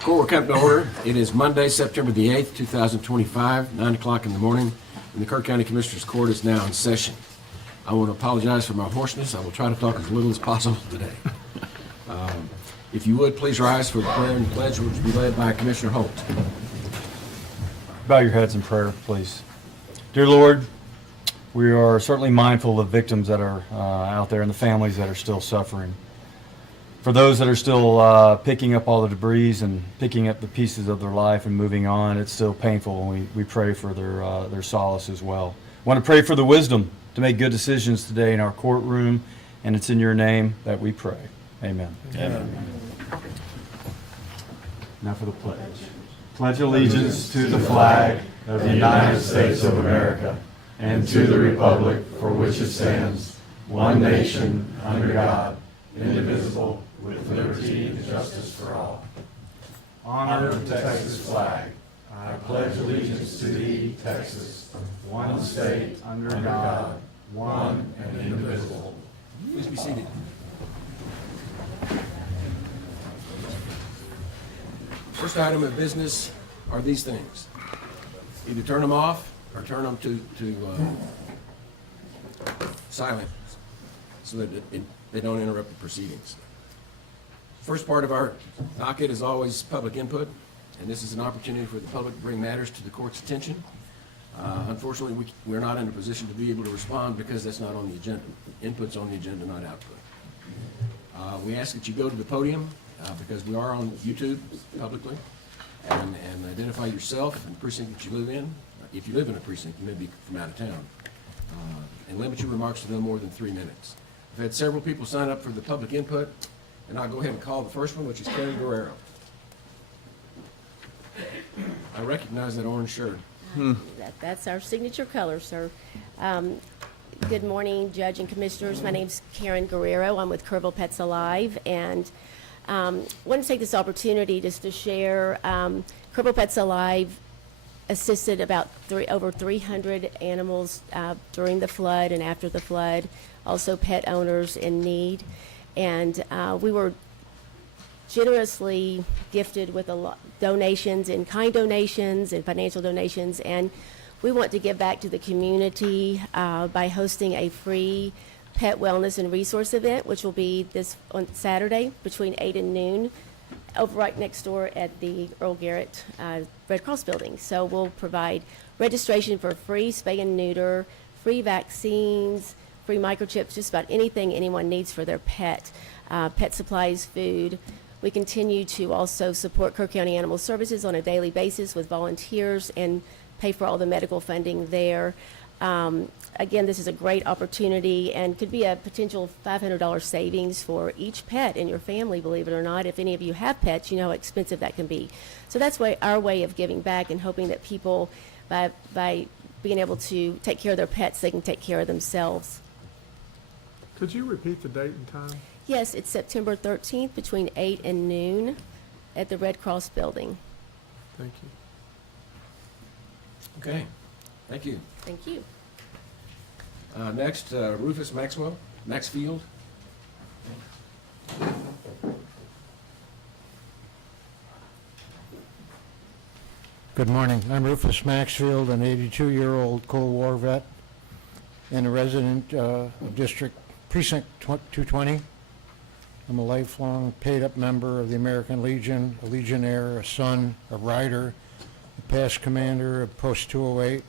Court will come to order. It is Monday, September the 8th, 2025, 9 o'clock in the morning, and the Kirk County Commissioners Court is now in session. I want to apologize for my hoarseness. I will try to talk as little as possible today. If you would, please rise for the prayer and the pledge, which will be led by Commissioner Holt. Bow your heads in prayer, please. Dear Lord, we are certainly mindful of the victims that are out there and the families that are still suffering. For those that are still picking up all the debris and picking up the pieces of their life and moving on, it's still painful, and we pray for their solace as well. I want to pray for the wisdom to make good decisions today in our courtroom, and it's in your name that we pray. Amen. Amen. Now for the pledge. Pledge allegiance to the flag of the United States of America and to the republic for which it stands, one nation, under God, indivisible, with liberty and justice for all. Honor the Texas flag. I pledge allegiance to thee, Texas, one state, under God, one and indivisible. Please be seated. First item of business are these things. Either turn them off or turn them to silent so that they don't interrupt the proceedings. First part of our docket is always public input, and this is an opportunity for the public to bring matters to the court's attention. Unfortunately, we're not in a position to be able to respond because that's not on the agenda. Input's on the agenda, not output. We ask that you go to the podium because we are on YouTube publicly, and identify yourself and the precinct that you live in. If you live in a precinct, you may be from out of town. And limit your remarks to no more than 3 minutes. I've had several people sign up for the public input, and I'll go ahead and call the first one, which is Karen Guerrero. I recognize that orange shirt. That's our signature color, sir. Good morning, Judge and Commissioners. My name's Karen Guerrero. I'm with Kerrville Pets Alive, and want to take this opportunity just to share. Kerrville Pets Alive assisted about over 300 animals during the flood and after the flood, also pet owners in need. And we were generously gifted with a lot donations, in kind donations and financial donations, and we want to give back to the community by hosting a free pet wellness and resource event, which will be this on Saturday between 8 and noon, over right next door at the Earl Garrett Red Cross building. So we'll provide registration for free spay and neuter, free vaccines, free microchips, just about anything anyone needs for their pet, pet supplies, food. We continue to also support Kirk County Animal Services on a daily basis with volunteers and pay for all the medical funding there. Again, this is a great opportunity and could be a potential $500 savings for each pet in your family, believe it or not. If any of you have pets, you know how expensive that can be. So that's our way of giving back and hoping that people, by being able to take care of their pets, they can take care of themselves. Could you repeat the date and time? Yes, it's September 13th between 8 and noon at the Red Cross building. Thank you. Okay, thank you. Thank you. Next, Rufus Maxfield. Good morning. I'm Rufus Maxfield, an 82-year-old Cold War vet and a resident of District Precinct 220. I'm a lifelong paid-up member of the American Legion, a Legionnaire, a son, a rider, a past commander of Post 208,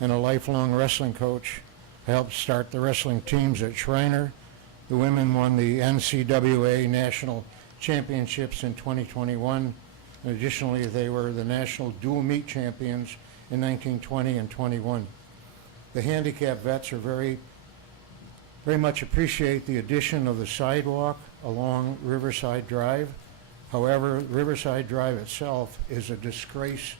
and a lifelong wrestling coach. I helped start the wrestling teams at Shriner. The women won the NCAA National Championships in 2021. And additionally, they were the National Dual Meet Champions in 1920 and 21. The handicapped vets are very much appreciate the addition of the sidewalk along Riverside Drive. However, Riverside Drive itself is a disgrace.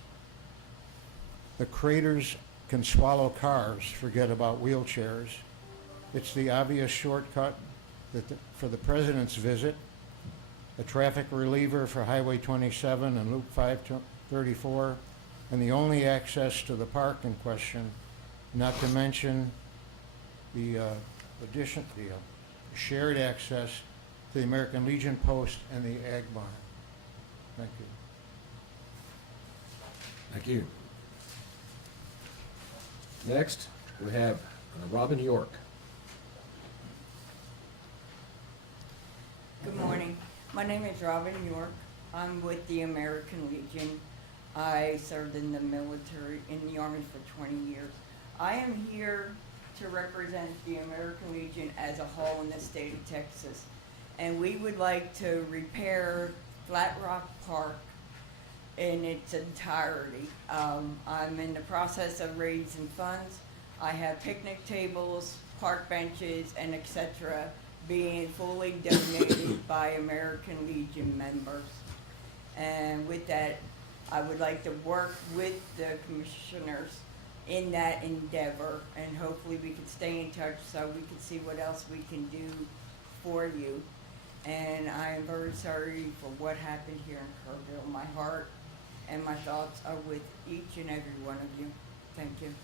The craters can swallow cars, forget about wheelchairs. It's the obvious shortcut for the president's visit, a traffic reliever for Highway 27 and Loop 534, and the only access to the park in question, not to mention the shared access the American Legion Post, and the Ag Barn. Thank you. Thank you. Next, we have Robin York. Good morning. My name is Robin York. I'm with the American Legion. I served in the military, in the Army for 20 years. I am here to represent the American Legion as a whole in the state of Texas. And we would like to repair Flat Rock Park in its entirety. I'm in the process of raising funds. I have picnic tables, park benches, and etc. being fully donated by American Legion members. And with that, I would like to work with the commissioners in that endeavor, and hopefully we can stay in touch so we can see what else we can do for you. And I am very sorry for what happened here in Kerrville. My heart and my thoughts are with each and every one of you. Thank you.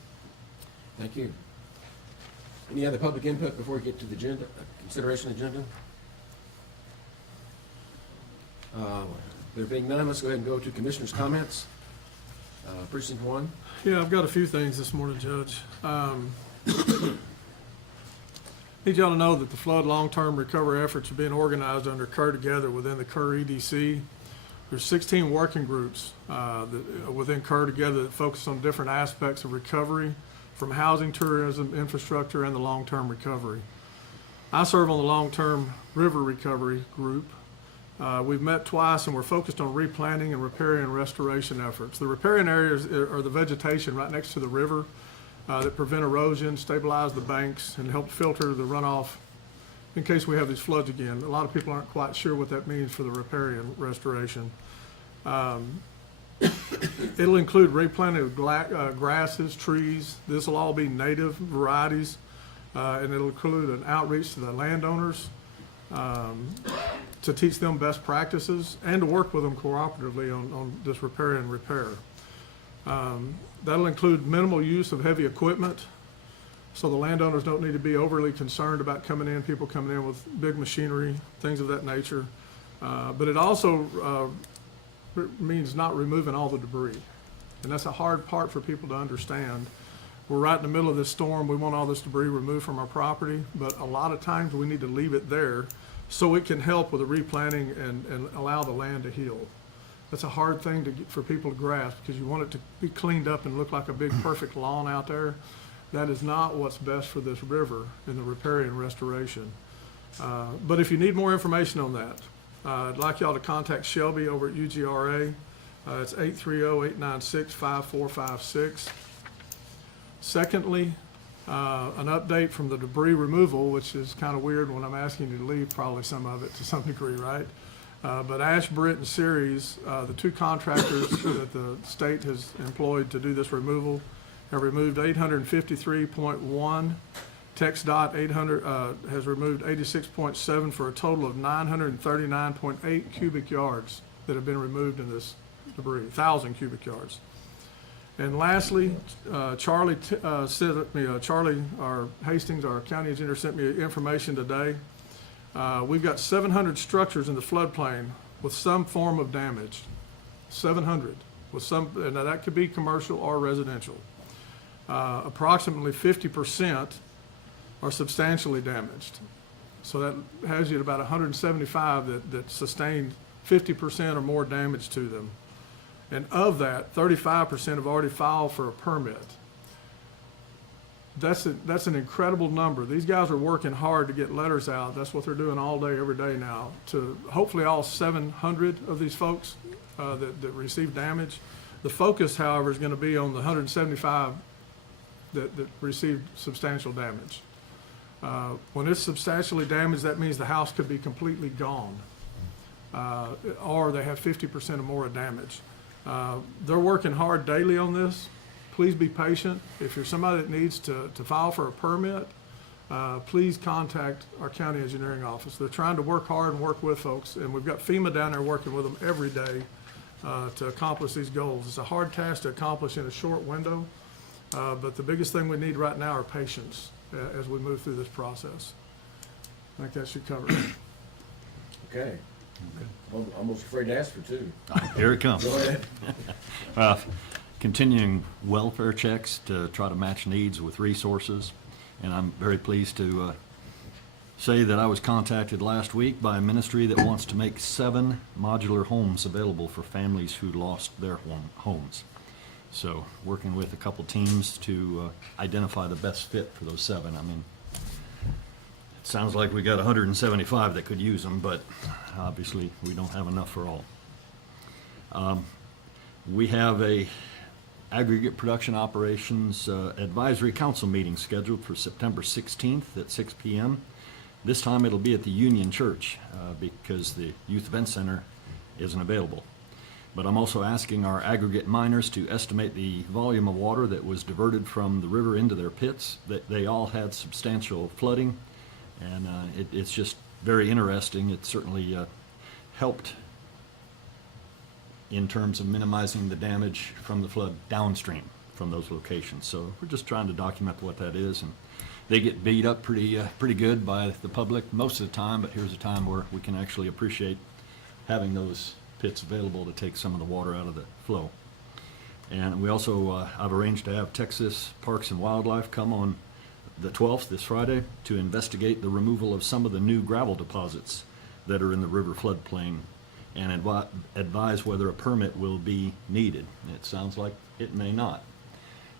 Thank you. Any other public input before we get to the agenda, consideration agenda? There being none, let's go ahead and go to commissioners' comments. Precinct 1. Yeah, I've got a few things this morning, Judge. Need y'all to know that the flood long-term recovery efforts are being organized under Kerr Together within the Kerr EDC. There's 16 working groups within Kerr Together that focus on different aspects of recovery, from housing, tourism, infrastructure, and the long-term recovery. I serve on the long-term river recovery group. We've met twice, and we're focused on replanting and repairing and restoration efforts. The repairing areas are the vegetation right next to the river that prevent erosion, stabilize the banks, and help filter the runoff in case we have these floods again. A lot of people aren't quite sure what that means for the repair and restoration. It'll include replanting of grasses, trees. This will all be native varieties, and it'll include an outreach to the landowners to teach them best practices and to work with them cooperatively on this repair and repair. That'll include minimal use of heavy equipment, so the landowners don't need to be overly concerned about people coming in with big machinery, things of that nature. But it also means not removing all the debris. And that's a hard part for people to understand. We're right in the middle of this storm. We want all this debris removed from our property, but a lot of times we need to leave it there so it can help with the replanting and allow the land to heal. That's a hard thing for people to grasp, because you want it to be cleaned up and look like a big perfect lawn out there. That is not what's best for this river in the repair and restoration. But if you need more information on that, I'd like y'all to contact Shelby over at UGRA. It's 830-896-5456. Secondly, an update from the debris removal, which is kind of weird when I'm asking you to leave probably some of it to some degree, right? But Ash, Britt, and Ceres, the two contractors that the state has employed to do this removal, have removed 853.1. TxDOT 800 has removed 86.7 for a total of 939.8 cubic yards that have been removed in this debris, 1,000 cubic yards. And lastly, Charlie Hastings, our county engineer, sent me information today. We've got 700 structures in the floodplain with some form of damage. 700 with some, and now that could be commercial or residential. Approximately 50% are substantially damaged. So that has you at about 175 that sustained 50% or more damage to them. And of that, 35% have already filed for a permit. That's an incredible number. These guys are working hard to get letters out. That's what they're doing all day, every day now, to hopefully all 700 of these folks that received damage. The focus, however, is going to be on the 175 that received substantial damage. When it's substantially damaged, that means the house could be completely gone, or they have 50% or more of damage. They're working hard daily on this. Please be patient. If you're somebody that needs to file for a permit, please contact our county engineering office. They're trying to work hard and work with folks, and we've got FEMA down there working with them every day to accomplish these goals. It's a hard task to accomplish in a short window, but the biggest thing we need right now are patience as we move through this process. I think that should cover it. Okay. I'm almost afraid to ask for two. Here it comes. Go ahead. Continuing welfare checks to try to match needs with resources. And I'm very pleased to say that I was contacted last week by a ministry that wants to make 7 modular homes available for families who lost their homes. So working with a couple teams to identify the best fit for those 7. I mean, it sounds like we got 175 that could use them, but obviously we don't have enough for all. We have a aggregate production operations advisory council meeting scheduled for September 16th at 6 p.m. This time it'll be at the Union Church because the Youth Event Center isn't available. But I'm also asking our aggregate miners to estimate the volume of water that was diverted from the river into their pits. They all had substantial flooding, and it's just very interesting. It certainly helped in terms of minimizing the damage from the flood downstream from those locations. So we're just trying to document what that is, and they get beat up pretty good by the public most of the time, but here's a time where we can actually appreciate having those pits available to take some of the water out of the flow. And we also, I've arranged to have Texas Parks and Wildlife come on the 12th, this Friday, to investigate the removal of some of the new gravel deposits that are in the river floodplain and advise whether a permit will be needed. It sounds like it may not.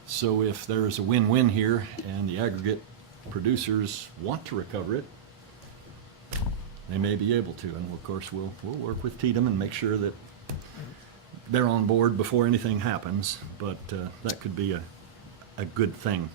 So if there is a win-win here and the aggregate producers want to recover it, they may be able to. And of course, we'll work with Tatum and make sure that they're on board before anything happens, but that could be a good thing.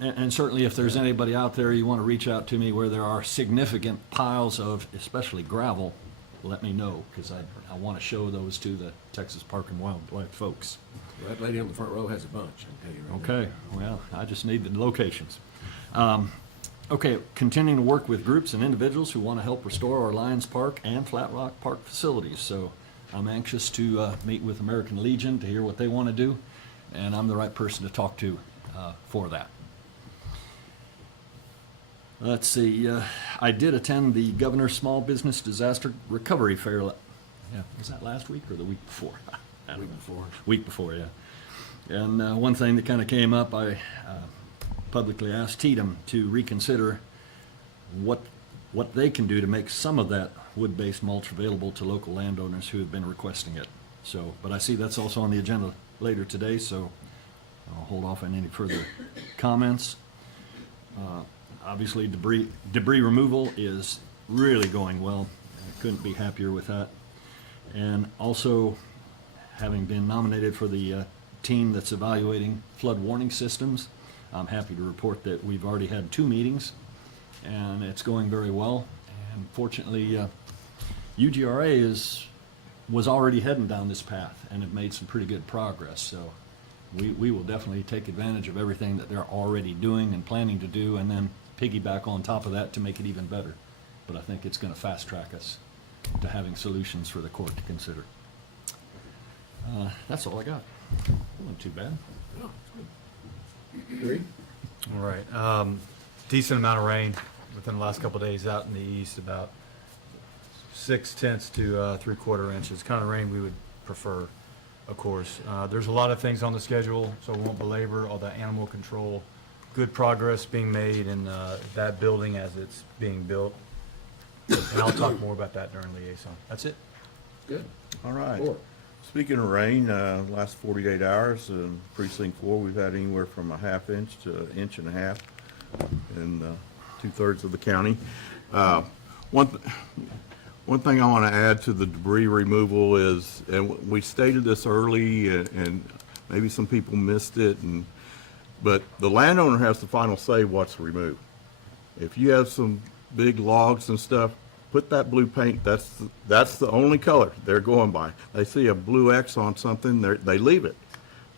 And certainly if there's anybody out there you want to reach out to me where there are significant piles of especially gravel, let me know, because I want to show those to the Texas Park and Wildlife folks. Well, that lady on the front row has a bunch, I can tell you right now. Okay, well, I just need the locations. Okay, continuing to work with groups and individuals who want to help restore our Lions Park and Flat Rock Park facilities. So I'm anxious to meet with American Legion to hear what they want to do, and I'm the right person to talk to for that. Let's see, I did attend the Governor's Small Business Disaster Recovery Fair. Yeah, was that last week or the week before? Week before. Week before, yeah. And one thing that kind of came up, I publicly asked Tatum to reconsider what they can do to make some of that wood-based mulch available to local landowners who have been requesting it. So, but I see that's also on the agenda later today, so I'll hold off on any further comments. Obviously, debris removal is really going well. I couldn't be happier with that. And also, having been nominated for the team that's evaluating flood warning systems, I'm happy to report that we've already had 2 meetings, and it's going very well. And fortunately, UGRA was already heading down this path and have made some pretty good progress. So we will definitely take advantage of everything that they're already doing and planning to do, and then piggyback on top of that to make it even better. But I think it's going to fast track us to having solutions for the court to consider. That's all I got. Wasn't too bad. Oh, it's good. Agree? All right. Decent amount of rain within the last couple of days out in the east, about 0.6 to 3/4 inches. Kind of rain we would prefer, of course. There's a lot of things on the schedule, so we won't belabor all the animal control. Good progress being made in that building as it's being built. And I'll talk more about that during liaison. That's it. Good. All right. Four. Speaking of rain, last 48 hours, in Precinct 4, we've had anywhere from a 1/2 inch to 1.5 inches in 2/3 of the county. One thing I want to add to the debris removal is, and we stated this early, and maybe some people missed it, but the landowner has the final say what's removed. If you have some big logs and stuff, put that blue paint, that's the only color they're going by. They see a blue X on something, they leave it.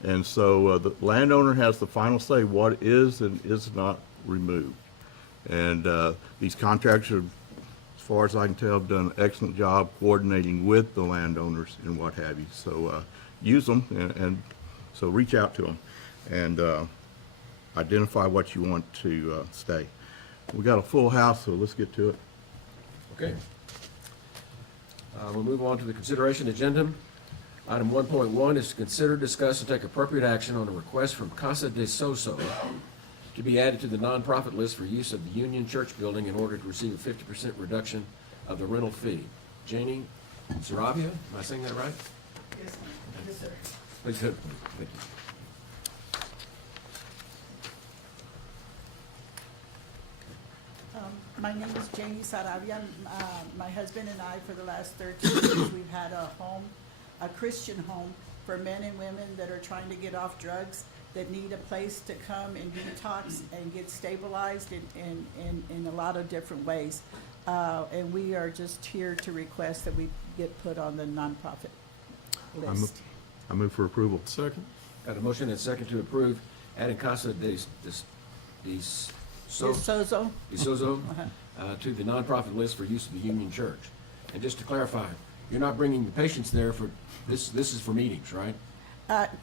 And so the landowner has the final say what is and is not removed. And these contractors, as far as I can tell, have done an excellent job coordinating with the landowners and what have you. So use them, and so reach out to them and identify what you want to stay. We got a full house, so let's get to it. Okay. We'll move on to the consideration agenda. Item 1.1 is to consider, discuss, and take appropriate action on a request from Casa de Soso to be added to the nonprofit list for use of the Union Church building in order to receive a 50% reduction of the rental fee. Janie Saravia, am I saying that right? Yes, yes, sir. Please go. Thank you. My name is Janie Saravia. My husband and I, for the last 13 years, we've had a home, a Christian home for men and women that are trying to get off drugs, that need a place to come and detox and get stabilized in a lot of different ways. And we are just here to request that we get put on the nonprofit list. I move for approval. Second? Got a motion and a second to approve adding Casa de Sozo? Sozo to the nonprofit list for use of the Union Church. And just to clarify, you're not bringing the patients there for, this is for meetings, right?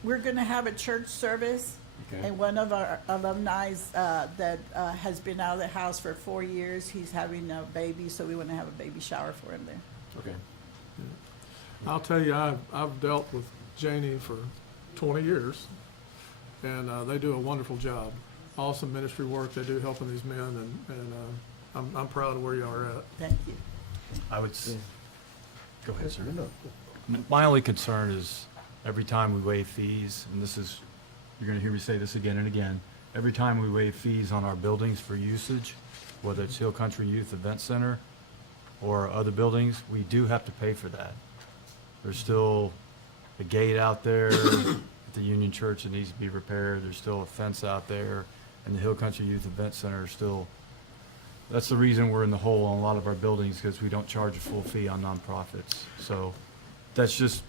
We're gonna have a church service, Okay. and one of our alumni that has been out of the house for 4 years, he's having a baby, so we wanna have a baby shower for him there. Okay. I'll tell you, I've dealt with Janie for 20 years, and they do a wonderful job. Awesome ministry work they do helping these men, and I'm proud of where you are at. Thank you. I would, go ahead, sir. No. My only concern is every time we waive fees, and this is, you're gonna hear me say this again and again, every time we waive fees on our buildings for usage, whether it's Hill Country Youth Event Center or other buildings, we do have to pay for that. There's still a gate out there at the Union Church that needs to be repaired. There's still a fence out there, and the Hill Country Youth Event Center is still, that's the reason we're in the hole on a lot of our buildings, because we don't charge a full fee on nonprofits. So that's just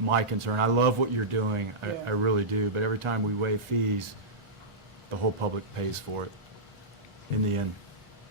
my concern. I love what you're doing, Yeah. I really do, but every time we waive fees, the whole public pays for it in the end.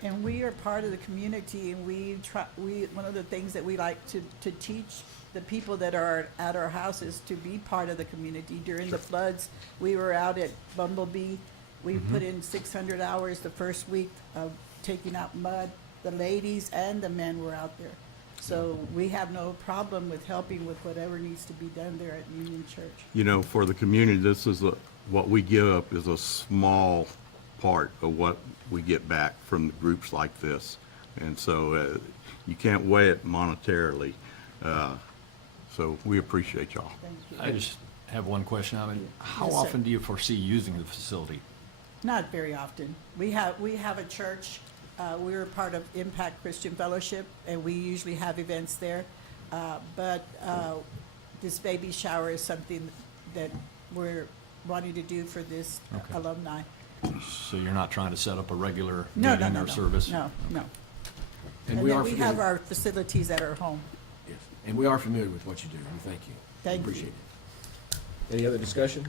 And we are part of the community, and one of the things that we like to teach the people that are at our houses to be part of the community. During the floods, we were out at Bumblebee. We put in 600 hours the first week of taking out mud. The ladies and the men were out there. So we have no problem with helping with whatever needs to be done there at Union Church. You know, for the community, this is what we give up is a small part of what we get back from groups like this. And so you can't weigh it monetarily. So we appreciate y'all. Thank you. I just have one question. I mean, how Yes, sir. often do you foresee using the facility? Not very often. We have a church, we're part of Impact Christian Fellowship, and we usually have events there. But this baby shower is something that we're wanting to do for this Okay. alumni. So you're not trying to set up a regular No, meeting no, or no, service? no, no. And And we then are we familiar. have our facilities at our home. Yes. And we are familiar with what you do, and thank you. Thank you. Appreciate it. Any other discussion?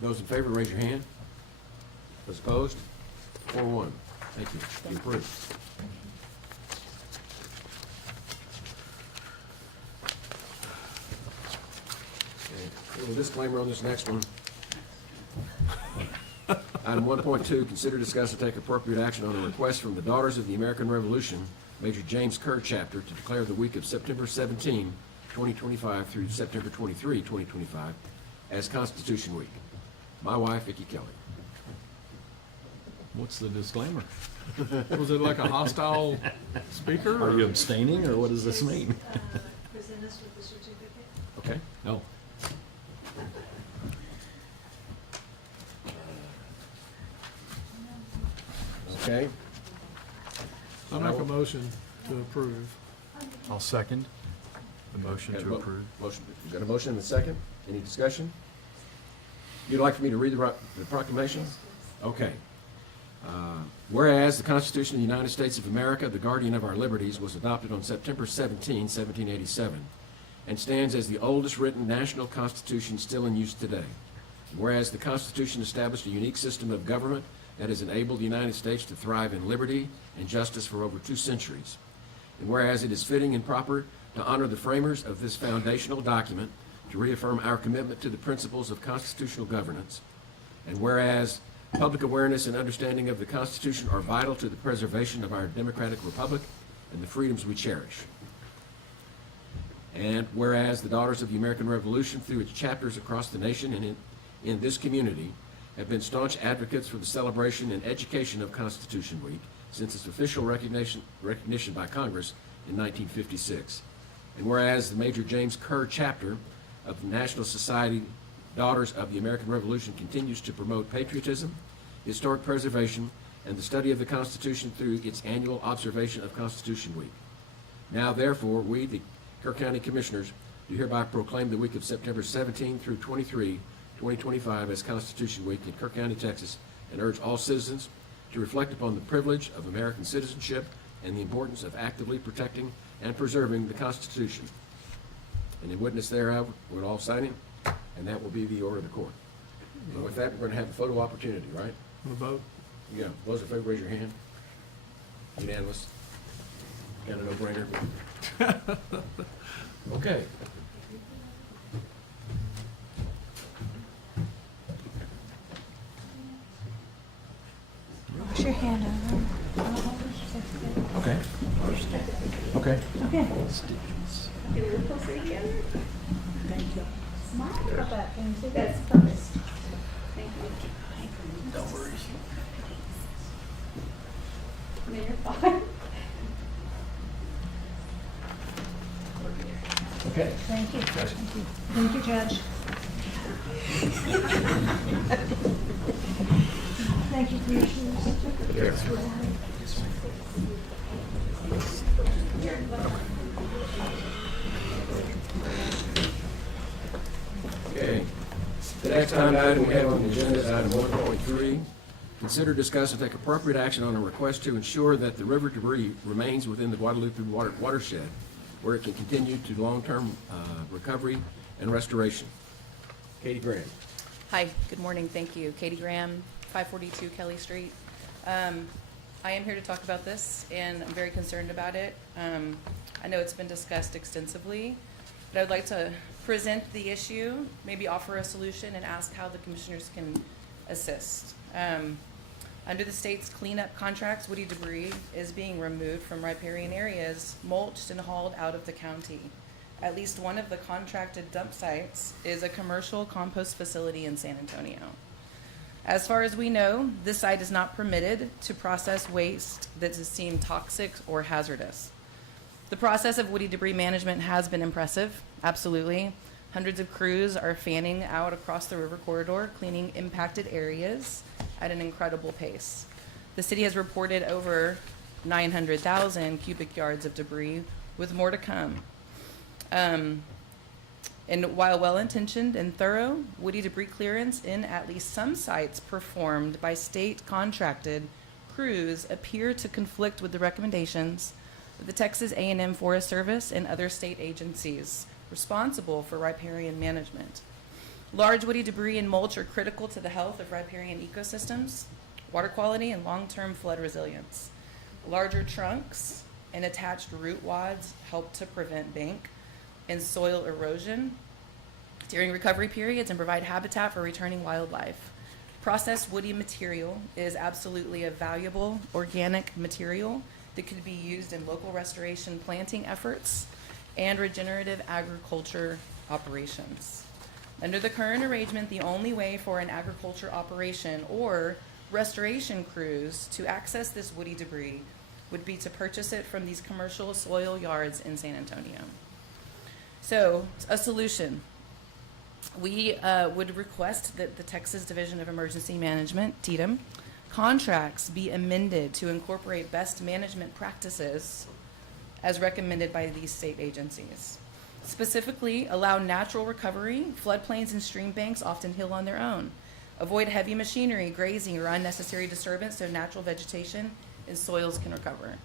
Those in favor, raise your hand. Those opposed? 4-1. Thank you. You approved. Okay. A little disclaimer on this next one. Item 1.2, consider, discuss, and take appropriate action on a request from the Daughters of the American Revolution, Major James Kerr Chapter, to declare the week of September 17, 2025 through September 23, 2025 as Constitution Week. My wife, Vicki Kelly. What's the disclaimer? Was it like a hostile speaker? Are you abstaining, or what does this mean? Present us with the certificate. Okay, no. Okay? I make a motion to approve. I'll second the motion Got a to mo- approve. Motion, you got a motion and a second? Any discussion? You'd like for me to read the proclamation? Okay. Whereas the Constitution of the United States of America, the guardian of our liberties, was adopted on September 17, 1787, and stands as the oldest written national constitution still in use today. Whereas the Constitution established a unique system of government that has enabled the United States to thrive in liberty and justice for over 2 centuries. And whereas it is fitting and proper to honor the framers of this foundational document, to reaffirm our commitment to the principles of constitutional governance. And whereas public awareness and understanding of the Constitution are vital to the preservation of our democratic republic and the freedoms we cherish. And whereas the Daughters of the American Revolution, through its chapters across the nation and in this community, have been staunch advocates for the celebration and education of Constitution Week since its official recognition by Congress in 1956. And whereas the Major James Kerr chapter of the National Society Daughters of the American Revolution continues to promote patriotism, historic preservation, and the study of the Constitution through its annual observation of Constitution Week. Now, therefore, we, the Kerr County Commissioners, do hereby proclaim the week of September 17 through 23, 2025 as Constitution Week in Kerr County, Texas, and urge all citizens to reflect upon the privilege of American citizenship and the importance of actively protecting and preserving the Constitution. And in witness thereof, we're all signing, and that will be the order of the court. And with that, we're going to have a photo opportunity, right? Want to vote? Yeah, those in favor, raise your hand. Unanimous. Kind of no-brainer. Okay. Wash your hand over. Okay. Okay. Okay. Get a little closer together. Thank you. Smile. How about things? That's perfect. Thank you. Don't worry. No, you're fine. Okay. Thank you. Thank you. Thank you, Judge. Thank you for your shoes. Okay. The next item we have on the agenda is item 1.3. Consider, discuss, and take appropriate action on a request to ensure that the river debris remains within the Guadalupe watershed, where it can continue to long-term recovery and restoration. Katie Graham. Hi, good morning, thank you. Katie Graham, 542 Kelly Street. I am here to talk about this, and I'm very concerned about it. I know it's been discussed extensively, but I would like to present the issue, maybe offer a solution, and ask how the commissioners can assist. Under the state's cleanup contracts, woody debris is being removed from riparian areas, mulched and hauled out of the county. At least one of the contracted dump sites is a commercial compost facility in San Antonio. As far as we know, this site is not permitted to process waste that is deemed toxic or hazardous. The process of woody debris management has been impressive, absolutely. Hundreds of crews are fanning out across the river corridor, cleaning impacted areas at an incredible pace. The city has reported over 900,000 cubic yards of debris, with more to come. And while well-intentioned and thorough, woody debris clearance in at least some sites performed by state contracted crews appear to conflict with the recommendations of the Texas A&M Forest Service and other state agencies responsible for riparian management. Large woody debris and mulch are critical to the health of riparian ecosystems, water quality, and long-term flood resilience. Larger trunks and attached root wads help to prevent bank and soil erosion during recovery periods and provide habitat for returning wildlife. Processed woody material is absolutely a valuable organic material that could be used in local restoration planting efforts and regenerative agriculture operations. Under the current arrangement, the only way for an agriculture operation or restoration crews to access this woody debris would be to purchase it from these commercial soil yards in San Antonio. So, a solution. We would request that the Texas Division of Emergency Management, TDEM, contracts be amended to incorporate best management practices as recommended by these state agencies. Specifically, allow natural recovery. Floodplains and stream banks often heal on their own. Avoid heavy machinery, grazing, or unnecessary disturbance so natural vegetation and soils can recover.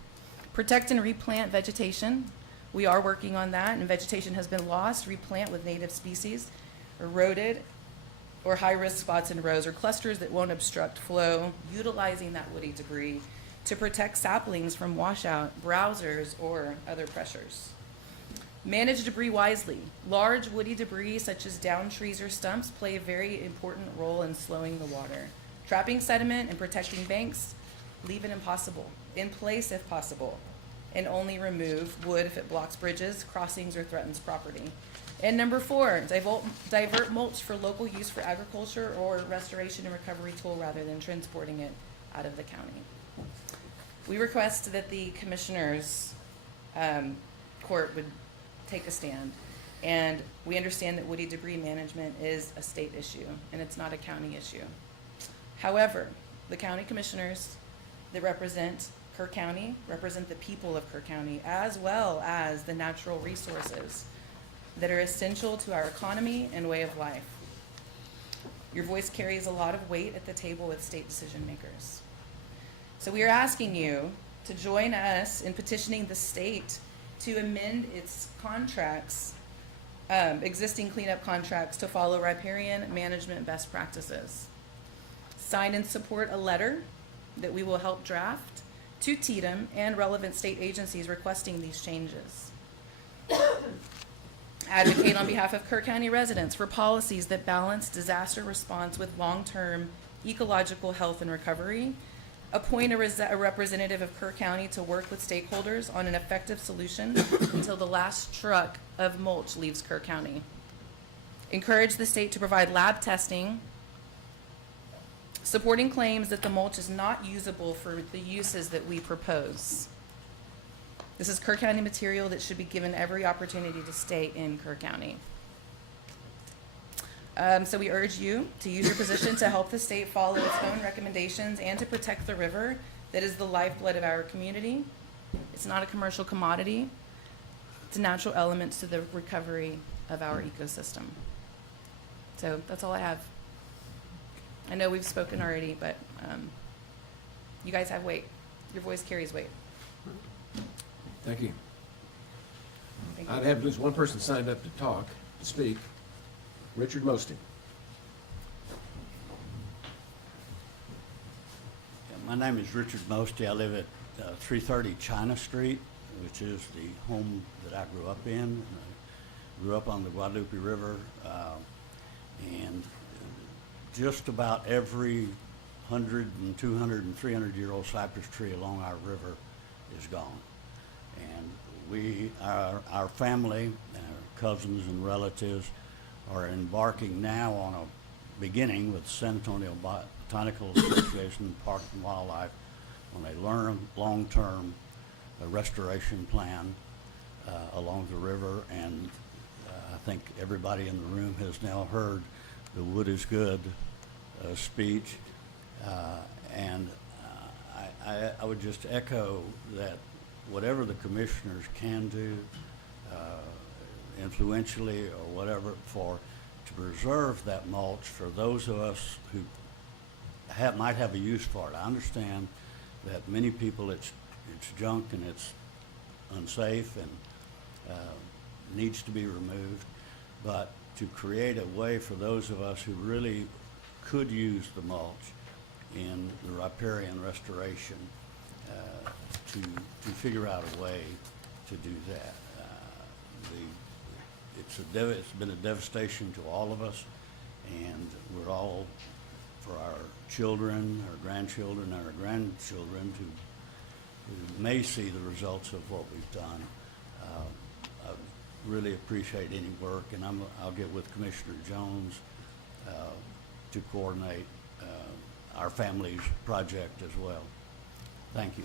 Protect and replant vegetation. We are working on that, and vegetation has been lost. Replant with native species, eroded, or high-risk spots in rows or clusters that won't obstruct flow, utilizing that woody debris to protect saplings from washout, browsers, or other pressures. Manage debris wisely. Large woody debris, such as downed trees or stumps, play a very important role in slowing the water. Trapping sediment and protecting banks, leave it in place if possible. and only remove wood if it blocks bridges, crossings, or threatens property. And number 4, divert mulch for local use for agriculture or restoration and recovery tool rather than transporting it out of the county. We request that the commissioners' court would take a stand. And we understand that woody debris management is a state issue, and it's not a county issue. However, the county commissioners that represent Kerr County represent the people of Kerr County, as well as the natural resources that are essential to our economy and way of life. Your voice carries a lot of weight at the table with state decision makers. So we are asking you to join us in petitioning the state to amend its contracts, existing cleanup contracts, to follow riparian management best practices. Sign and support a letter that we will help draft to TDM and relevant state agencies requesting these changes. Advocate on behalf of Kerr County residents for policies that balance disaster response with long-term ecological health and recovery. Appoint a representative of Kerr County to work with stakeholders on an effective solution until the last truck of mulch leaves Kerr County. Encourage the state to provide lab testing, supporting claims that the mulch is not usable for the uses that we propose. This is Kerr County material that should be given every opportunity to stay in Kerr County. So we urge you to use your position to help the state follow its own recommendations and to protect the river that is the lifeblood of our community. It's not a commercial commodity. It's a natural element to the recovery of our ecosystem. So that's all I have. I know we've spoken already, but you guys have weight. Your voice carries weight. Thank you. Thank you. I'd have at least one person signed up to talk, to speak. Richard Mosting. My name is Richard Mosty. I live at 330 China Street, which is the home that I grew up in. I grew up on the Guadalupe River, and just about every 100 and 200 and 300-year-old cypress tree along our river is gone. And our family, our cousins and relatives, are embarking now on a beginning with San Antonio Botanical Association, Park and Wildlife, on a long-term restoration plan along the river. And I think everybody in the room has now heard the wood is good speech. And I would just echo that whatever the commissioners can do, influentially or whatever, to preserve that mulch for those of us who might have a use for it. I understand that many people it's junk and it's unsafe and needs to be removed, but to create a way for those of us who really could use the mulch in the riparian restoration to figure out a way to do that. It's been a devastation to all of us, and we're all, for our children, our grandchildren, our grandchildren, who may see the results of what we've done. I really appreciate any work, and I'll get with Commissioner Jones to coordinate our family's project as well. Thank you.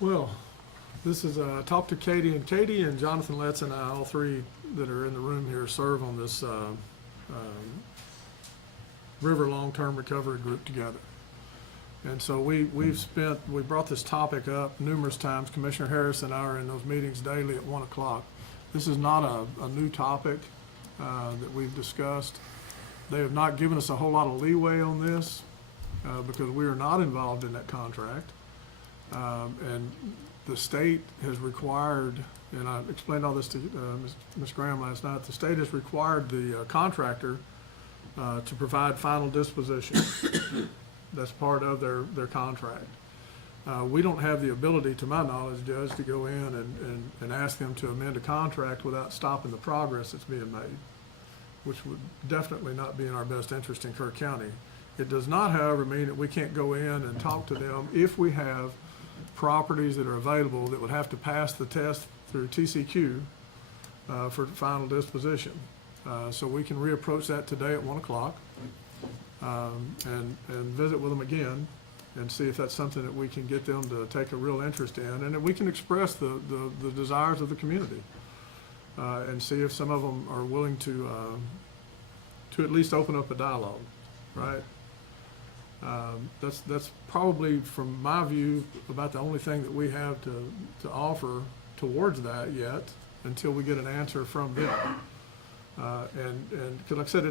Well, this is, talk to Katie, and Katie and Jonathan Letts and I, all three that are in the room here, serve on this River Long-Term Recovery Group together. And so we brought this topic up numerous times. Commissioner Harris and I are in those meetings daily at 1 o'clock. This is not a new topic that we've discussed. They have not given us a whole lot of leeway on this because we are not involved in that contract. And the state has required, and I explained all this to Ms. Graham last night, the state has required the contractor to provide final disposition. That's part of their contract. We don't have the ability, to my knowledge, Judge, to go in and ask them to amend a contract without stopping the progress that's being made, which would definitely not be in our best interest in Kerr County. It does not, however, mean that we can't go in and talk to them if we have properties that are available that would have to pass the test through TCQ for final disposition. So we can reapproach that today at 1 o'clock and visit with them again and see if that's something that we can get them to take a real interest in, and that we can express the desires of the community and see if some of them are willing to at least open up a dialogue, right? That's probably, from my view, about the only thing that we have to offer towards that yet, until we get an answer from them. And 'cause like I said,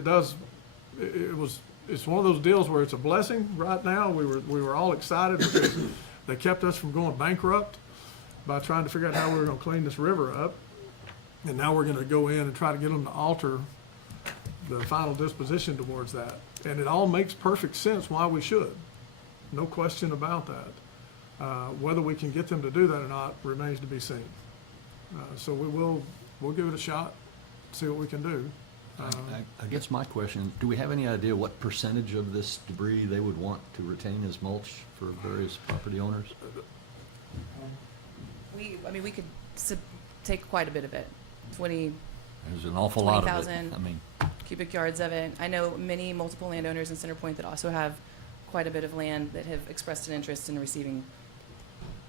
it's one of those deals where it's a blessing right now. We were all excited because they kept us from going bankrupt by trying to figure out how we were gonna clean this river up. And now we're gonna go in and try to get them to alter the final disposition towards that. And it all makes perfect sense why we should. No question about that. Whether we can get them to do that or not remains to be seen. So we'll give it a shot, see what we can do. I guess my question, do we have any idea what percentage of this debris they would want to retain as mulch for various property owners? We could take quite a bit of it, There's an awful lot of it. 20,000 I mean, cubic yards of it. I know multiple landowners in Center Point that also have quite a bit of land that have expressed an interest in receiving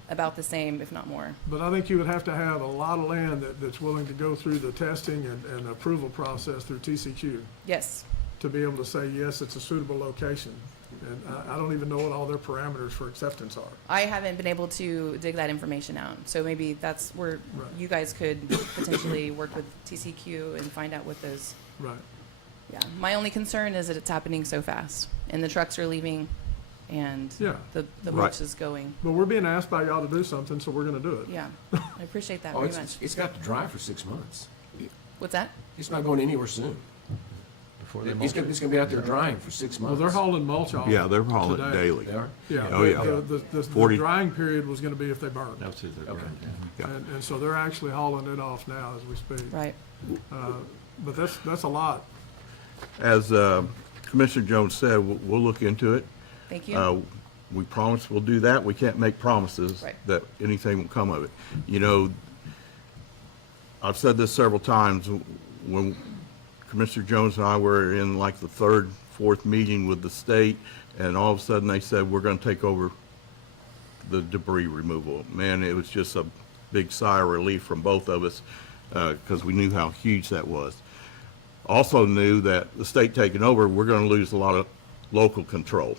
about the same, if not more. But I think you would have to have a lot of land that's willing to go through the testing and approval process through TCQ Yes, to be able to say, yes, it's a suitable location. And I don't even know what all their parameters for acceptance are. I haven't been able to dig that information out, so maybe that's where Right. you guys could potentially work with TCQ and find out what those. Right. Yeah, my only concern is that it's happening so fast, and the trucks are leaving, and Yeah. the Right. mulch is going. But we're being asked by y'all to do something, so we're gonna do it. Yeah, I appreciate that Oh, very much. it's got to dry for 6 months. What's that? It's not going anywhere soon. before they It's mulch it? gonna be out there drying for 6 Well, months. they're hauling mulch off. Yeah, they're hauling today. daily. They are? Yeah. Oh, yeah. The 40 drying period was gonna be if they burned. That's it, they're Okay. burned, yeah. Yeah. And so they're actually hauling it off now as we speak. Right. But that's a lot. As Commissioner Jones said, we'll look into it. Thank you. We promise we'll do that. We can't make promises Right. that anything will come of it. You know, I've said this several times, when Commissioner Jones and I were in like the third, fourth meeting with the state, and all of a sudden they said, we're gonna take over the debris removal. Man, it was just a big sigh of relief from both of us, because we knew how huge that was. Also knew that the state taking over, we're gonna lose a lot of local control.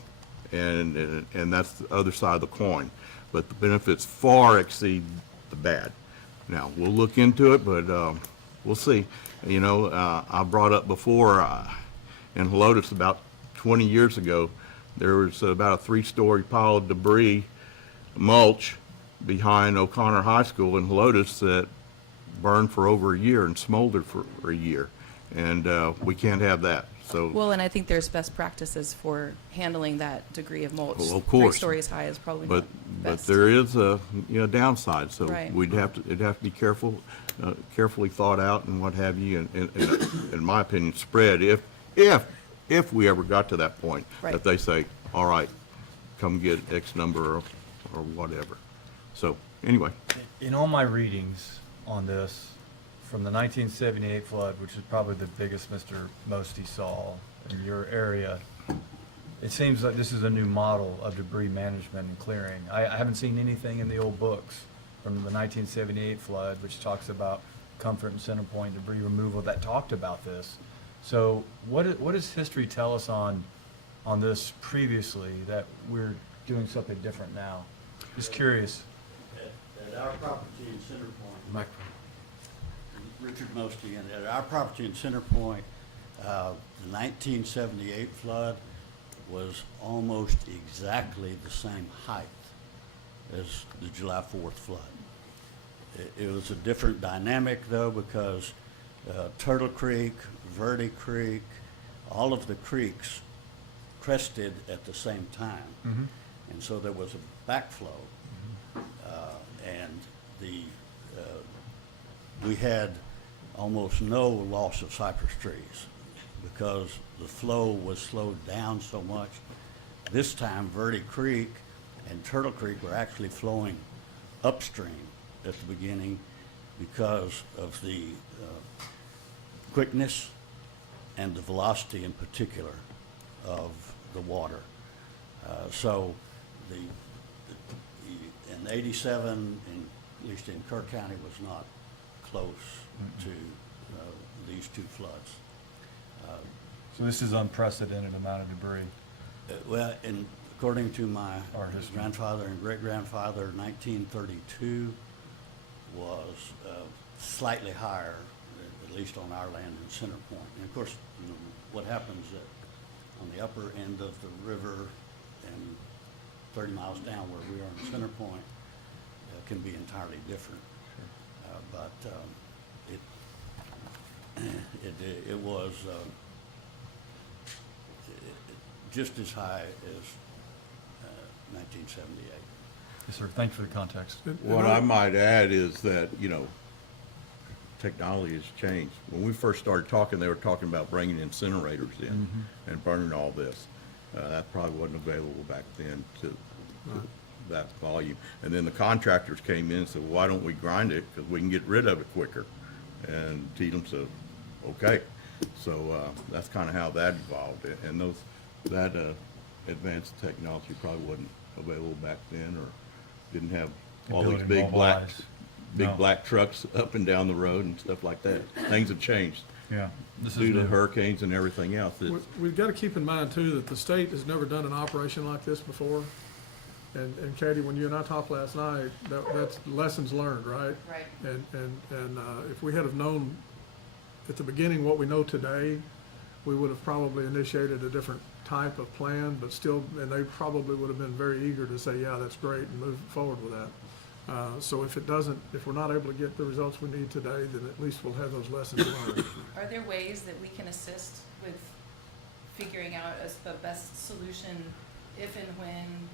And that's the other side of the coin. But the benefits far exceed the bad. Now, we'll look into it, but we'll see. You know, I brought up before, in Helotes about 20 years ago, there was about a 3-story pile of debris, mulch, behind O'Connor High School in Helotes that burned for over a year and smoldered for a year. And we can't have that. So, Well, and I think there's best practices for handling that degree of mulch. Well, of course. 3 stories high is probably but not best. there is a downside. So Right. it'd have to be carefully thought out and what have you. And in my opinion, spread if we ever got to that point Right. that they say, all right, come get X number or whatever. So anyway, In all my readings on this, from the 1978 flood, which is probably the biggest Mr. Mosty saw in your area, it seems like this is a new model of debris management and clearing. I haven't seen anything in the old books from the 1978 flood, which talks about Comfort and Center Point debris removal, that talked about this. So what does history tell us on this previously, that we're doing something different now? Just curious. At our property in Center Point, Microphone. Richard Mosty, and at our property in Center Point, the 1978 flood was almost exactly the same height as the July 4th flood. It was a different dynamic though, because Turtle Creek, Verde Creek, all of the creeks crested at the same time. And so there was a backflow. And we had almost no loss of cypress trees because the flow was slowed down so much. This time, Verde Creek and Turtle Creek were actually flowing upstream at the beginning because of the quickness and the velocity in particular of the water. So in 87, at least in Kirk County, was not close to these two floods. So this is unprecedented amount of debris. Well, and according to my Our history. grandfather and great-grandfather, 1932 was slightly higher, at least on our land in Center Point. And of course, you know, what happens on the upper end of the river and 30 miles down where we are in Center Point can be entirely different. But it was just as high as 1978. Yes, sir. Thank you for the context. What I might add is that, technology has changed. When we first started talking, they were talking about bringing incinerators in and burning all this. That probably wasn't available back then to that volume. And then the contractors came in and said, well, why don't we grind it? Because we can get rid of it quicker. And Tatum said, okay. So that's kind of how that evolved. And that advanced technology probably wasn't available back then, or didn't have all these Ability to big mobilize. No. black trucks up and down the road and stuff like that. Things have changed Yeah. This is due to new. hurricanes and everything else. We've got to keep in mind too that the state has never done an operation like this before. And Katie, when you and I talked last night, that's lessons learned, right? Right. And if we had have known at the beginning what we know today, we would have probably initiated a different type of plan, but still, and they probably would have been very eager to say, yeah, that's great, and move forward with that. So if we're not able to get the results we need today, then at least we'll have those lessons learned. Are there ways that we can assist with figuring out the best solution if and when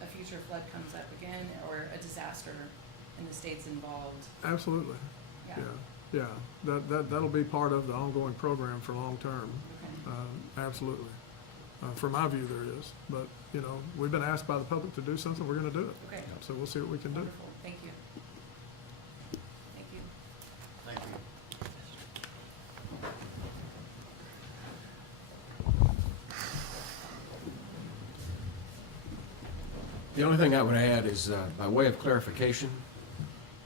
a future flood comes up again, or a disaster and the state's involved? Absolutely. Yeah. That'll be part of the ongoing program for long term. Okay. Absolutely. From my view, there is. But, we've been asked by the public to do something, we're gonna do it. Okay. So we'll see what we can do. Wonderful. Thank you. Thank you. Thank you. The only thing I would add is, by way of clarification,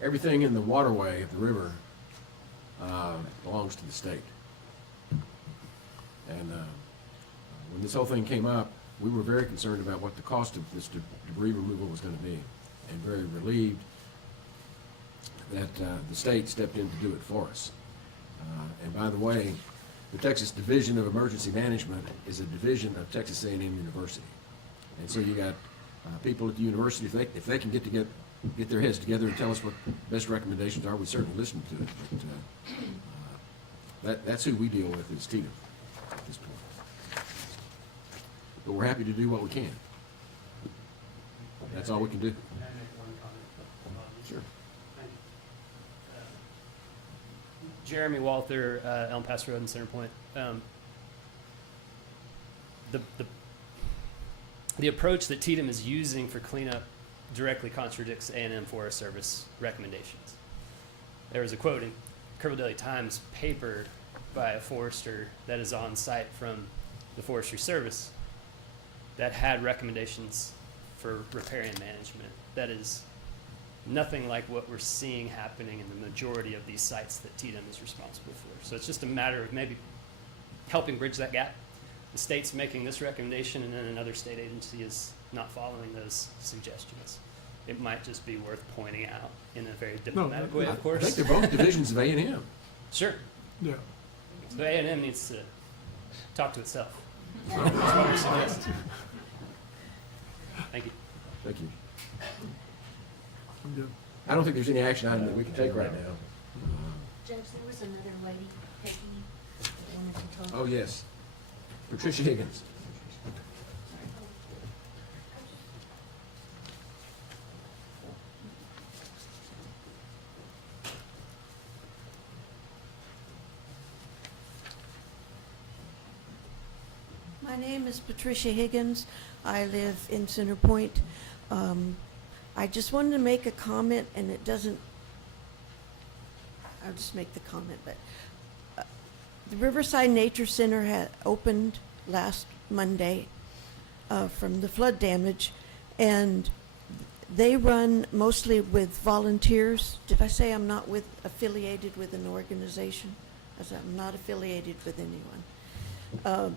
everything in the waterway of the river belongs to the state. And when this whole thing came up, we were very concerned about what the cost of this debris removal was going to be, and very relieved that the state stepped in to do it for us. And by the way, the Texas Division of Emergency Management is a division of Texas A&M University. And so you got people at the university, if they can get their heads together and tell us what the best recommendations are, we certainly listen to it. But that's who we deal with is Tatum at this point. But we're happy to do what we can. That's all we can do. Can I make one comment? Sure. Jeremy Walther, Elm Pass Road in Center Point. The approach that Tatum is using for cleanup directly contradicts A&M Forest Service recommendations. There was a quote in Kerrville Daily Times paper by a forester that is on site from the Forestry Service that had recommendations for riparian management. That is nothing like what we're seeing happening in the majority of these sites that Tatum is responsible for. So it's just a matter of maybe helping bridge that gap. The state's making this recommendation, and then another state agency is not following those suggestions. It might just be worth pointing out in a very diplomatic way, of I course. think they're both divisions of A&M. Sure. Yeah. So A&M needs to talk to itself. That's what we suggest. Thank you. Thank you. I'm good. I don't think there's any action item that we can take right now. Judge, there was another lady, Peggy, that wanted to talk. Oh, yes. Patricia Higgins. My name is Patricia Higgins. I live in Center Point. I just wanted to make a comment, and it doesn't, I'll just make the comment, but the Riverside Nature Center had opened last Monday from the flood damage, and they run mostly with volunteers. Did I say I'm not affiliated with an organization? As I'm not affiliated with anyone.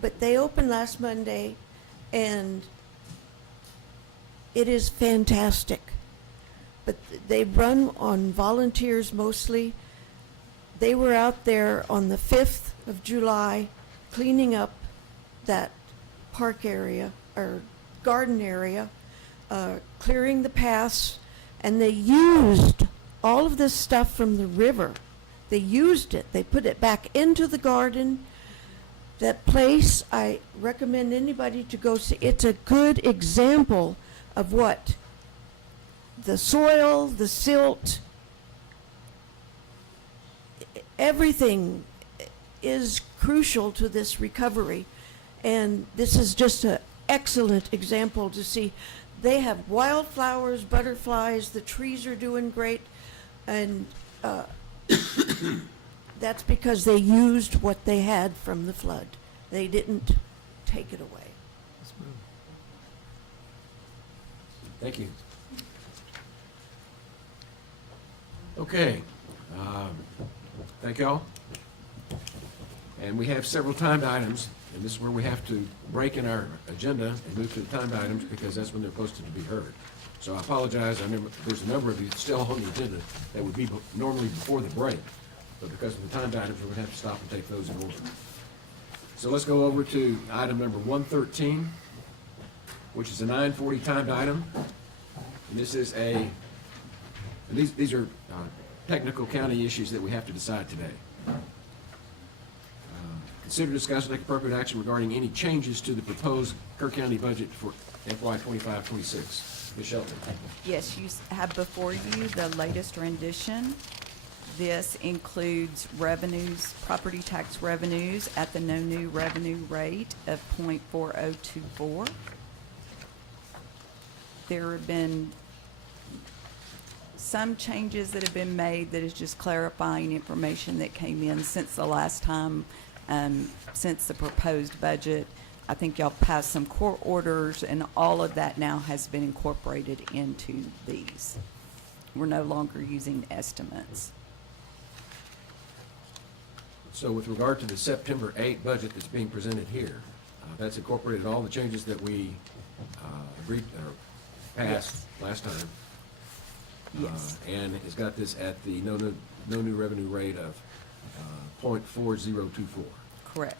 But they opened last Monday, and it is fantastic. But they run on volunteers mostly. They were out there on the 5th of July cleaning up that park area or garden area, clearing the paths, and they used all of this stuff from the river. They used it. They put it back into the garden. That place, I recommend anybody to go see. It's a good example of what the soil, the silt, everything is crucial to this recovery. And this is just an excellent example to see. They have wildflowers, butterflies, the trees are doing great, and that's because they used what they had from the flood. They didn't take it away. Thank you. Okay. Thank y'all. And we have several timed items, and this is where we have to break in our agenda and move to the timed items because that's when they're posted to be heard. So I apologize. I remember there's a number of you still on the agenda that would be normally before the break, but because of the timed items, we're going to have to stop and take those in order. So let's go over to item number 113, which is a 940 timed item. And this is these are technical county issues that we have to decide today. Consider, discuss, and take appropriate action regarding any changes to the proposed Kerr County budget for FY 25-26. Ms. Shelton. Yes, you have before you the latest rendition. This includes revenues, property tax revenues at the no new revenue rate of .4024. There have been some changes that have been made that is just clarifying information that came in since the last time, since the proposed budget. I think y'all passed some court orders, and all of that now has been incorporated into these. We're no longer using estimates. So with regard to the September 8 budget that's being presented here, that's incorporated all the changes that we agreed or passed last time. Yes. And it's got this at the no new revenue rate of .4024. Correct.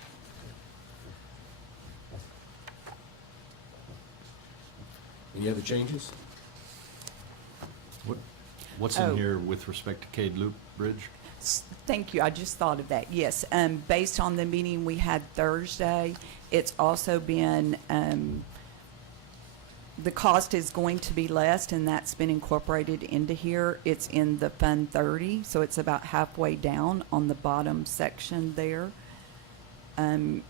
Any other changes? What's Oh. in here with respect to Cade Loop Bridge? Thank you. I just thought of that. Yes. Based on the meeting we had Thursday, it's also been, the cost is going to be less, and that's been incorporated into here. It's in the Fund 30, so it's about halfway down on the bottom section there. And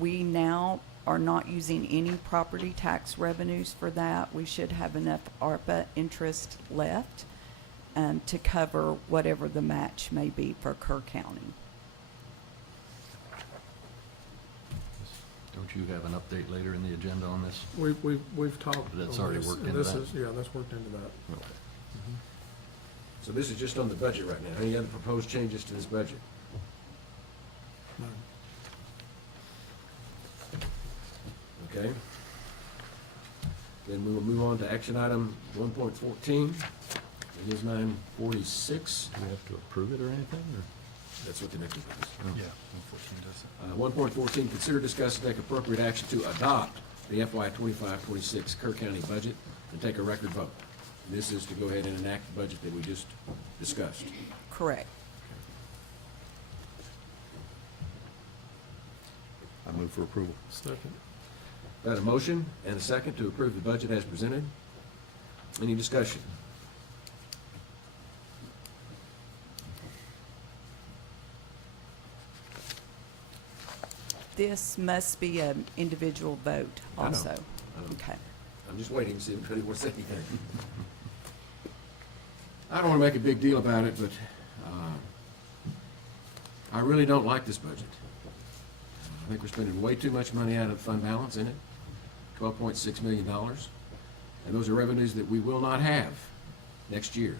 we now are not using any property tax revenues for that. We should have enough ARPA interest left to cover whatever the match may be for Kerr County. Don't you have an update later in the agenda on this? We've talked. That's on already this, worked and into this that? is- Yeah, that's worked into that. Okay. So this is just on the budget right now. Any other proposed changes to this budget? No. Okay. Then we will move on to action item 1.14. It is 9:46. Do we have to approve it or anything, or? That's what the next one is. Yeah. 1.14, consider, discuss, and take appropriate action to adopt the FY 25-26 Kerr County budget and take a record vote. This is to go ahead and enact the budget that we just discussed. Correct. I move for approval. Second. Got a motion and a second to approve the budget as presented. Any discussion? This must be an individual vote I know. also. I know. Okay. I'm just waiting to see if anybody wants to say anything. I don't want to make a big deal about it, but I really don't like this budget. I think we're spending way too much money out of fund balance in it, $12.6 million. And those are revenues that we will not have next year.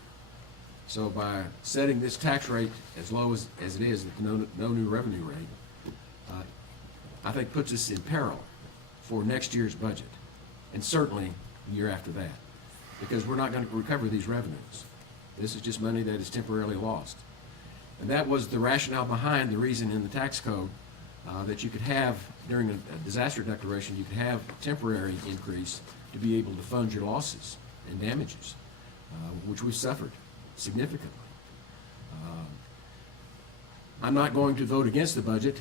So by setting this tax rate as low as it is, at no new revenue rate, I think puts us in peril for next year's budget, and certainly the year after that, because we're not going to recover these revenues. This is just money that is temporarily lost. And that was the rationale behind the reason in the tax code that you could have, during a disaster declaration, you could have a temporary increase to be able to fund your losses and damages, which we've suffered significantly. I'm not going to vote against the budget,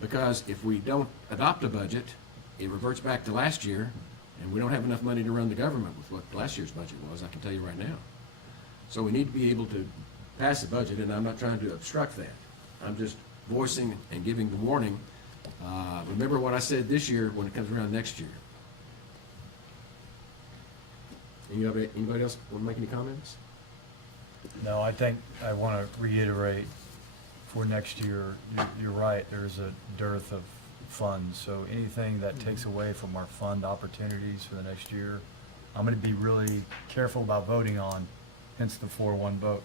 because if we don't adopt a budget, it reverts back to last year, and we don't have enough money to run the government with what last year's budget was, I can tell you right now. So we need to be able to pass a budget, and I'm not trying to obstruct that. I'm just voicing and giving the warning. Remember what I said this year when it comes around next year. Anybody else want to make any comments? No, I think I want to reiterate, for next year, you're right, there's a dearth of funds. So anything that takes away from our fund opportunities for the next year, I'm going to be really careful about voting on, hence the 4-1 vote.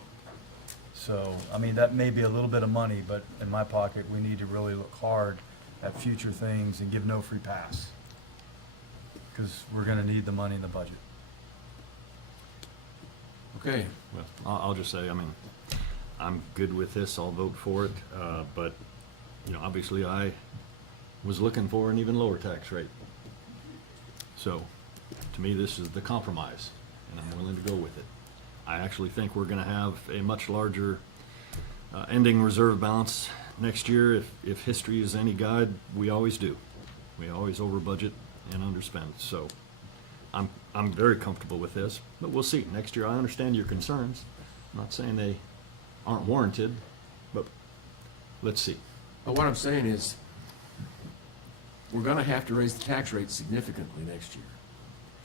So, I mean, that may be a little bit of money, but in my pocket, we need to really look hard at future things and give no free pass, because we're going to need the money in the budget. Okay. Well, I'll just say, I mean, I'm good with this, I'll vote for it, but, you know, obviously I was looking for an even lower tax rate. So, to me, this is the compromise, and I'm willing to go with it. I actually think we're gonna have a much larger ending reserve balance next year. If history is any guide, we always do. We always over budget and underspend, so I'm very comfortable with this, but we'll see. Next year, I understand your concerns. I'm not saying they aren't warranted, but let's see. But what I'm saying is, we're going to have to raise the tax rate significantly next year.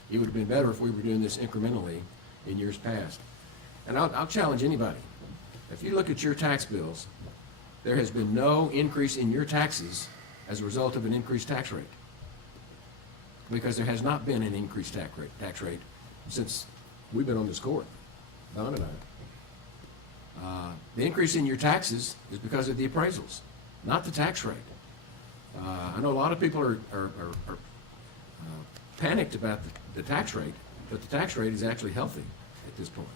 It would have been better if we were doing this incrementally in years past. And I'll challenge anybody. If you look at your tax bills, there has been no increase in your taxes as a result of an increased tax rate. Because there has not been an increased tax rate since we've been on this court, Don and I. The increase in your taxes is because of the appraisals, not the tax rate. I know a lot of people are panicked about the tax rate, but the tax rate is actually healthy at this point.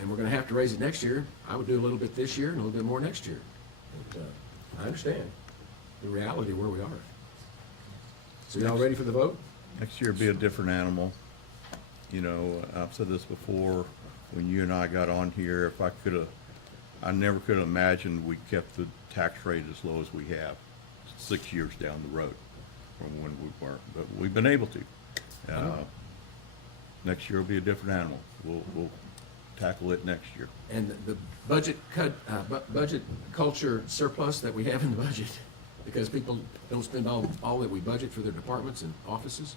And we're going to have to raise it next year. I would do a little bit this year and a little bit more next year. But I understand the reality of where we are. So y'all ready for the vote? Next year will be a different animal. You know, I've said this before, when you and I got on here, I never could have imagined we kept the tax rate as low as we have 6 years down the road from when we weren't, but we've been able to. Next year will be a different animal. We'll tackle it next year. And the budget budget culture surplus that we have in the budget, because people don't spend all that we budget for their departments and offices.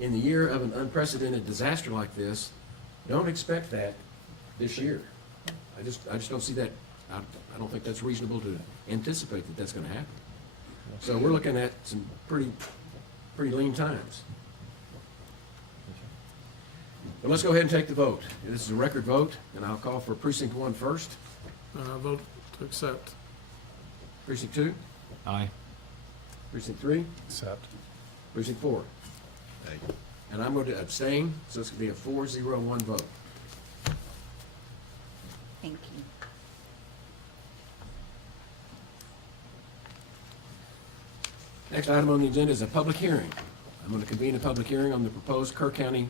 In the year of an unprecedented disaster like this, don't expect that this year. I just don't see that. I don't think that's reasonable to anticipate that that's going to happen. So we're looking at some pretty lean times. But let's go ahead and take the vote. This is a record vote, and I'll call for Precinct 1 first. Vote to accept. Precinct 2, Aye. Precinct 3, Accept. Precinct 4. And I'm going to abstain, so it's going to be a 4-0-1 vote. Thank you. Next item on the agenda is a public hearing. I'm going to convene a public hearing on the proposed Kerr County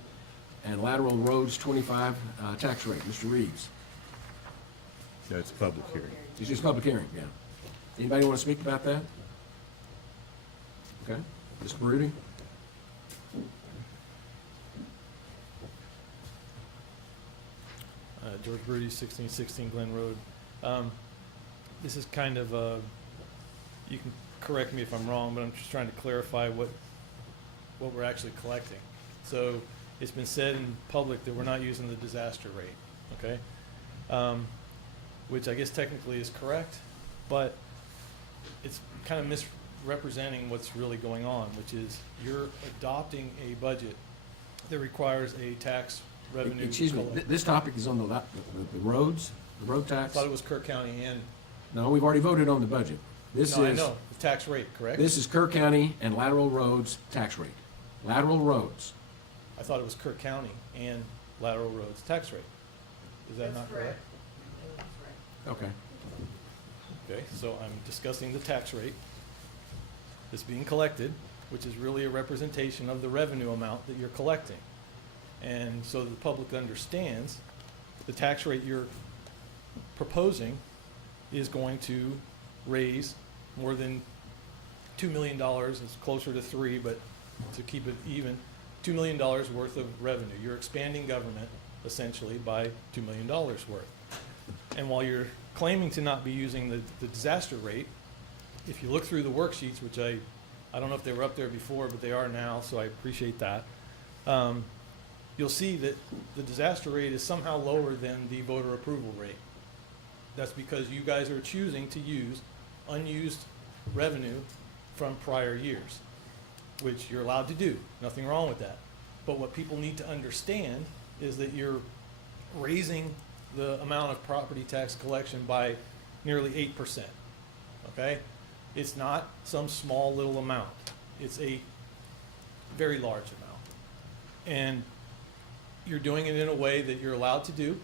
and Lateral Roads 25 tax rate. Mr. Reeves. Yeah, it's a public hearing. It's just a public hearing, yeah. Anybody want to speak about that? Okay. Mr. Baruti? George Brody, 1616 Glen Road. This is kind of a you can correct me if I'm wrong, but I'm just trying to clarify what we're actually collecting. So it's been said in public that we're not using the disaster rate, okay? Which I guess technically is correct, but it's kind of misrepresenting what's really going on, which is you're adopting a budget that requires a tax revenue. Excuse me, this topic is on the roads, the road I tax? thought it was Kerr County and, No, we've already voted on the budget. This no, I is, know, the tax rate, correct? this is Kerr County and lateral roads tax rate. Lateral roads. I thought it was Kerr County and lateral roads tax rate. Is that not correct? Okay. Okay, so I'm discussing the tax rate that's being collected, which is really a representation of the revenue amount that you're collecting. And so the public understands, the tax rate you're proposing is going to raise more than $2 million, it's closer to 3, but to keep it even, $2 million worth of revenue. You're expanding government essentially by $2 million worth. And while you're claiming to not be using the disaster rate, if you look through the worksheets, which I don't know if they were up there before, but they are now, so I appreciate that. You'll see that the disaster rate is somehow lower than the voter approval rate. That's because you guys are choosing to use unused revenue from prior years, which you're allowed to do. Nothing wrong with that. But what people need to understand is that you're raising the amount of property tax collection by nearly 8%, okay? It's not some small little amount. It's a very large amount. And you're doing it in a way that you're allowed to do,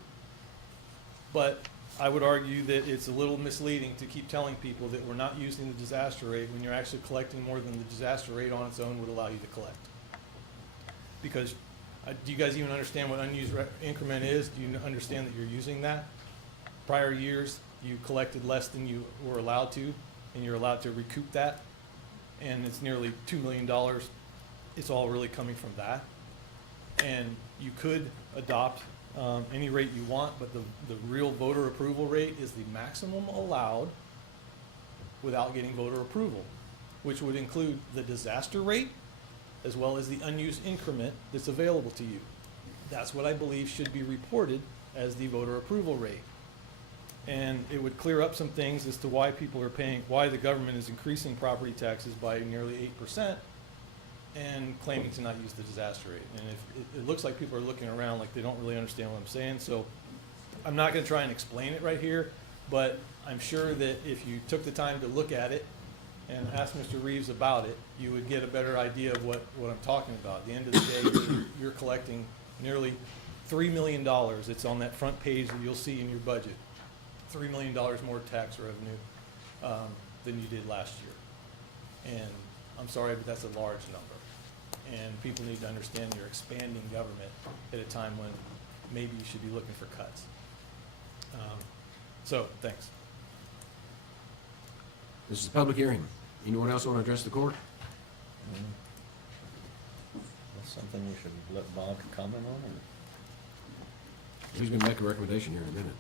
but I would argue that it's a little misleading to keep telling people that we're not using the disaster rate when you're actually collecting more than the disaster rate on its own would allow you to collect. Because do you guys even understand what unused increment is? Do you understand that you're using that? Prior years, you collected less than you were allowed to, and you're allowed to recoup that, and it's nearly $2 million. It's all really coming from that. And you could adopt any rate you want, but the real voter approval rate is the maximum allowed without getting voter approval, which would include the disaster rate as well as the unused increment that's available to you. That's what I believe should be reported as the voter approval rate. And it would clear up some things as to why people are paying, why the government is increasing property taxes by nearly 8% and claiming to not use the disaster rate. And if it looks like people are looking around like they don't really understand what I'm saying, so I'm not gonna try and explain it right here, but I'm sure that if you took the time to look at it and ask Mr. Reeves about it, you would get a better idea of what I'm talking about. At the end of the day, you're collecting nearly $3 million. It's on that front page that you'll see in your budget. $3 million more tax revenue than you did last year. And I'm sorry, but that's a large number. And people need to understand you're expanding government at a time when maybe you should be looking for cuts. So, thanks. This is a public hearing. Anyone else want to address the court? That's something we should let Bob comment on, or? He's going to make a recommendation here in a minute.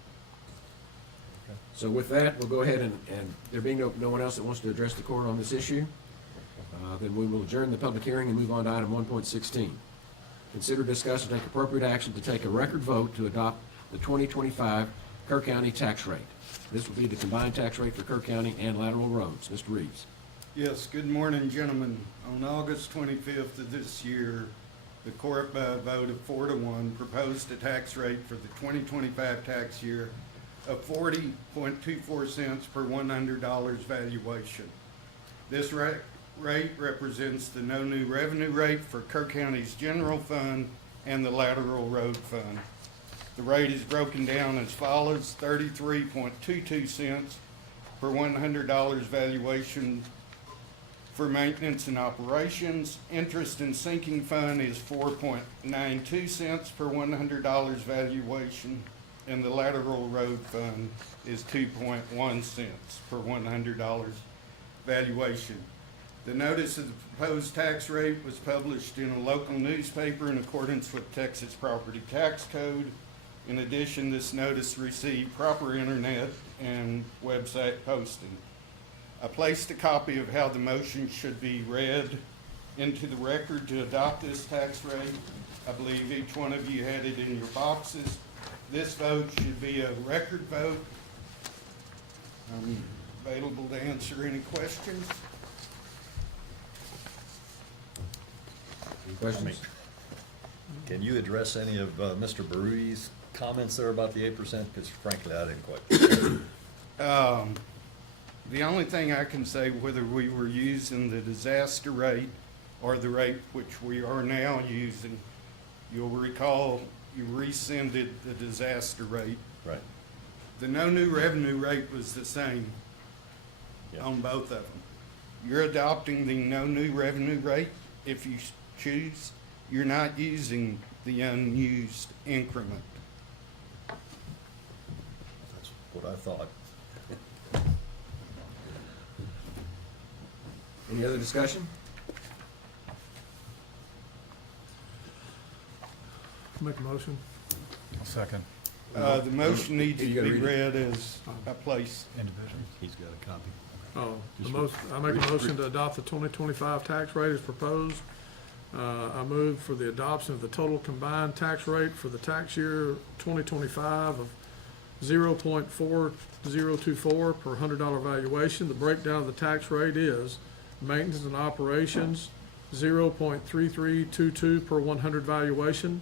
So with that, we'll go ahead and there being no one else that wants to address the court on this issue, then we will adjourn the public hearing and move on to item 1.16. Consider, discuss, and take appropriate action to take a record vote to adopt the 2025 Kerr County tax rate. This will be the combined tax rate for Kerr County and lateral roads. Mr. Reeves. Yes, good morning, gentlemen. On August 25th of this year, the court by a vote of 4-1 proposed a tax rate for the 2025 tax year of 40.24 cents per $100 valuation. This rate represents the no new revenue rate for Kerr County's general fund and the lateral road fund. The rate is broken down as follows: 33.22 cents per $100 valuation for maintenance and operations. Interest and sinking fund is 4.92 cents per $100 valuation, and the lateral road fund is 2.1 cents per $100 valuation. The notice of the proposed tax rate was published in a local newspaper in accordance with Texas Property Tax Code. In addition, this notice received proper internet and website posting. I placed a copy of how the motion should be read into the record to adopt this tax rate. I believe each one of you had it in your boxes. This vote should be a record vote. I'm available to answer any questions. Any questions? Can you address any of Mr. Barui's comments there about the 8%? Because frankly, I didn't quite. The only thing I can say, whether we were using the disaster rate or the rate which we are now using, you'll recall you rescinded the disaster rate. Right. The no new revenue rate was the same Yeah. on both of them. You're adopting the no new revenue rate if you choose. You're not using the unused increment. That's what I thought. Any other discussion? Make a motion. Second. The motion needs to You gotta be read read as a place. Individual. He's got a copy. Oh, I make a motion to adopt the 2025 tax rate as proposed. I move for the adoption of the total combined tax rate for the tax year 2025 of 0.4024 per $100 valuation. The breakdown of the tax rate is maintenance and operations, 0.3322 per 100 valuation.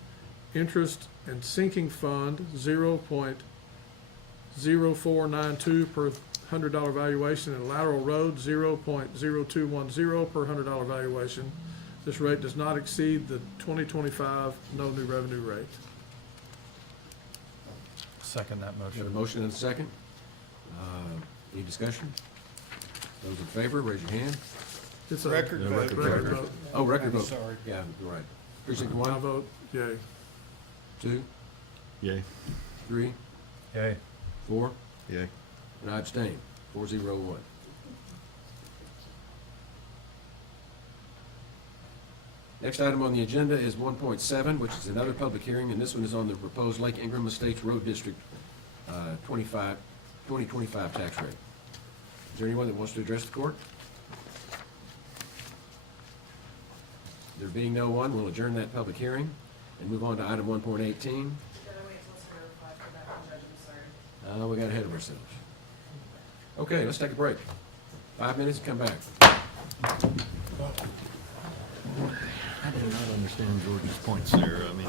Interest and sinking fund, 0.0492 per $100 valuation, and lateral road, 0.0210 per $100 valuation. This rate does not exceed the 2025 no new revenue rate. Second that Got a motion. motion and a second. Any discussion? Those in favor, raise your hand. It's a Record vote. record vote. Oh, record I'm vote. sorry. Yeah, you're right. Precinct I one, vote yay. 2, Yay. 3, Yay. 4, Yay. and I abstain. 401. Next item on the agenda is 1.7, which is another public hearing, and this one is on the proposed Lake Ingram Estates Road District 2025 tax rate. Is there anyone that wants to address the court? There being no one, we'll adjourn that public hearing and move on to item 1.18. We got ahead of ourselves. Okay, let's take a break. 5 minutes and come back. I did not understand George's points there. I mean,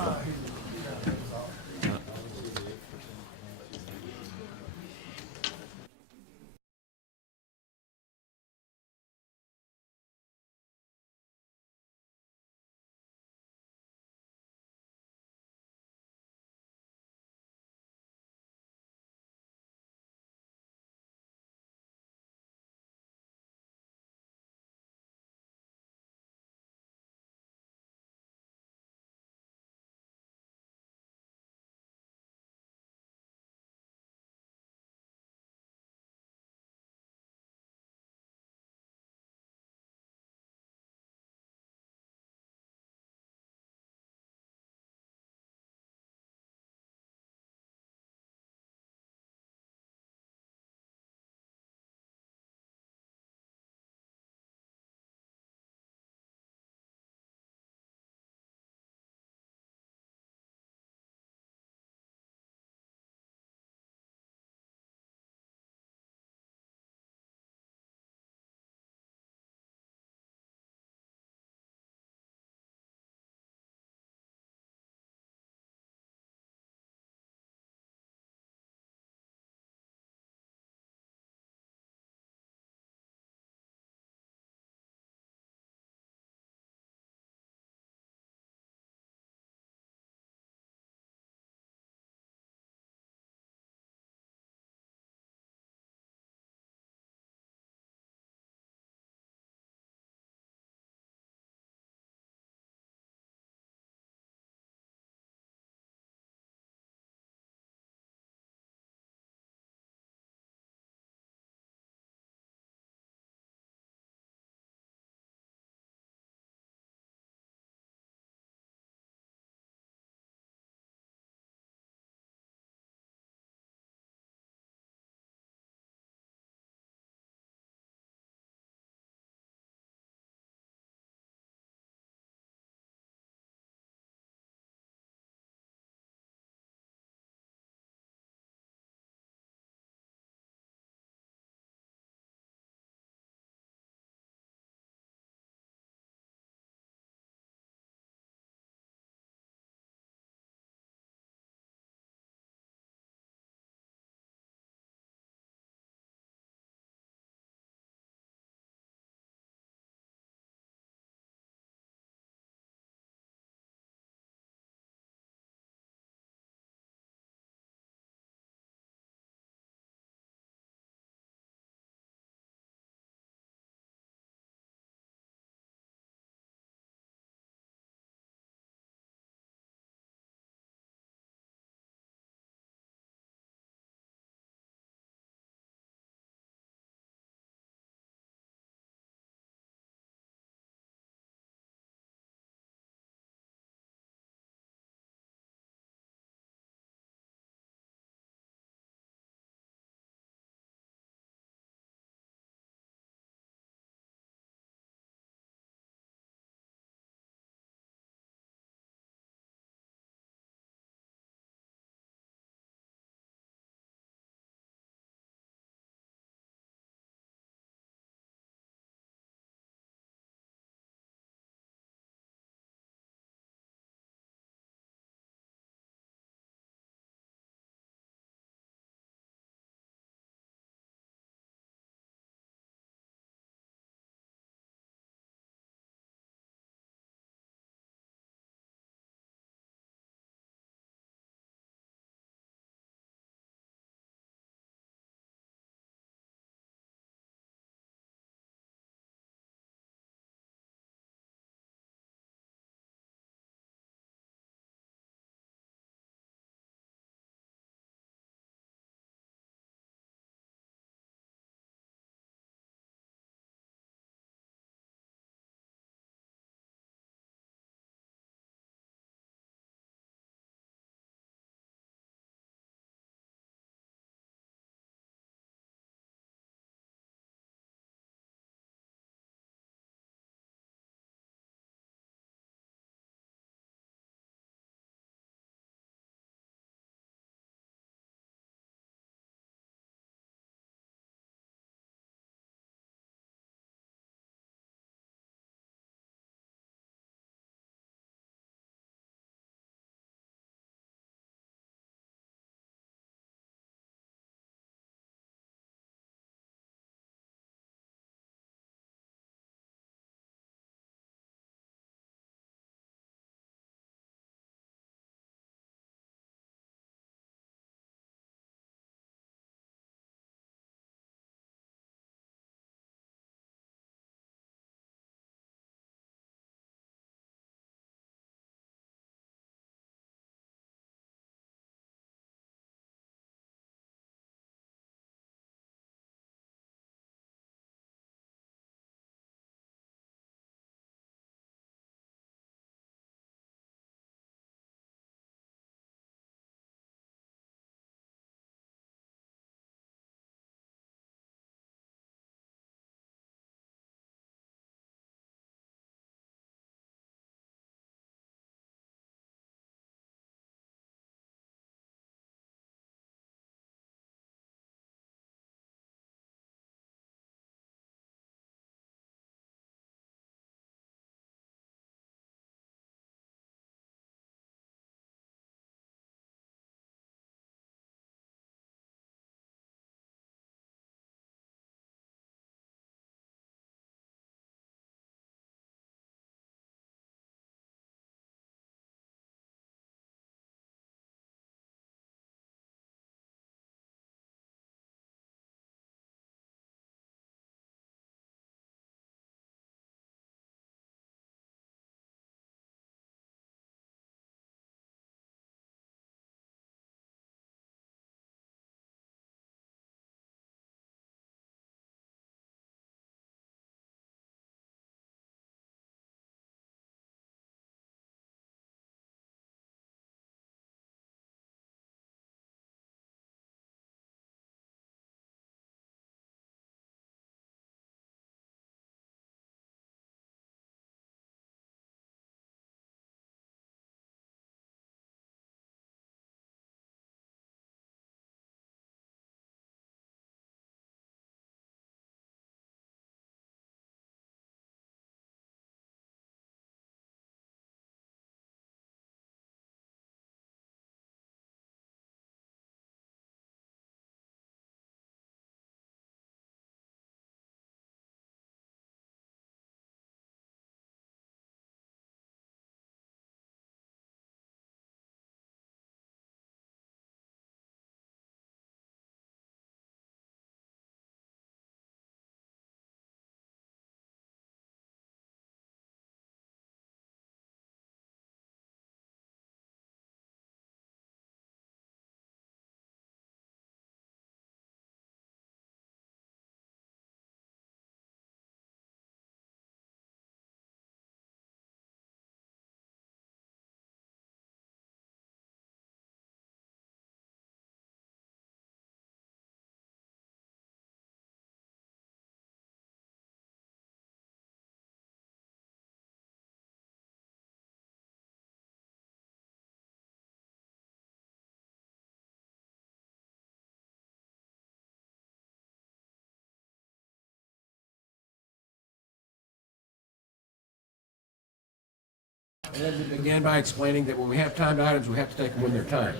And we began by explaining that when we have timed items, we have to take them when they're timed.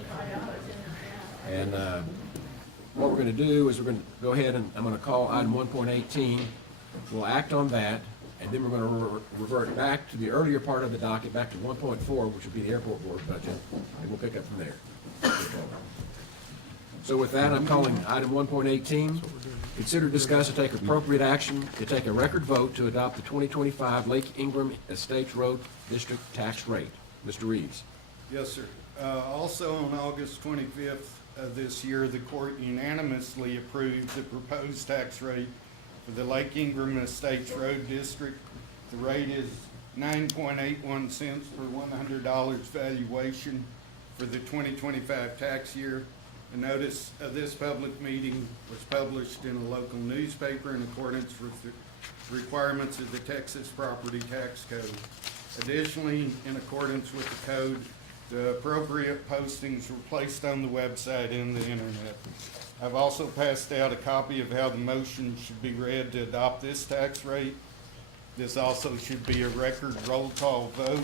And what we're going to do is we're going to go ahead and I'm going to call item 1.18. We'll act on that, and then we're going to revert back to the earlier part of the docket, back to 1.4, which would be the airport board budget, and we'll pick up from there. So with that, I'm calling item 1.18. Consider, discuss, and take appropriate action to take a record vote to adopt the 2025 Lake Ingram Estates Road District tax rate. Mr. Reeves. Yes, sir. Also on August 25th of this year, the court unanimously approved the proposed tax rate for the Lake Ingram Estates Road District. The rate is 9.81 cents per $100 valuation for the 2025 tax year. A notice of this public meeting was published in a local newspaper in accordance with the requirements of the Texas Property Tax Code. Additionally, in accordance with the code, the appropriate postings were placed on the website and the internet. I've also passed out a copy of how the motion should be read to adopt this tax rate. This also should be a record roll call vote.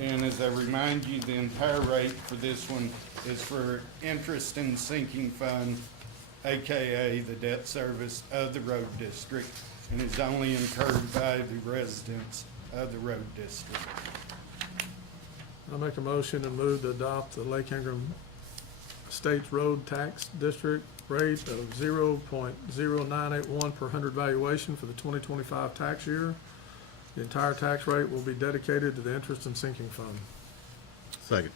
And as I remind you, the entire rate for this one is for interest in sinking fund, AKA the debt service of the road district, and is only incurred by the residents of the road district. I'll make a motion and move to adopt the Lake Ingram Estates Road Tax District rate of 0.0981 per hundred valuation for the 2025 tax year. The entire tax rate will be dedicated to the interest and sinking fund. Second.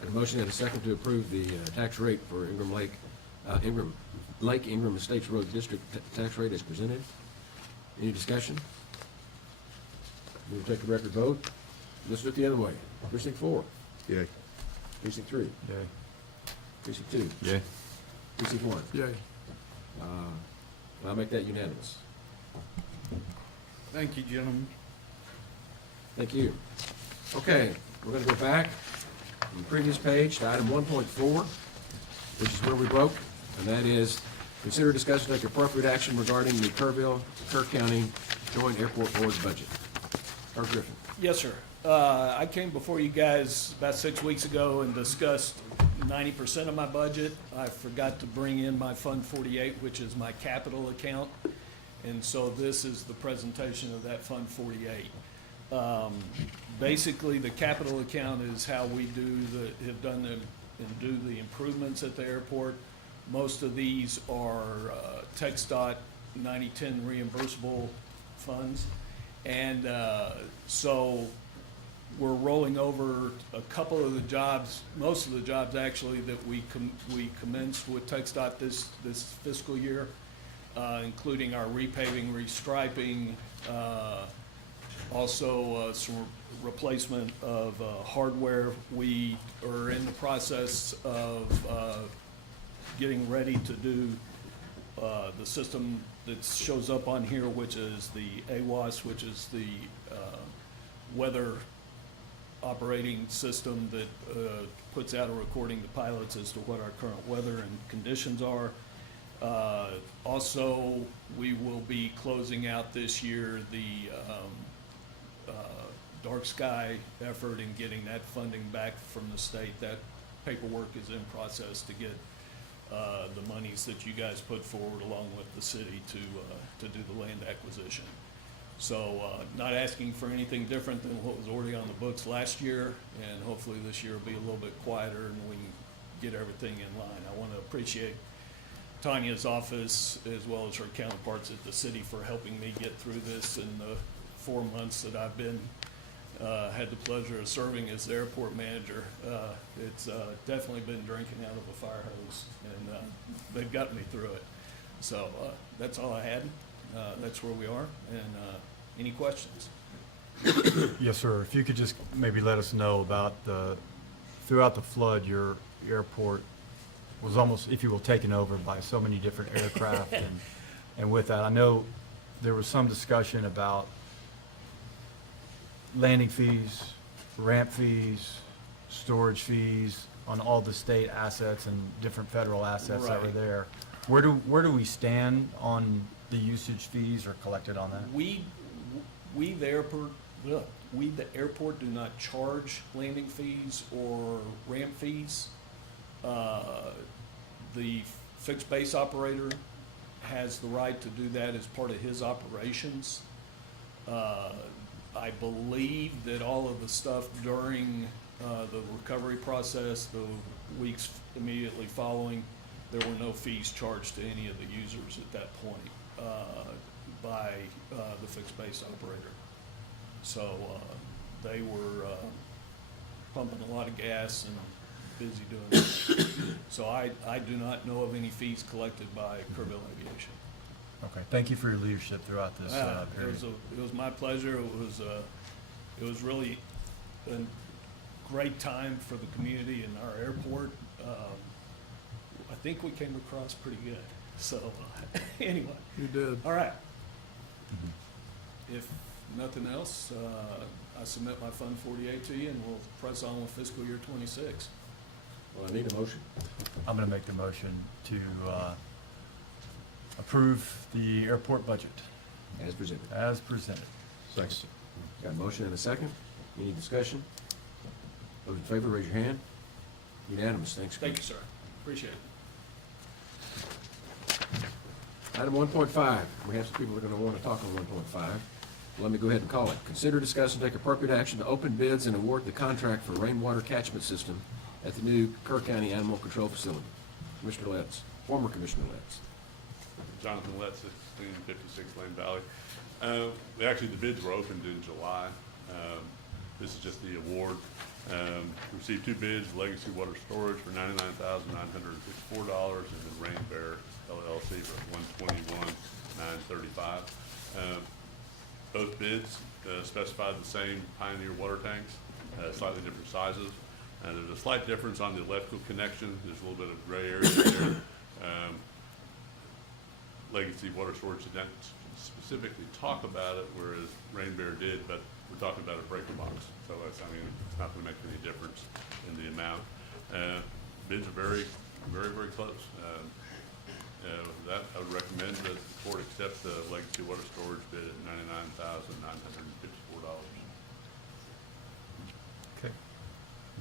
And a motion and a second to approve the tax rate for Lake Ingram Estates Road District tax rate as presented. Any discussion? We'll take a record vote. Let's do it the other way. Precinct 4. Yay. Precinct 3. Yay. Precinct 2. Yay. Precinct 1. Yay. I'll make that unanimous. Thank you, gentlemen. Thank you. Okay, we're going to go back on the previous page to item 1.4, which is where we broke, and that is consider, discuss, and take appropriate action regarding the Kerr County Joint Airport Board budget. Kirk Griffin. Yes, sir. I came before you guys about 6 weeks ago and discussed 90% of my budget. I forgot to bring in my Fund 48, which is my capital account. And so this is the presentation of that Fund 48. Basically, the capital account is how we have done and do the improvements at the airport. Most of these are TxDOT 9010 reimbursable funds. And so we're rolling over a couple of the jobs, most of the jobs actually, that we commenced with TxDOT this fiscal year, including our repaving, restriping, also some replacement of hardware. We are in the process of getting ready to do the system that shows up on here, which is the AWAS, which is the weather operating system that puts out a recording to pilots as to what our current weather and conditions are. Also, we will be closing out this year the dark sky effort and getting that funding back from the state. That paperwork is in process to get the monies that you guys put forward along with the city to do the land acquisition. So not asking for anything different than what was already on the books last year, and hopefully this year will be a little bit quieter and we can get everything in line. I want to appreciate Tanya's office as well as her counterparts at the city for helping me get through this in the 4 months that I've been had the pleasure of serving as the airport manager. It's definitely been drinking out of a fire hose, and they've gotten me through it. So that's all I had. That's where we are. And any questions? Yes, sir. If you could just maybe let us know about throughout the flood, your airport was almost, if you will, taken over by so many different aircraft. And with that, I know there was some discussion about landing fees, ramp fees, storage fees on all the state assets and different federal assets that were Right. there. Where do we stand on the usage fees or collected on that? We the airport, we, the airport, do not charge landing fees or ramp fees. The fixed base operator has the right to do that as part of his operations. I believe that all of the stuff during the recovery process, the weeks immediately following, there were no fees charged to any of the users at that point by the fixed base operator. So they were pumping a lot of gas and busy doing that. So I do not know of any fees collected by Kerrville Aviation. Okay, thank you for your leadership throughout this period. It was my pleasure. It was really a great time for the community and our airport. I think we came across pretty good. So anyway. You did. All right. If nothing else, I submit my Fund 48 to you, and we'll press on with fiscal year 26. Well, I need a motion. I'm going to make the motion to approve the airport budget As presented. as presented. Second. Got a motion and a second. Any discussion? Those in favor, raise your hand. Unanimous. Thanks. Thank you, sir. Appreciate it. Item 1.5, we have some people that are going to want to talk on 1.5. Let me go ahead and call it. Consider, discuss, and take appropriate action to open bids and award the contract for rainwater catchment system at the new Kerr County Animal Control Facility. Commissioner Letts, former Commissioner Letts. Jonathan Letts, 1656 Lane Valley. Actually, the bids were opened in July. This is just the award. Received two bids, Legacy Water Storage for $99,954, and then Rain Bear LLC for $121,935. Both bids specified the same Pioneer water tanks, slightly different sizes. There's a slight difference on the electrical connection. There's a little bit of gray area there. Legacy Water Storage didn't specifically talk about it, whereas Rain Bear did, but we're talking about a breaker box. So that's, I mean, it's not going to make any difference in the amount. Bids are very, very close. That I would recommend that the court accept the Legacy Water Storage bid at $99,954. Okay.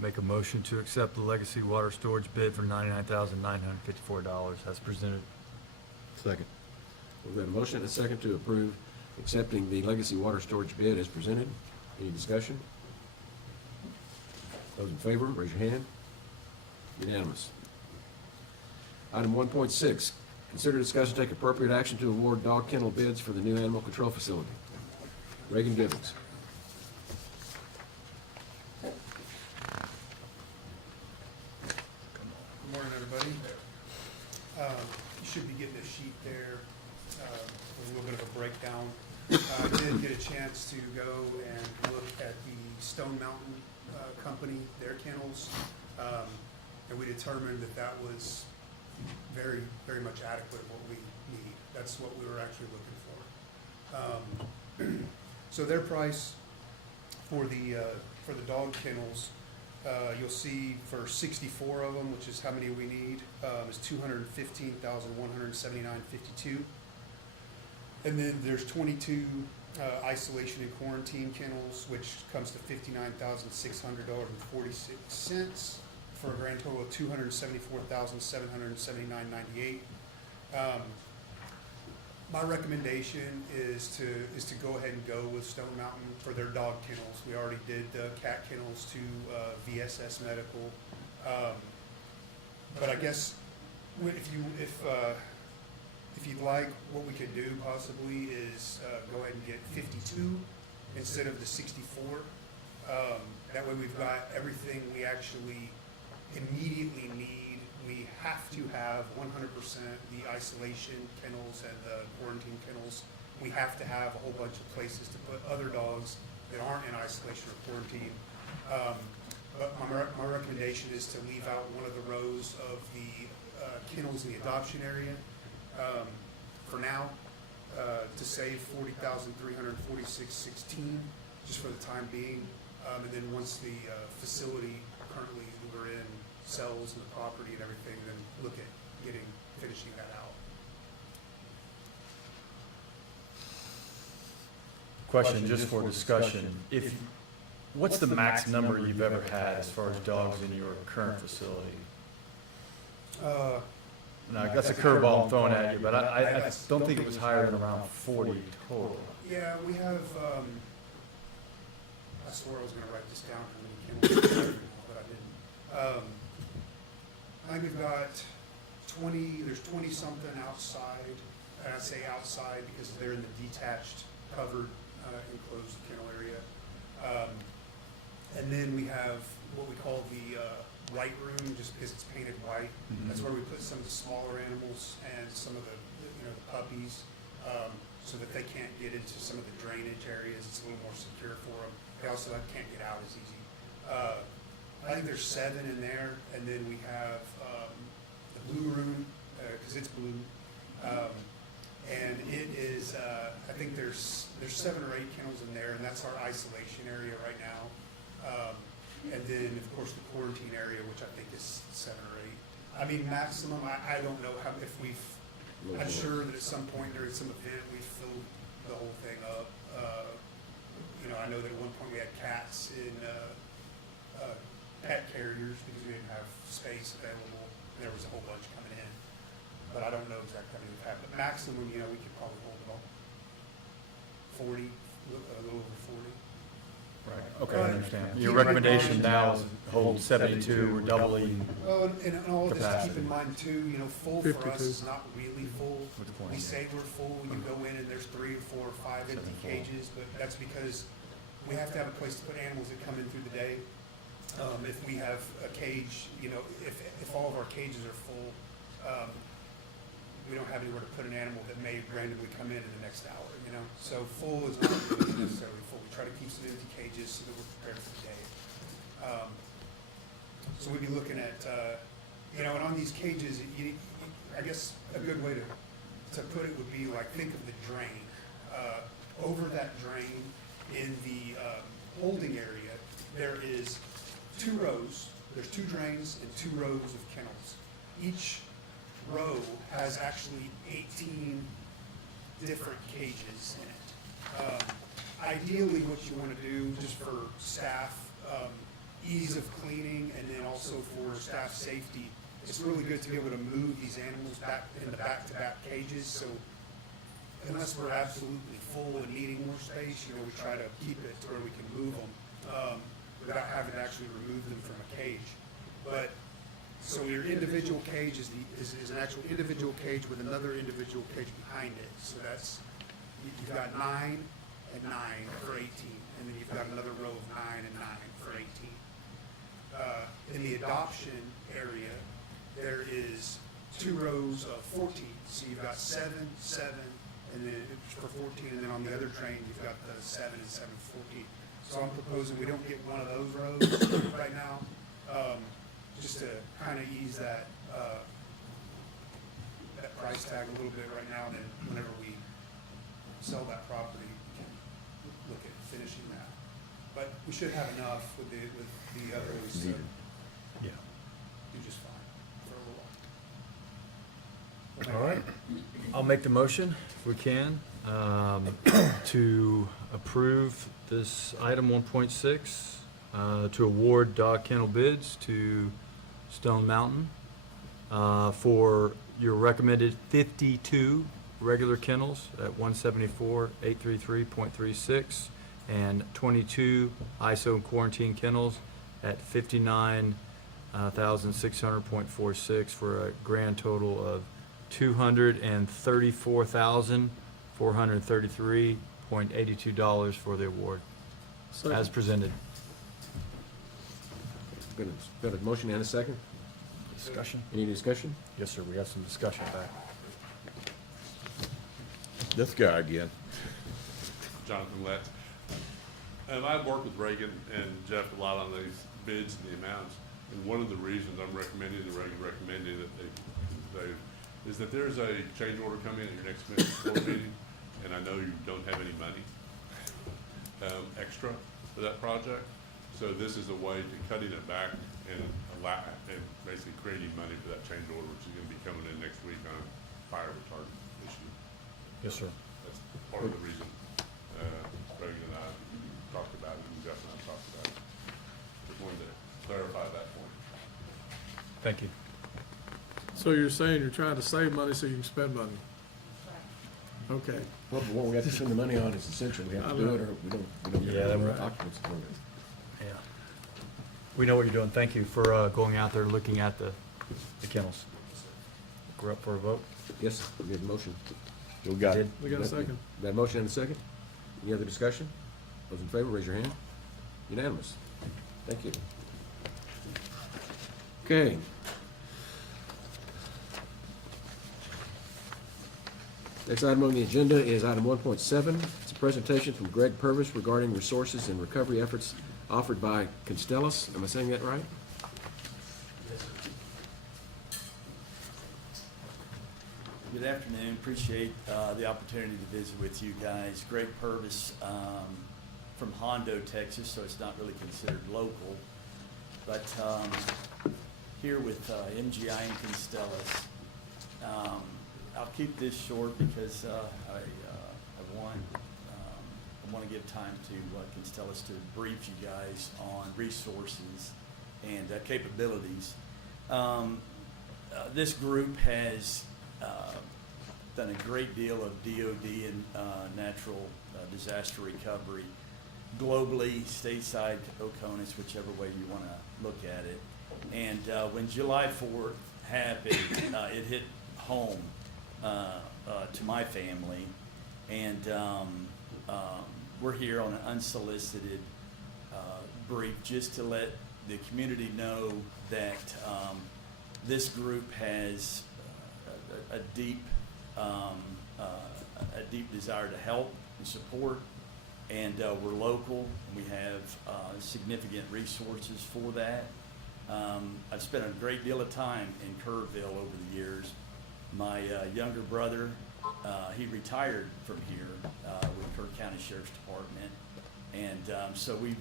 Make a motion to accept the Legacy Water Storage bid for $99,954 as presented. Second. We've got a motion and a second to approve accepting the Legacy Water Storage bid as presented. Any discussion? Those in favor, raise your hand. Unanimous. Item 1.6, consider, discuss, and take appropriate action to award dog kennel bids for the new animal control facility. Reagan Gibbons. Good morning, everybody. You should be getting a sheet there with a little bit of a breakdown. I did get a chance to go and look at the Stone Mountain Company, their kennels, and we determined that that was very, very much adequate what we need. That's what we were actually looking for. So their price for the dog kennels, you'll see for 64 of them, which is how many we need, is $215,179.52. And then there's 22 isolation and quarantine kennels, which comes to $59,600.46 for a grand total of $274,779.98. My recommendation is to go ahead and go with Stone Mountain for their dog kennels. We already did the cat kennels to VSS Medical, but I guess if you'd like, what we could do possibly is go ahead and get 52 instead of the 64. That way we've got everything we actually immediately need. We have to have 100% the isolation kennels and the quarantine kennels. We have to have a whole bunch of places to put other dogs that aren't in isolation or quarantine. But my recommendation is to leave out one of the rows of the kennels in the adoption area for now, to save $40,346.16 just for the time being. And then once the facility currently we're in sells and the property and everything, then look at finishing that out. question just for discussion. What's the max number you've ever had as far as dogs in your current facility? No, that's a curveball I'm throwing at you, but I don't think it was higher than around 40 total. Yeah, we have, I swore I was gonna write this down how many kennels, but I didn't. I think we've got 20, there's 20-something outside, and I say outside because they're in the detached, covered, enclosed kennel area. And then we have what we call the white room, just because it's painted white. That's where we put some of the smaller animals and some of the the puppies, so that they can't get into some of the drainage areas. It's a little more secure for them. They also can't get out as easy. I think there's 7 in there, and then we have the blue room, because it's blue. And it is, I think there's 7 or 8 kennels in there, and that's our isolation area right now. And then, of course, the quarantine area, which I think is 7 or 8. I mean, maximum, I don't know how, if we've, I'm sure that at some point during some event, we filled the whole thing up. I know that at one point we had cats in pet carriers because we didn't have space available. There was a whole bunch coming in. But I don't know exactly how many we've had. But maximum, we could probably hold about 40, a little over 40. Right, okay, I understand. Your recommendation now is hold 72, we're doubling. Well, and all of this, capacity. keep in mind too, full for us 52. is not really full. What's the point? We say we're full, you go in and there's 3 or 4 or 5 empty cages, but that's because we have to have a place to put animals that come in through the day. If we have a cage, if all of our cages are full, we don't have anywhere to put an animal that may randomly come in the next hour, So full is not really necessarily full. We try to keep some empty cages so that we're prepared for the day. So we'd be looking at, and on these cages, I guess a good way to put it would be like, think of the drain. Over that drain in the holding area, there is 2 rows. There's 2 drains and 2 rows of kennels. Each row has actually 18 different cages in it. Ideally, what you want to do, just for staff ease of cleaning and then also for staff safety, it's really good to be able to move these animals back in the back-to-back cages. So unless we're absolutely full and needing more space, we try to keep it to where we can move them without having to actually remove them from a cage. But so your individual cage is an actual individual cage with another individual cage behind it. So that's, you've got 9 and 9 for 18, and then you've got another row of 9 and 9 for 18. In the adoption area, there is 2 rows of 14. So you've got 7, 7, and then for 14, and then on the other train, you've got the 7 and 7, 14. So I'm proposing we don't get one of those rows right now, just to kind of ease that price tag a little bit right now, and then whenever we sell that property, we can look at finishing that. But we should have enough with the others to do just fine for a little while. All right, I'll make the motion, if we can, to approve this item 1.6, to award dog kennel bids to Stone Mountain for your recommended 52 regular kennels at 174,833.36 and 22 ISO quarantine kennels at 59,600.46 for a grand total of $234,433.82 for the award, as presented. Got a motion and a second? Discussion? Any discussion? Yes, sir, we have some discussion back. This guy again. Jonathan Letts. I've worked with Reagan and Jeff a lot on these bids and the amounts, and one of the reasons I'm recommending, and Reagan recommending that they is that there's a change order coming at your next board meeting, and I know you don't have any money extra for that project. So this is a way to cutting it back and basically creating money for that change order, which is going to be coming in next week on a fire retardant issue. Yes, sir. That's part of the reason Hogan and I talked about it, and Jeff and I talked about it. Just wanted to clarify that point. Thank you. So you're saying you're trying to save money so you can spend money? Okay. Well, but what we have to spend the money on is essential. We have to do it, or we don't Yeah, get that any would- occupancy permit. Yeah. We know what you're doing. Thank you for going out there, looking at the kennels. We're up for a vote. Yes, we have a motion. We got it. We got a second. Got a motion and a second? Any other discussion? Those in favor, raise your hand. Unanimous. Thank you. Okay. Next item on the agenda is item 1.7. It's a presentation from Greg Purvis regarding resources and recovery efforts offered by Constellus. Am I saying that right? Good afternoon. Appreciate the opportunity to visit with you guys. Greg Purvis from Hondo, Texas, so it's not really considered local. But here with MGI and Constellus. I'll keep this short because I want to give time to Constellus to brief you guys on resources and capabilities. This group has done a great deal of DOD and natural disaster recovery globally, stateside, Oconus, whichever way you want to look at it. And when July 4th happened, it hit home to my family, and we're here on an unsolicited brief just to let the community know that this group has a deep desire to help and support, and we're local, and we have significant resources for that. I've spent a great deal of time in Kerrville over the years. My younger brother, he retired from here with Kerr County Sheriff's Department, and so we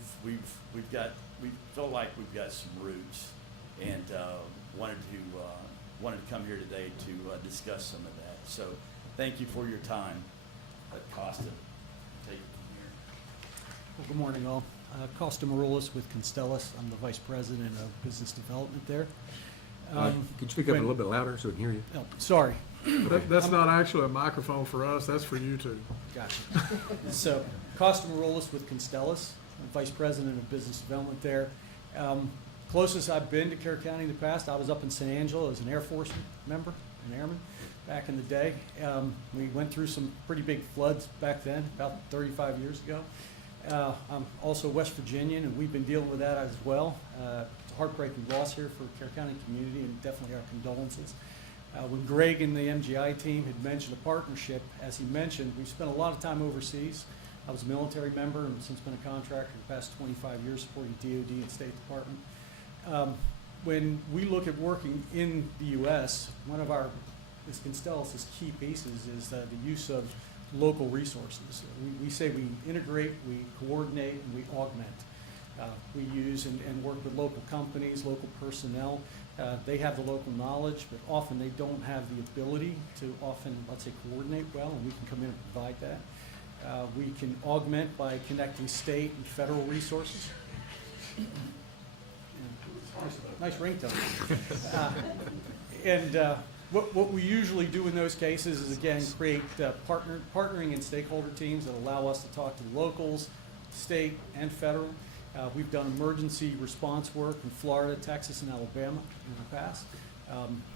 felt like we've got some roots, and wanted to come here today to discuss some of that. So thank you for your time. Costa, take it from here. Well, good morning, all. Costa Maroulis with Constellus. I'm the Vice President of Business Development there. Could you speak up a little bit louder so we can hear you? Oh, sorry. That's not actually a microphone for us, that's for you two. Gotcha. So, Costa Maroulis with Constellus. I'm Vice President of Business Development there. Closest I've been to Kerr County in the past, I was up in San Angelo as an Air Force member, an airman, back in the day. We went through some pretty big floods back then, about 35 years ago. I'm also West Virginian, and we've been dealing with that as well. It's a heartbreaking loss here for Kerr County community, and definitely our condolences. When Greg and the MGI team had mentioned a partnership, as he mentioned, we've spent a lot of time overseas. I was a military member and since been a contractor the past 25 years supporting DOD and State Department. When we look at working in the U.S., one of our Constellus' key pieces is the use of local resources. We say we integrate, we coordinate, and we augment. We use and work with local companies, local personnel. They have the local knowledge, but often they don't have the ability to let's say, coordinate well, and we can come in and provide that. We can augment by connecting state and federal resources. Nice ringtone. What we usually do in those cases is, again, create partnering and stakeholder teams that allow us to talk to the locals, state, and federal. We've done emergency response work in Florida, Texas, and Alabama in the past.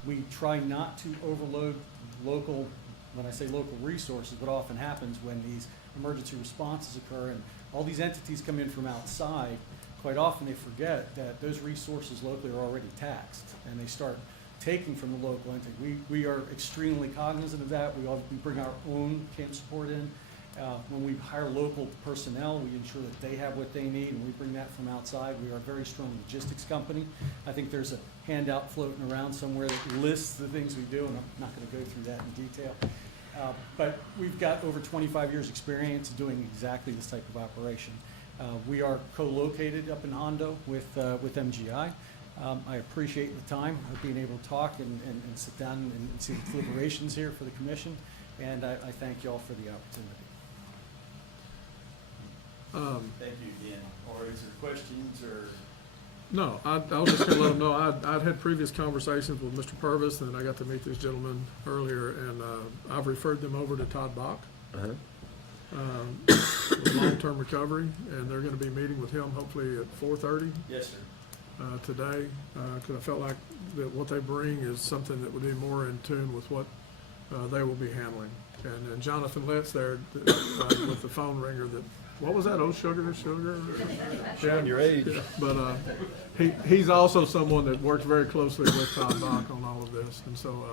We try not to overload local, when I say local resources, what often happens when these emergency responses occur and all these entities come in from outside, quite often they forget that those resources locally are already taxed, and they start taking from the local entity. We are extremely cognizant of that. We bring our own camp support in. When we hire local personnel, we ensure that they have what they need, and we bring that from outside. We are a very strong logistics company. I think there's a handout floating around somewhere that lists the things we do, and I'm not going to go through that in detail. But we've got over 25 years experience doing exactly this type of operation. We are co-located up in Hondo with MGI. I appreciate the time of being able to talk and sit down and see the deliberations here for the commission, and I thank you all for the opportunity. Thank you again. Or is there questions or? No, I was just gonna let them know, I'd had previous conversations with Mr. Purvis, and I got to meet these gentlemen earlier, and I've referred them over to Todd Bach, with long-term recovery, and they're gonna be meeting with him hopefully at 4:30 Yes, sir. today, because I felt like that what they bring is something that would be more in tune with what they will be handling. And Jonathan Lentz there with the phone ringer that, what was that, oh, sugar? Showing your age. Yeah, but he's also someone that works very closely with Todd Bach on all of this. And so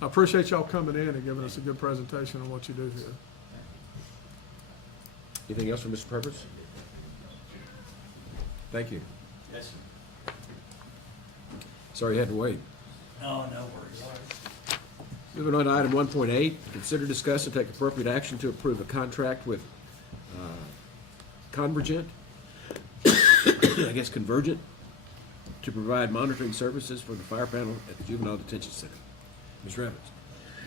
I appreciate y'all coming in and giving us a good presentation on what you do here. Anything else from Mr. Purvis? Thank you. Yes, sir. Sorry you had to wait. Oh, no worries. Moving on to item 1.8, consider, discuss, and take appropriate action to approve a contract with Convergent, I guess Convergent, to provide monitoring services for the fire panel at the Juvenile Detention Center. Ms. Revens.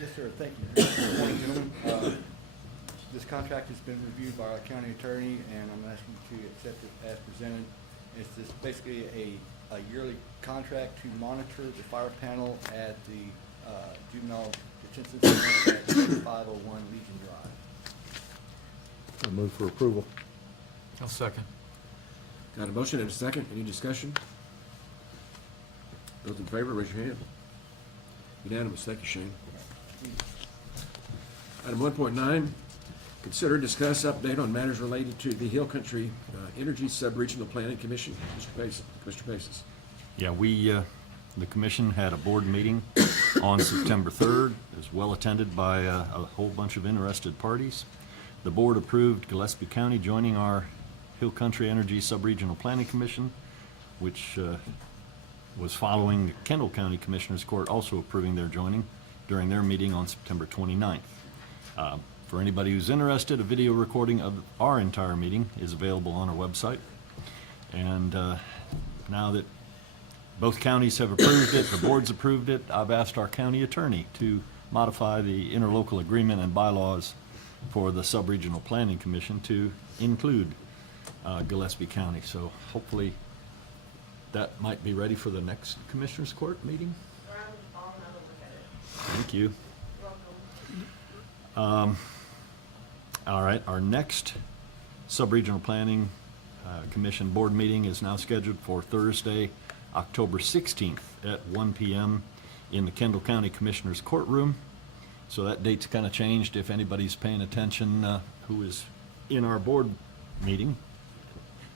Yes, sir, thank you. Good morning, gentlemen. This contract has been reviewed by our county attorney, and I'm asking to accept it as presented. It's just basically a yearly contract to monitor the fire panel at the Juvenile Detention Center at 501 Legion Drive. I'll move for approval. I'll second. Got a motion and a second. Any discussion? Those in favor, raise your hand. Unanimous. Thank you, Shane. Item 1.9, consider, discuss, update on matters related to the Hill Country Energy Sub-Regional Planning Commission. Mr. Paces. Yeah, the commission had a board meeting on September 3rd. It was well attended by a whole bunch of interested parties. The board approved Gillespie County joining our Hill Country Energy Sub-Regional Planning Commission, which was following the Kendall County Commissioners Court also approving their joining during their meeting on September 29th. For anybody who's interested, a video recording of our entire meeting is available on our website. And now that both counties have approved it, the board's approved it, I've asked our county attorney to modify the interlocal agreement and bylaws for the Sub-Regional Planning Commission to include Gillespie County. So hopefully that might be ready for the next Commissioners Court meeting. Thank you. All right, our next Sub-Regional Planning Commission board meeting is now scheduled for Thursday, October 16th at 1 p.m. in the Kendall County Commissioners Courtroom. So that date's kind of changed if anybody's paying attention who is in our board meeting.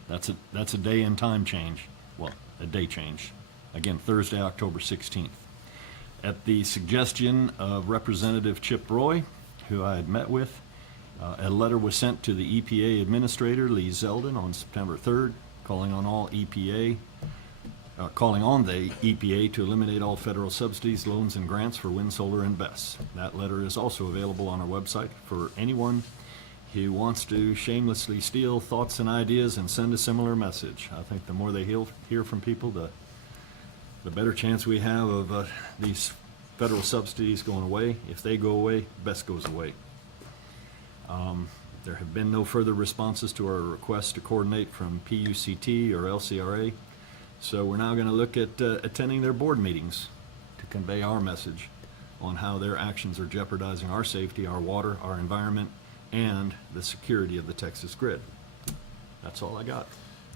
That's a day and time change. Well, a day change. Again, Thursday, October 16th. At the suggestion of Representative Chip Roy, who I had met with, a letter was sent to the EPA Administrator, Lee Zeldin, on September 3rd, calling on the EPA to eliminate all federal subsidies, loans, and grants for wind, solar, and BESS. That letter is also available on our website for anyone who wants to shamelessly steal thoughts and ideas and send a similar message. I think the more they hear from people, the better chance we have of these federal subsidies going away. If they go away, BESS goes away. There have been no further responses to our request to coordinate from PUCT or LCRA. So we're now going to look at attending their board meetings to convey our message on how their actions are jeopardizing our safety, our water, our environment, and the security of the Texas grid. That's all I got.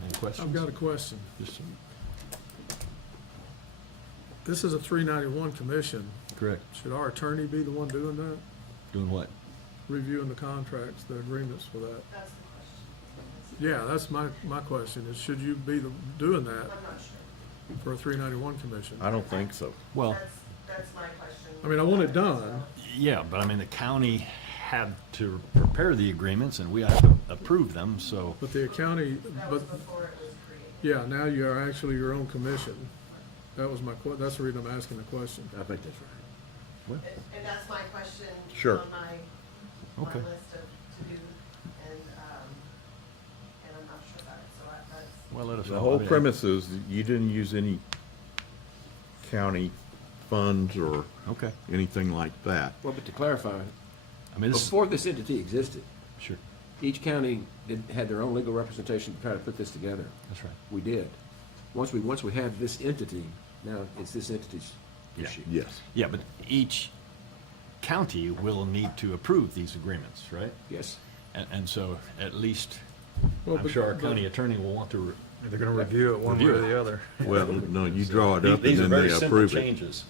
Any questions? I've got a question. Yes, sir. This is a 391 commission. Correct. Should our attorney be the one doing that? Doing what? Reviewing the contracts, the agreements for that? That's the question. Yeah, that's my question, is should you be doing that I'm not sure. for a 391 commission? I don't think so. Well, That's my question. I mean, I want it done. yeah, but I mean, the county had to prepare the agreements and we have to approve them, so. But the county, That was before it was yeah, created. now you are actually your own commission. That was that's the reason I'm asking the question. I think that's right. Well, And that's my question. Sure. On my Okay. list of to do, and I'm not sure about it, so that's. well, let us know. The whole I mean, premise is that you didn't use any county funds or Okay. anything like that. Well, but to clarify, I mean, this, before this entity existed, sure. Each county had their own legal representation to try to put this together. That's right. We did. Once we have this entity, now it's this entity's issue. Yes. Yeah, but each county will need to approve these agreements, right? Yes. And so at least, Well, I'm but- sure our but- county attorney will want to. They're gonna review it one way or the other. Well, no, you draw it up and These are then very they simple approve it. changes.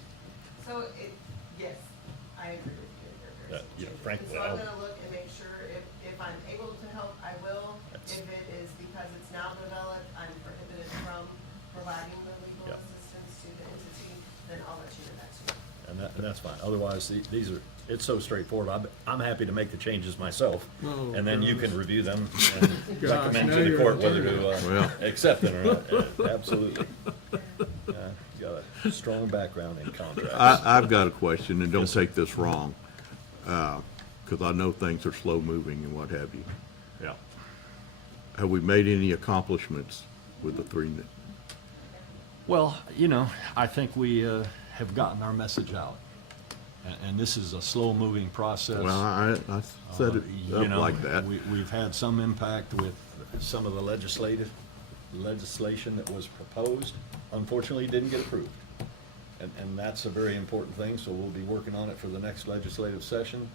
So yes, I agree with you. They're very You know, frankly, So I'm I'll- gonna look and make sure if I'm able to help, I will. If it is because it's now developed, I'm prohibited from providing the legal Yep. assistance to the entity, then I'll let you know that too. And that's fine. Otherwise, these are, it's so straightforward. I'm happy to make the changes myself. Oh, And then you goodness. can review them and Gosh, recommend now to the you're court an whether attorney. to accept it or not. Absolutely. You got a strong background in contracts. I've got a question, and don't take this wrong, because I know things are slow moving and what have you. Yeah. Have we made any accomplishments with the three? Well, you know, I think we have gotten our message out. And this is a slow-moving process. Well, I set it You up know, like that. We've had some impact with some of the legislation that was proposed. Unfortunately, didn't get approved. And that's a very important thing, so we'll be working on it for the next legislative session.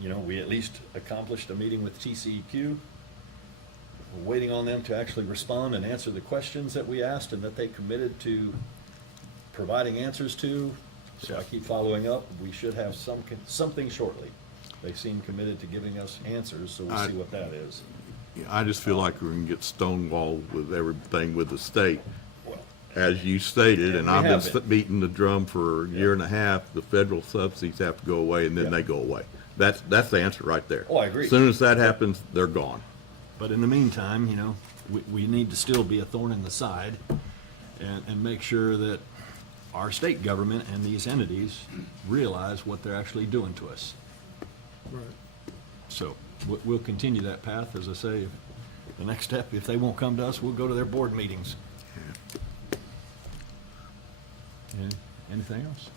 You know, we at least accomplished a meeting with TCEQ. We're waiting on them to actually respond and answer the questions that we asked and that they committed to providing answers to. So I keep following up. We should have something shortly. They seem committed to giving us answers, so we'll see what that is. I just feel like we're gonna get stonewalled with everything with the state. Well, As you stated, and we I've have been beating the drum for a year and a half, the federal subsidies have to go away, and then Yeah. they go away. That's the answer right there. Oh, I agree. As soon as that happens, they're gone. But in the meantime, you know, we need to still be a thorn in the side and make sure that our state government and these entities realize what they're actually doing to us. Right. So we'll continue that path. As I say, the next step, if they won't come to us, we'll go to their board meetings. Anything else?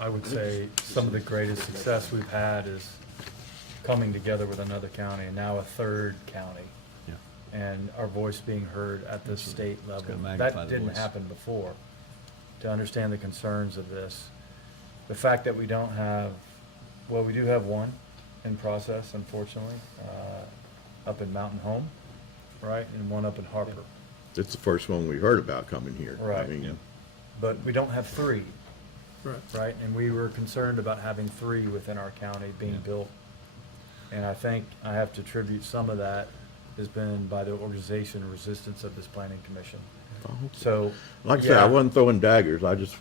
I would say some of the greatest success we've had is coming together with another county, and now a third county, Yeah. and our voice being heard at the state level. gonna magnify That the didn't voice. happen before. To understand the concerns of this, the fact that we don't have, well, we do have one in process, unfortunately, up in Mountain Home, right, and one up in Harper. It's the first one we heard about coming here. I Right. mean, But we don't have three. Right. Right, and we were concerned about having three within our county being built. And I think I have to attribute some of that has been by the organization and resistance of this planning commission. So. Like I said, I yeah. wasn't throwing daggers, I just,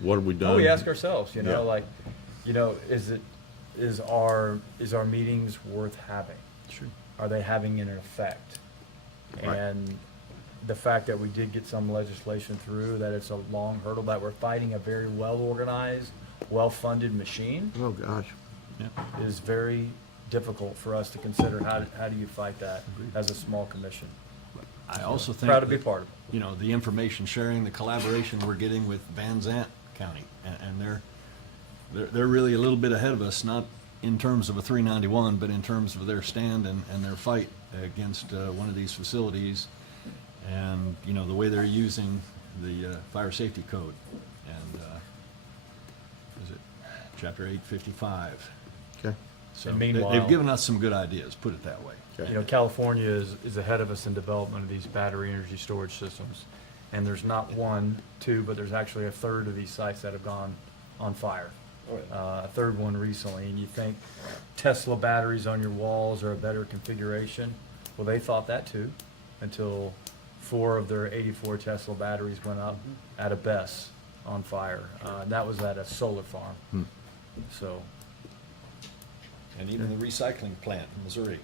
what have we done? Oh, we ask ourselves, you know, Yeah. like, you know, is our meetings worth having? Sure. Are they having an effect? Right. And the fact that we did get some legislation through, that it's a long hurdle, that we're fighting a very well-organized, well-funded machine Oh, gosh. is very difficult for us to consider. How do you fight that as a small commission? I also think. Proud to be that, part of it. You know, the information sharing, the collaboration we're getting with Van Zant County, and they're really a little bit ahead of us, not in terms of a 391, but in terms of their stand and their fight against one of these facilities, and you know the way they're using the fire safety code, and is it Chapter 855? Okay. So And they've meanwhile- given us some good ideas. Put it that way. You know, California is ahead of us in development of these battery energy storage systems. And there's not one, two, but there's actually a third of these sites that have gone on fire. A third one recently, and you think Tesla batteries on your walls are a better configuration? Well, they thought that too, until 4 of their 84 Tesla batteries went up at a BESS on fire. And that was at a solar farm. So, And even the recycling plant in Missouri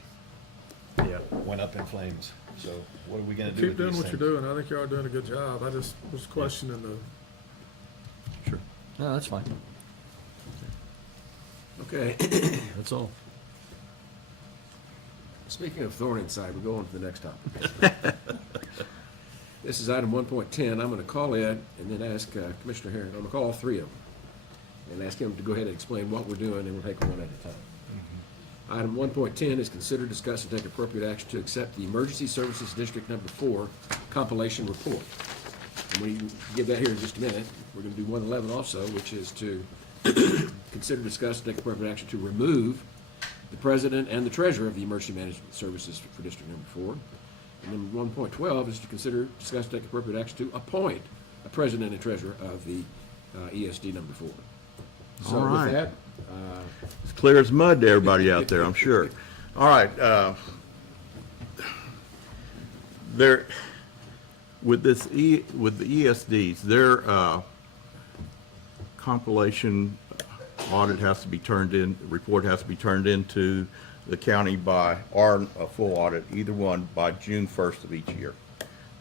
yeah. went up in flames. So what are we gonna do Keep with doing these what you're things? doing. I think you are doing a good job. I just was questioning the, Sure. No, that's fine. Okay. That's all. Speaking of thorn inside, we'll go on to the next topic. This is item 1.10. I'm going to call Ed and then ask Commissioner Herring. I'm going to call all three of them and ask him to go ahead and explain what we're doing, and we'll take them one at a time. Item 1.10 is consider, discuss, and take appropriate action to accept the Emergency Services District Number 4 compilation report. And we can give that here in just a minute. We're going to do 111 also, which is to consider, discuss, and take appropriate action to remove the president and the treasurer of the Emergency Management Services for District Number 4. And then 1.12 is to consider, discuss, and take appropriate action to appoint a president and treasurer of the ESD Number 4. So All right. with that, It's clear as mud to everybody out there, I'm sure. All right, there, with the ESDs, their compilation audit has to be turned in, report has to be turned into the county by, or a full audit, either one, by June 1st of each year.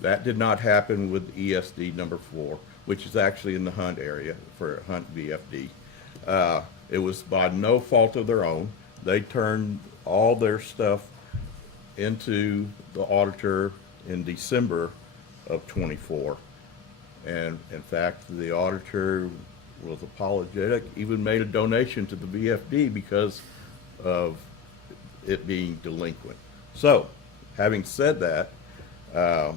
That did not happen with ESD number 4, which is actually in the Hunt area for Hunt VFD. It was by no fault of their own. They turned all their stuff into the auditor in December of '24. And in fact, the auditor was apologetic, even made a donation to the VFD because of it being delinquent. So, having said that, the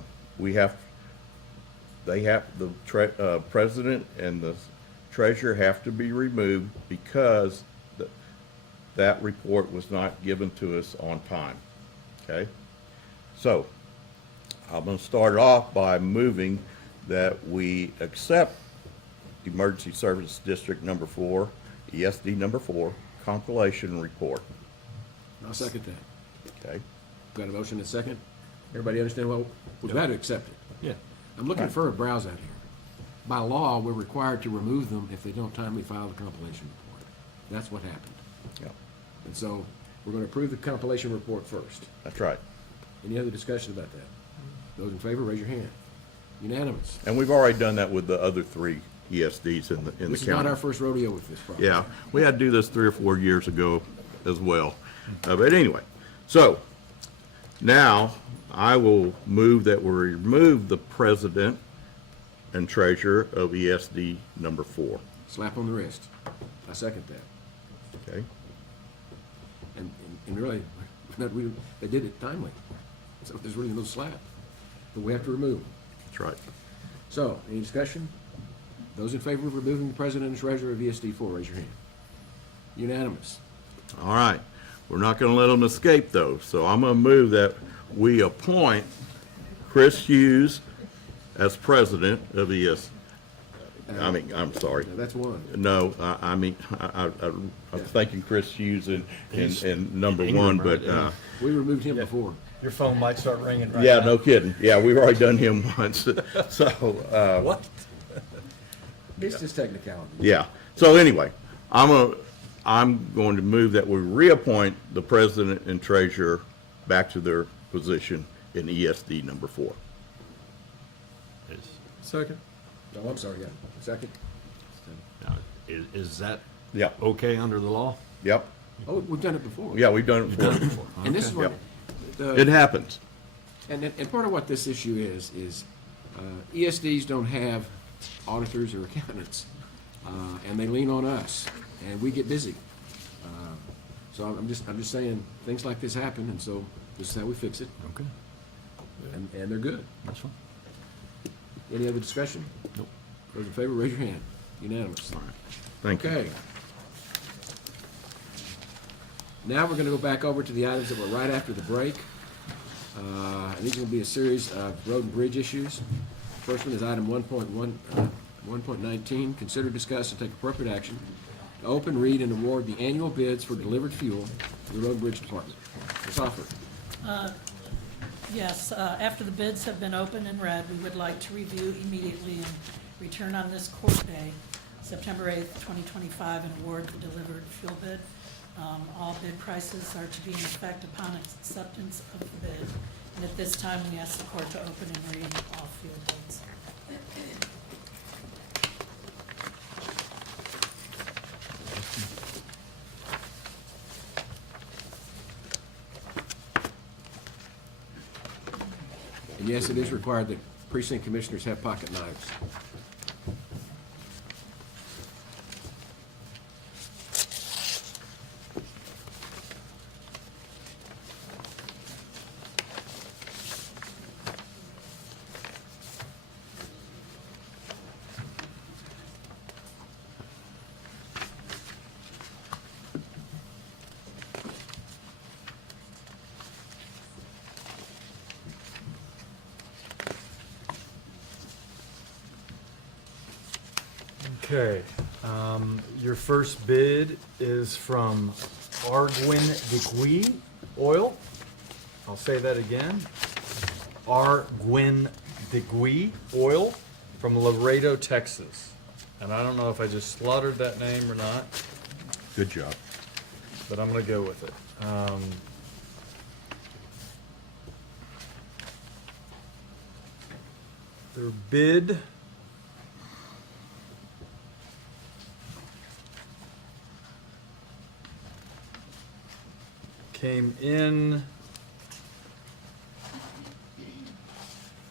president and the treasurer have to be removed because that report was not given to us on time, okay? So, I'm going to start off by moving that we accept Emergency Service District Number 4, ESD Number 4, compilation report. I'll second that. Okay? Got a motion and a second? Everybody understand what, we've got to accept it. Yeah. I'm looking for a browse out here. By law, we're required to remove them if they don't timely file the compilation report. That's what happened. Yeah. And so, we're going to approve the compilation report first. That's right. Any other discussion about that? Those in favor, raise your hand. Unanimous. And we've already done that with the other 3 ESDs in the county. This is not our first rodeo with this problem. Yeah, we had to do this 3 or 4 years ago as well. But anyway, so now I will move that we remove the president and treasurer of ESD number 4. Slap on the wrist. I second that. Okay? And really, they did it timely. So there's really no slap. But we have to remove them. That's right. So, any discussion? Those in favor of removing the president and treasurer of ESD 4, raise your hand. Unanimous. All right. We're not going to let them escape, though. So I'm going to move that we appoint Chris Hughes as president of ESD. I'm sorry. Now, that's one. No, I'm thinking Chris Hughes in number Ingram, 1, but, right? We removed him before. Your phone might start ringing right yeah, now. no kidding. Yeah, we've already done him once. So, What? It's just technicality. yeah. So anyway, I'm going to move that we reappoint the president and treasurer back to their position in ESD number 4. Second. Oh, I'm sorry, yeah. Second? Now, is that Yeah. okay under the law? Yep. Oh, we've done it before. Yeah, we've done it before. And this is what, It happens. and part of what this issue is ESDs don't have auditors or accountants, and they lean on us, and we get busy. So I'm just saying, things like this happen, and so this is how we fix it, Okay, and they're good. that's fine. Any other discussion? Nope. Those in favor, raise your hand. Unanimous. All right. Thank you. Okay. Now we're going to go back over to the items that were right after the break. And these are going to be a series of road and bridge issues. First one is item 1.19, consider, discuss, and take appropriate action to open, read, and award the annual bids for delivered fuel to the Road and Bridge Department. Ms. Hoffer. Yes, after the bids have been opened and read, we would like to review immediately and return on this court day, September 8th, 2025, and award the delivered fuel bid. All bid prices are to be in effect upon acceptance of the bid. And at this time, we ask the court to open and read all fuel bids. And yes, it is required that precinct commissioners have pocket knives. Okay, your first bid is from Arguin de Oil. I'll say that again. Arguin de Oil from Laredo, Texas. And I don't know if I just slaughtered that name or not, Good job. but I'm gonna go with it. Their bid came in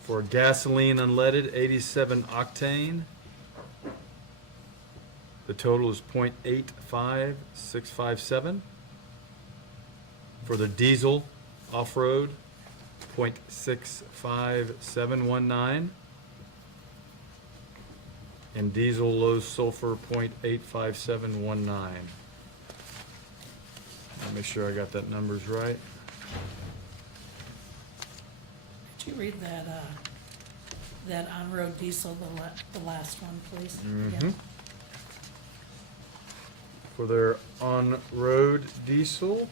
for gasoline unleaded, 87 octane. The total is .85657. For the diesel off-road, .65719. And diesel low sulfur, .85719. Let me make sure I got that numbers right. Could you read that on-road diesel, the last one, please? Mhm. Again? For their on-road diesel,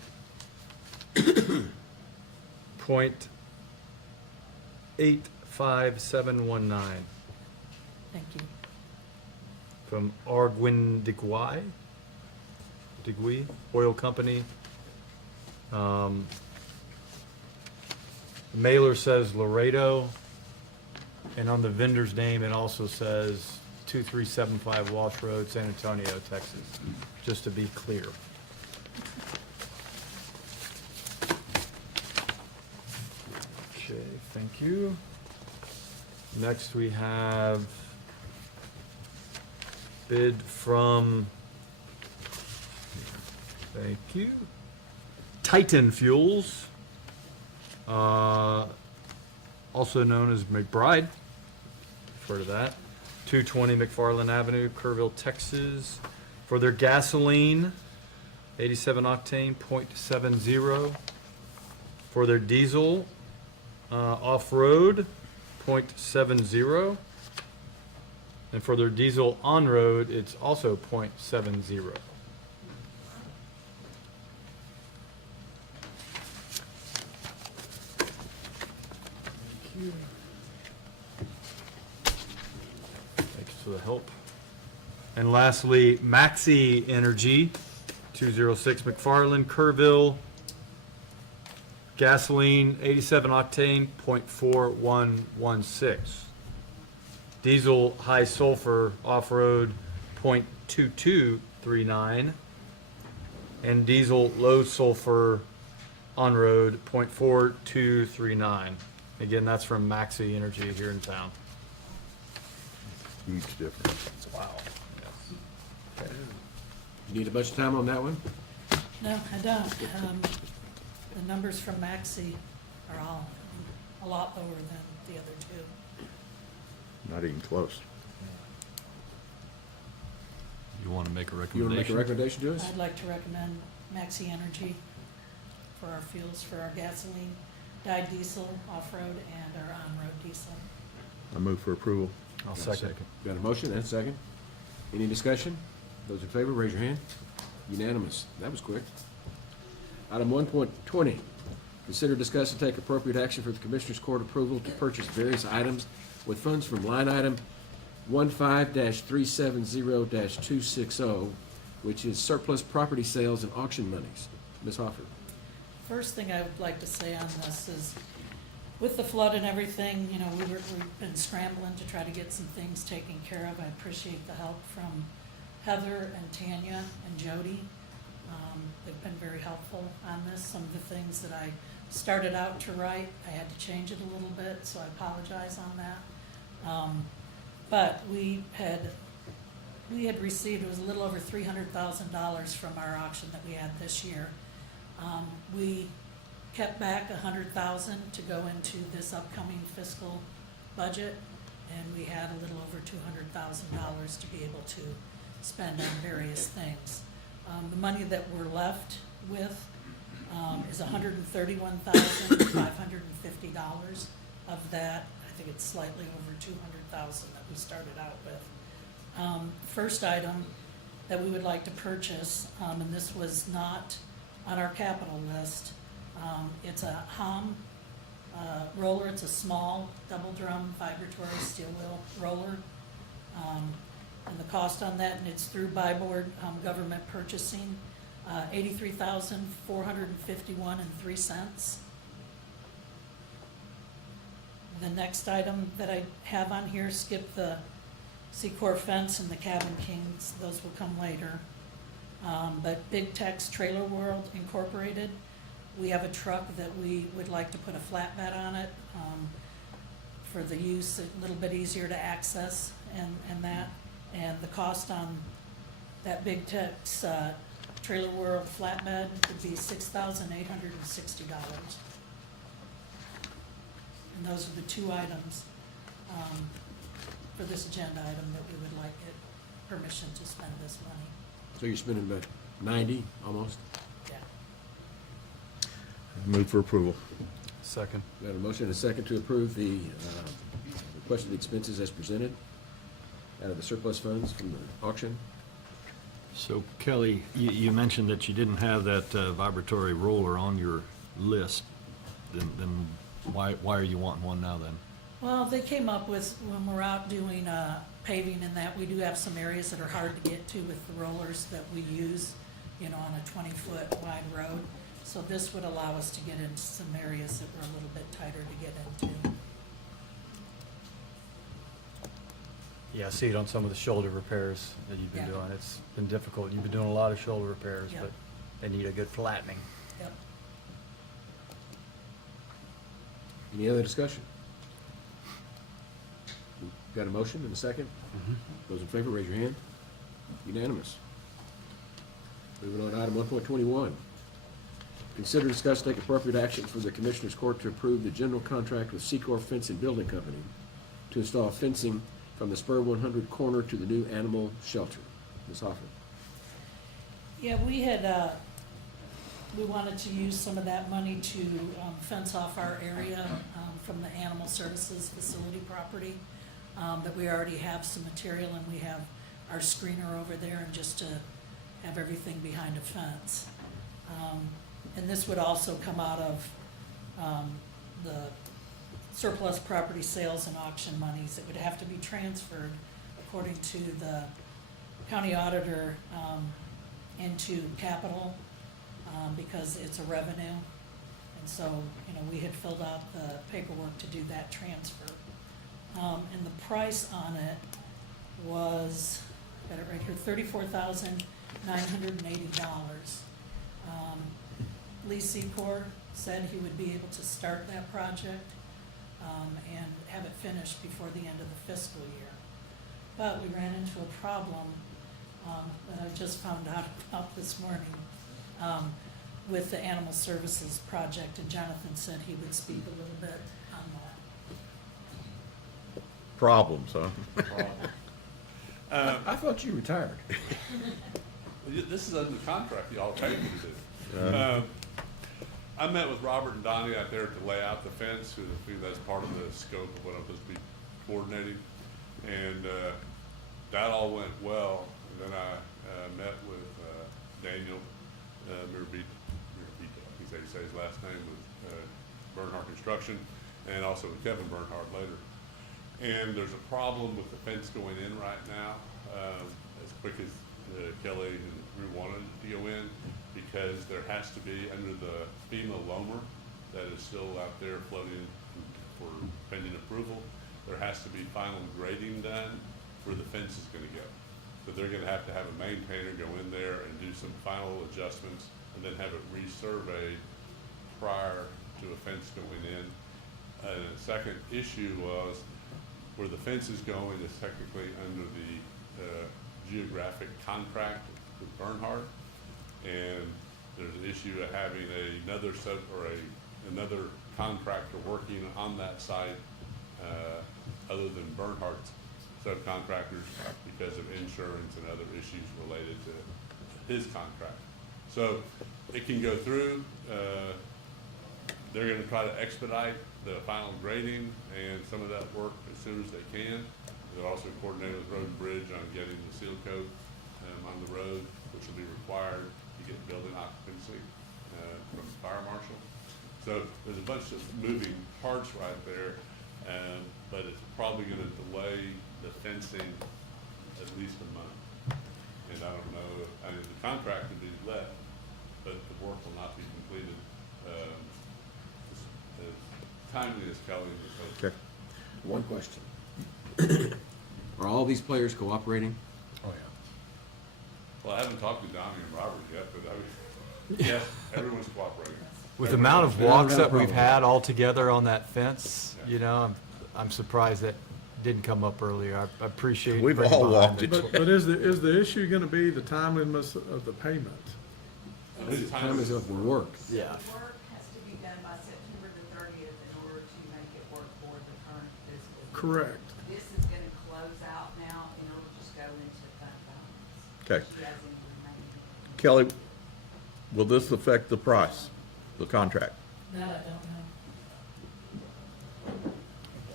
.85719 Thank you. from Arguin de Oil Company. The mailer says Laredo, and on the vendor's name, it also says 2375 Walsh Road, San Antonio, Texas, just to be clear. Okay, thank you. Next, we have bid from, thank you, Titan Fuels, also known as McBride, refer to that, 220 McFarland Avenue, Kerrville, Texas, for their gasoline, 87 octane, .70, for their diesel, off-road, .70, and for their diesel on-road, it's also .70. Thanks for the help. And lastly, Maxi Energy, 206 McFarland, Kerrville, gasoline, 87 octane, .4116. Diesel high sulfur off-road, .2239. And diesel low sulfur on-road, .4239. Again, that's from Maxi Energy here in town. Huge difference. Wow. You need a bunch of time on that one? No, I don't. The numbers from Maxi are all a lot lower than the other two. Not even close. You want to make a You recommendation? want to make a recommendation to us? I'd like to recommend Maxi Energy for our fuels, for our gasoline, dyed diesel, off-road, and our on-road diesel. I move for approval. I'll second. Got a motion and a second. Any discussion? Those in favor, raise your hand. Unanimous. That was quick. Item 1.20, consider, discuss, and take appropriate action for the Commissioners Court approval to purchase various items with funds from line item 15-370-260, which is surplus property sales and auction monies. Ms. Hoffer. First thing I would like to say on this is, with the flood and everything, you know, we've been scrambling to try to get some things taken care of. I appreciate the help from Heather and Tanya and Jody. They've been very helpful on this. Some of the things that I started out to write, I had to change it a little bit, so I apologize on that. But we had received, it was a little over $300,000 from our auction that we had this year. We kept back $100,000 to go into this upcoming fiscal budget, and we had a little over $200,000 to be able to spend on various things. The money that we're left with is $131,550. Of that, I think it's slightly over $200,000 that we started out with. First item that we would like to purchase, and this was not on our capital list. It's a HOM roller. It's a small double drum vibratory steel wheel roller. And the cost on that, and it's through Buy Board government purchasing, $83,451.03. The next item that I have on here, skip the Secor fence and the Cabin Kings, those will come later. But Big Tex Trailer World Incorporated, we have a truck that we would like to put a flatbed on it, for the use, a little bit easier to access and that. And the cost on that Big Tex, Trailer World flatbed would be $6,860. And those are the two items, for this agenda item that we would like it permission to spend this money. So you're spending about 90, almost? Yeah. Move for approval. Second. We have a motion and a second to approve the requested expenses as presented out of the surplus funds from the auction. So Kelly, you mentioned that you didn't have that vibratory roller on your list. Then why are you wanting one now then? Well, they came up with, when we're out doing paving and that, we do have some areas that are hard to get to with the rollers that we use, on a 20-foot wide road. So this would allow us to get into some areas that were a little bit tighter to get into. Yeah, I see it on some of the shoulder repairs that you've been Yeah. doing. It's been difficult. You've been doing a lot of shoulder repairs, Yeah. but they need a good flattening. Yep. Any other discussion? We've got a motion and a second? Those in favor, raise your hand. Unanimous. Moving on to item 1.21. Consider, discuss, take appropriate action for the Commissioners Court to approve the general contract with Secor Fence and Building Company to install fencing from the Spur 100 corner to the new animal shelter. Ms. Hoffman. Yeah, we wanted to use some of that money to fence off our area from the animal services facility property, that we already have some material and we have our screener over there, and just to have everything behind a fence. And this would also come out of the surplus property sales and auction monies. It would have to be transferred, according to the county auditor, into capital, because it's a revenue. And so, we had filled out the paperwork to do that transfer. And the price on it was, got it right here, $34,980. Lee Secor said he would be able to start that project and have it finished before the end of the fiscal year. But we ran into a problem that I just found out about this morning with the animal services project, and Jonathan said he would speak a little bit on that. Problems, huh? I thought you retired. This is under the contract y'all paid me to do. I met with Robert and Donnie out there to lay out the fence, who I think that's part of the scope of what I'm supposed to be coordinating. And that all went well. And then I met with Daniel Mirabito, I think that's how you say his last name, with Bernhardt Construction, and also with Kevin Bernhardt later. And there's a problem with the fence going in right now, as quick as Kelly and we wanted to go in, because there has to be, under the FEMA loamer that is still out there floating for pending approval, there has to be final grading done where the fence is gonna go. So they're gonna have to have a maintainer go in there and do some final adjustments, and then have it resurveyed prior to a fence going in. And the second issue was, where the fence is going is technically under the geographic contract with Bernhardt, and there's an issue of having another contractor working on that site other than Bernhardt's subcontractors, because of insurance and other issues related to his contract. So it can go through. They're going to try to expedite the final grading and some of that work as soon as they can. They're also coordinating with Road and Bridge on getting the seal coat on the road, which will be required to get building occupancy from the fire marshal. So there's a bunch of moving parts right there, but it's probably going to delay the fencing at least a month. And I don't know, I mean, the contract will be let, but the work will not be completed as timely as Kelly was hoping. Okay. One question. Are all these players cooperating? Oh, yeah. Well, I haven't talked to Donnie and Robert yet, but I mean, yes, everyone's cooperating. With the amount of I don't walks have a that we've problem. had all together on that fence, Yeah. you know, I'm surprised that didn't come up earlier. I appreciate. We've bringing all behind walked it. it. But is the issue gonna be the timeliness of the payment? The time is up for work. Yeah. The work has to be done by September the 30th in order to make it work for the current fiscal year. Correct. This is gonna close out now and it'll just go into fund balance. Okay. She has any remaining. Kelly, will this affect the price, the contract? That I don't know.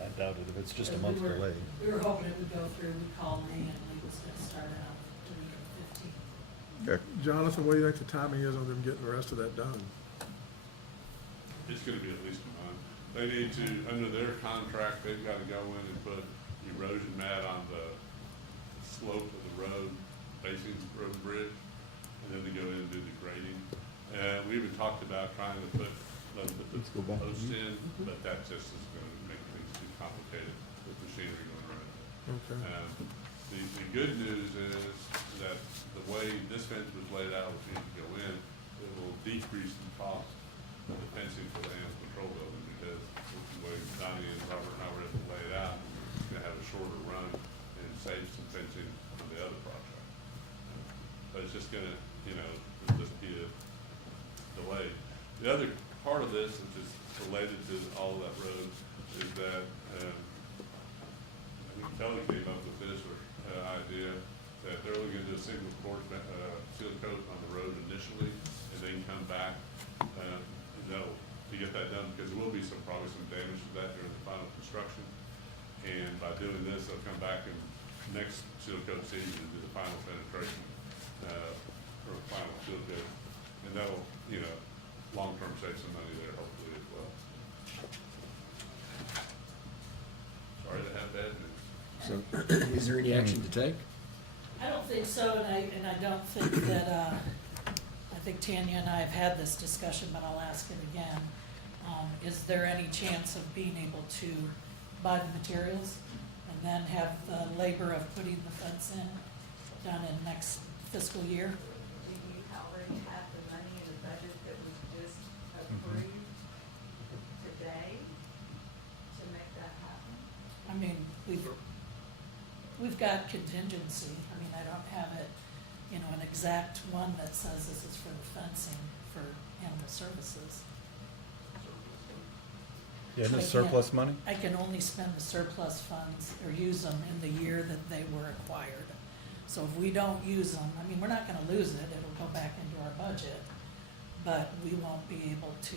I doubt it if it's just a But month we were- delay. We were hoping it would go through. We called Lee and Lee was gonna start out the week of the 15th. Okay. Jonathan, what do you think the timing is on them getting the rest of that done? It's gonna be at least a month. They need to, under their contract, they've gotta go in and put erosion mat on the slope of the road, facing the road and bridge, and then they go in and do the grading. We even talked about trying to put posts in, but that just is gonna make things too complicated with machinery going around. Okay. The good news is that the way this fence was laid out, which needs to go in, it will decrease the cost of the fencing for the animal control building, because the way Donnie and Robert and I were able to lay it out, it's gonna have a shorter run and save some fencing on the other project. But it's just gonna, just be a delay. The other part of this, which is related to all of that road, is that, I think Kelly came up with this idea, that they're only gonna do a single course, seal coat on the road initially, and then come back, to get that done, because there will be probably some damage to that during the final construction. And by doing this, they'll come back and next seal coat season and do the final penetration, or final seal coat. And that'll, long-term save some money there hopefully as well. Sorry to have bad news. So, is there any action to take? I don't think so, and I don't think that, I think Tanya and I have had this discussion, but I'll ask it again. Is there any chance of being able to buy the materials and then have the labor of putting the fence in done in next fiscal year? Do you already have the money in the budget that was just approved today to make that happen? I mean, we've got contingency. I mean, I don't have it, an exact one that says this is for the fencing for animal services. Yeah, I no can't- surplus money? I can only spend the surplus funds or use them in the year that they were acquired. So if we don't use them, I mean, we're not gonna lose it, it'll go back into our budget, but we won't be able to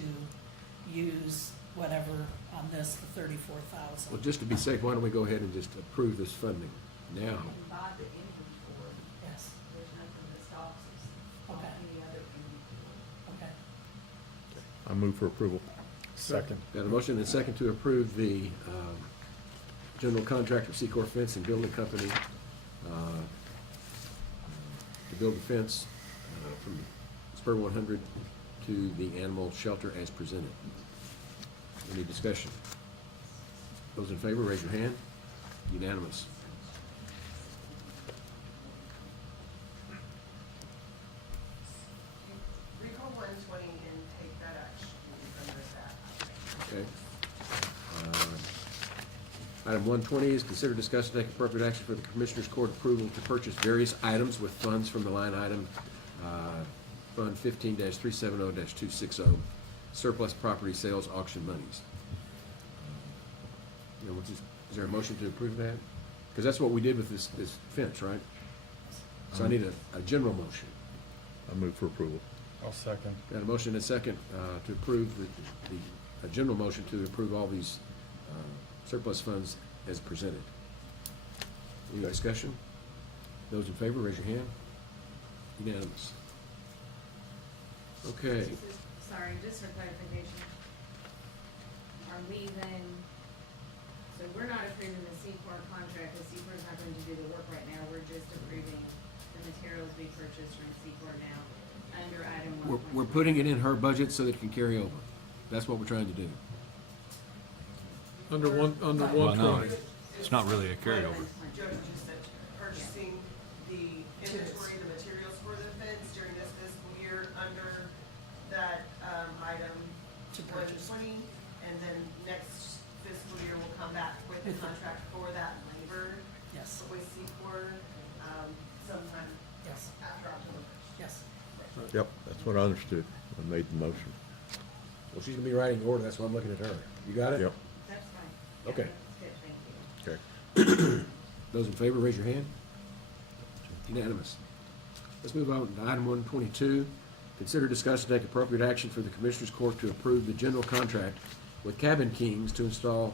use whatever on this, the 34,000. Well, just to be safe, why don't we go ahead and just approve this funding now? You can buy the inventory. Yes, There's nothing that stops us on Okay. any other inventory. okay. I move for approval. Second. Got a motion and a second to approve the general contractor Secor Fence and Building Company to build the fence from Spur 100 to the animal shelter as presented. Any discussion? Those in favor, raise your hand. Unanimous. Recall 120 and take that action under that. Okay. Item 120 is consider discuss and take appropriate action for the Commissioners Court approval to purchase various items with funds from the line item Fund 15-370-260, surplus property sales auction monies. Is there a motion to approve that? Because that's what we did with this fence, right? So I need a general motion. I move for approval. I'll second. Got a motion and a second to approve a general motion to approve all these surplus funds as presented. Any discussion? Those in favor, raise your hand. Unanimous. Okay. Sorry, just for clarification. Are we then, so we're not approving the C4 contract, the C4 is not going to do the work right now, we're just approving the materials we purchased from C4 now under item 1.1. We're putting it in her budget so that it can carry over. That's what we're trying to do. Under Well, no, 120. it's not really a carryover. Judge just said purchasing the inventory, the materials for the fence during this fiscal year under that, item To one purchase. twenty, and then next fiscal year we'll come back with the contract for that labor Yes, with Secor, sometime yes, after October. yes. Yep, that's what I understood. I made the motion. Well, she's gonna be writing the order, that's why I'm looking at her. You got it? Yep. That's fine. Okay. That's good, thank you. Okay. Those in favor, raise your hand. Unanimous. Let's move on to item 122. Consider, discuss, and take appropriate action for the Commissioners Court to approve the general contract with Cabin Kings to install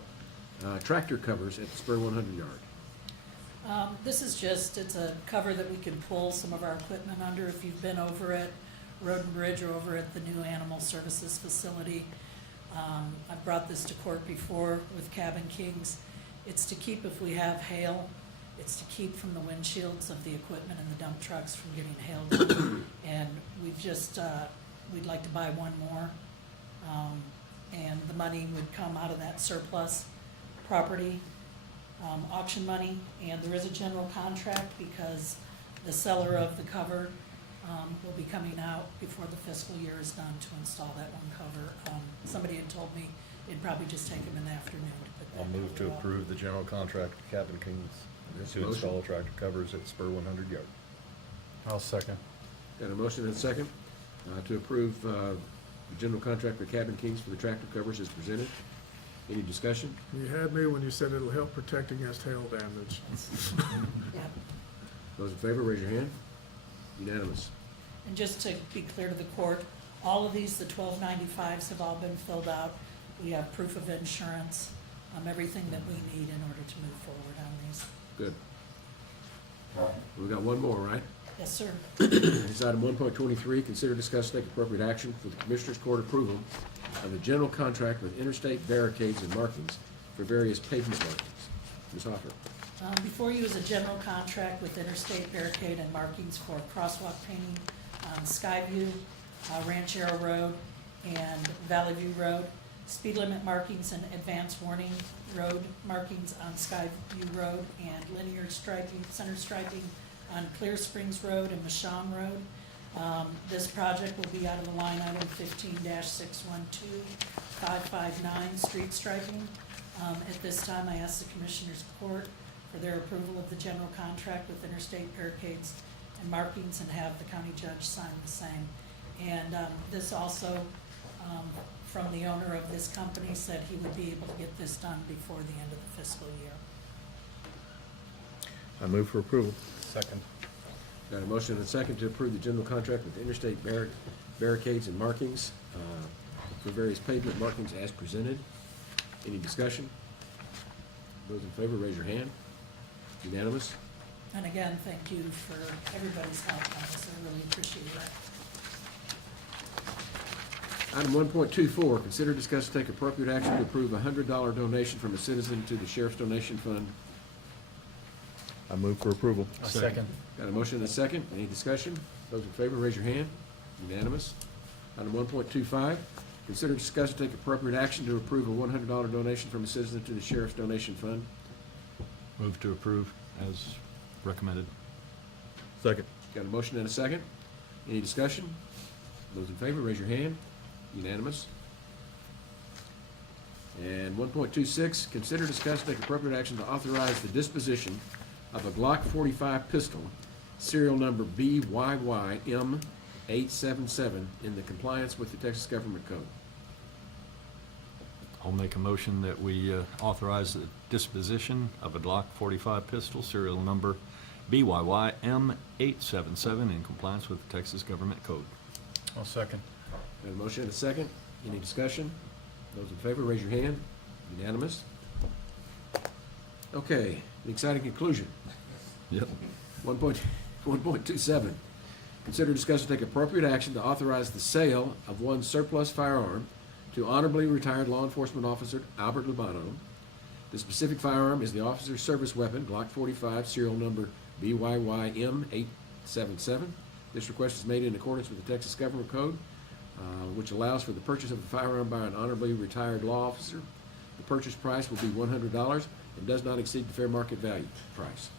tractor covers at the Spur 100 yard. This is just, it's a cover that we can pull some of our equipment under. If you've been over at Road and Bridge or over at the new Animal Services facility, I've brought this to court before with Cabin Kings. It's to keep, if we have hail, it's to keep from the windshields of the equipment and the dump trucks from getting hailed. And we've just, we'd like to buy one more. And the money would come out of that surplus property, auction money. And there is a general contract because the seller of the cover will be coming out before the fiscal year is done to install that one cover. Somebody had told me it'd probably just take them in the afternoon to put that I'll move to cover on. approve the general contract with Cabin Kings There's a to motion. install tractor covers at Spur 100 yard. I'll second. Got a motion and a second to approve the general contract with Cabin Kings for the tractor covers as presented. Any discussion? You had me when you said it'll help protect against hail damage. Yeah. Those in favor, raise your hand. Unanimous. And just to be clear to the court, all of these, the 1295s have all been filled out. We have proof of insurance, everything that we need in order to move forward on these. Good. We got one more, right? Yes, sir. It's item 1.23, consider, discuss, take appropriate action for the Commissioners Court approval of the general contract with Interstate Barricades and Markings for various pavement markings. Ms. Hoffer. Before you is a general contract with Interstate Barricade and Markings for crosswalk painting on Skyview, Ranchero Road, and Valley View Road, speed limit markings and advance warning road markings on Skyview Road, and linear striping, center striping on Clear Springs Road and Masham Road. This project will be out of the line item 15-612-559, street striping. At this time, I ask the Commissioners Court for their approval of the general contract with Interstate Barricades and Markings and have the county judge sign the same. And this also, from the owner of this company, said he would be able to get this done before the end of the fiscal year. I move for approval. Second. Got a motion and a second to approve the general contract with Interstate Barricades and Markings for various pavement markings as presented. Any discussion? Those in favor, raise your hand. Unanimous? And again, thank you for everybody's help on this, I really appreciate that. Item 1.24, consider, discuss, take appropriate action to approve a $100 donation from a citizen to the Sheriff's Donation Fund. I move for approval. Second. Got a motion and a second. Any discussion? Those in favor, raise your hand. Unanimous. Item 1.25, consider, discuss, take appropriate action to approve a $100 donation from a citizen to the Sheriff's Donation Fund. Move to approve as recommended. Second. Got a motion and a second. Any discussion? Those in favor, raise your hand. Unanimous. And 1.26, consider, discuss, take appropriate action to authorize the disposition of a Glock 45 pistol, serial number BYYM877, in the compliance with the Texas Government Code. I'll make a motion that we authorize the disposition of a Glock 45 pistol, serial number BYYM877, in compliance with the Texas Government Code. I'll second. Got a motion and a second. Any discussion? Those in favor, raise your hand. Unanimous. Okay, an exciting conclusion. Yep. 1.27, consider, discuss, and take appropriate action to authorize the sale of one surplus firearm to honorably retired law enforcement officer Albert Lubano. The specific firearm is the officer's service weapon, Glock 45, serial number BYYM877. This request is made in accordance with the Texas Government Code, which allows for the purchase of a firearm by an honorably retired law officer. The purchase price will be $100 and does not exceed the fair market value price.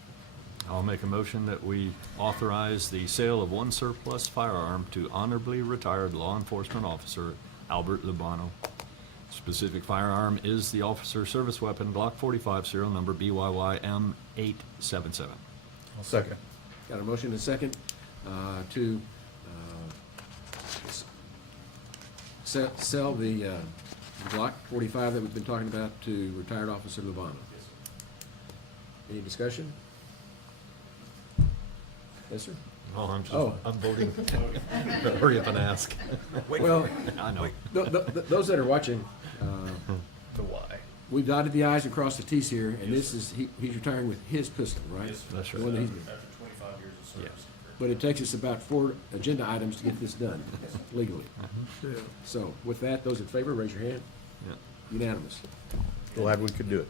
I'll make a motion that we authorize the sale of one surplus firearm to honorably retired law enforcement officer Albert Lubano. Specific firearm is the officer's service weapon, Glock 45, serial number BYYM877. I'll second. Got a motion and a second to sell the Glock 45 that we've been talking about to retired Officer Lubano. Any discussion? Yes, sir? Oh, Oh. I'm voting. Hurry up and ask. Well, I know. Those that are watching, The why. we've dotted the i's and crossed the t's here, and this is, he's retiring with his pistol, right? That's The right. one that he's been- After 25 years of service. But it takes us about 4 agenda items to get this done legally. Yeah. So with that, those in favor, raise your hand. Yeah. Unanimous. Glad we could do it.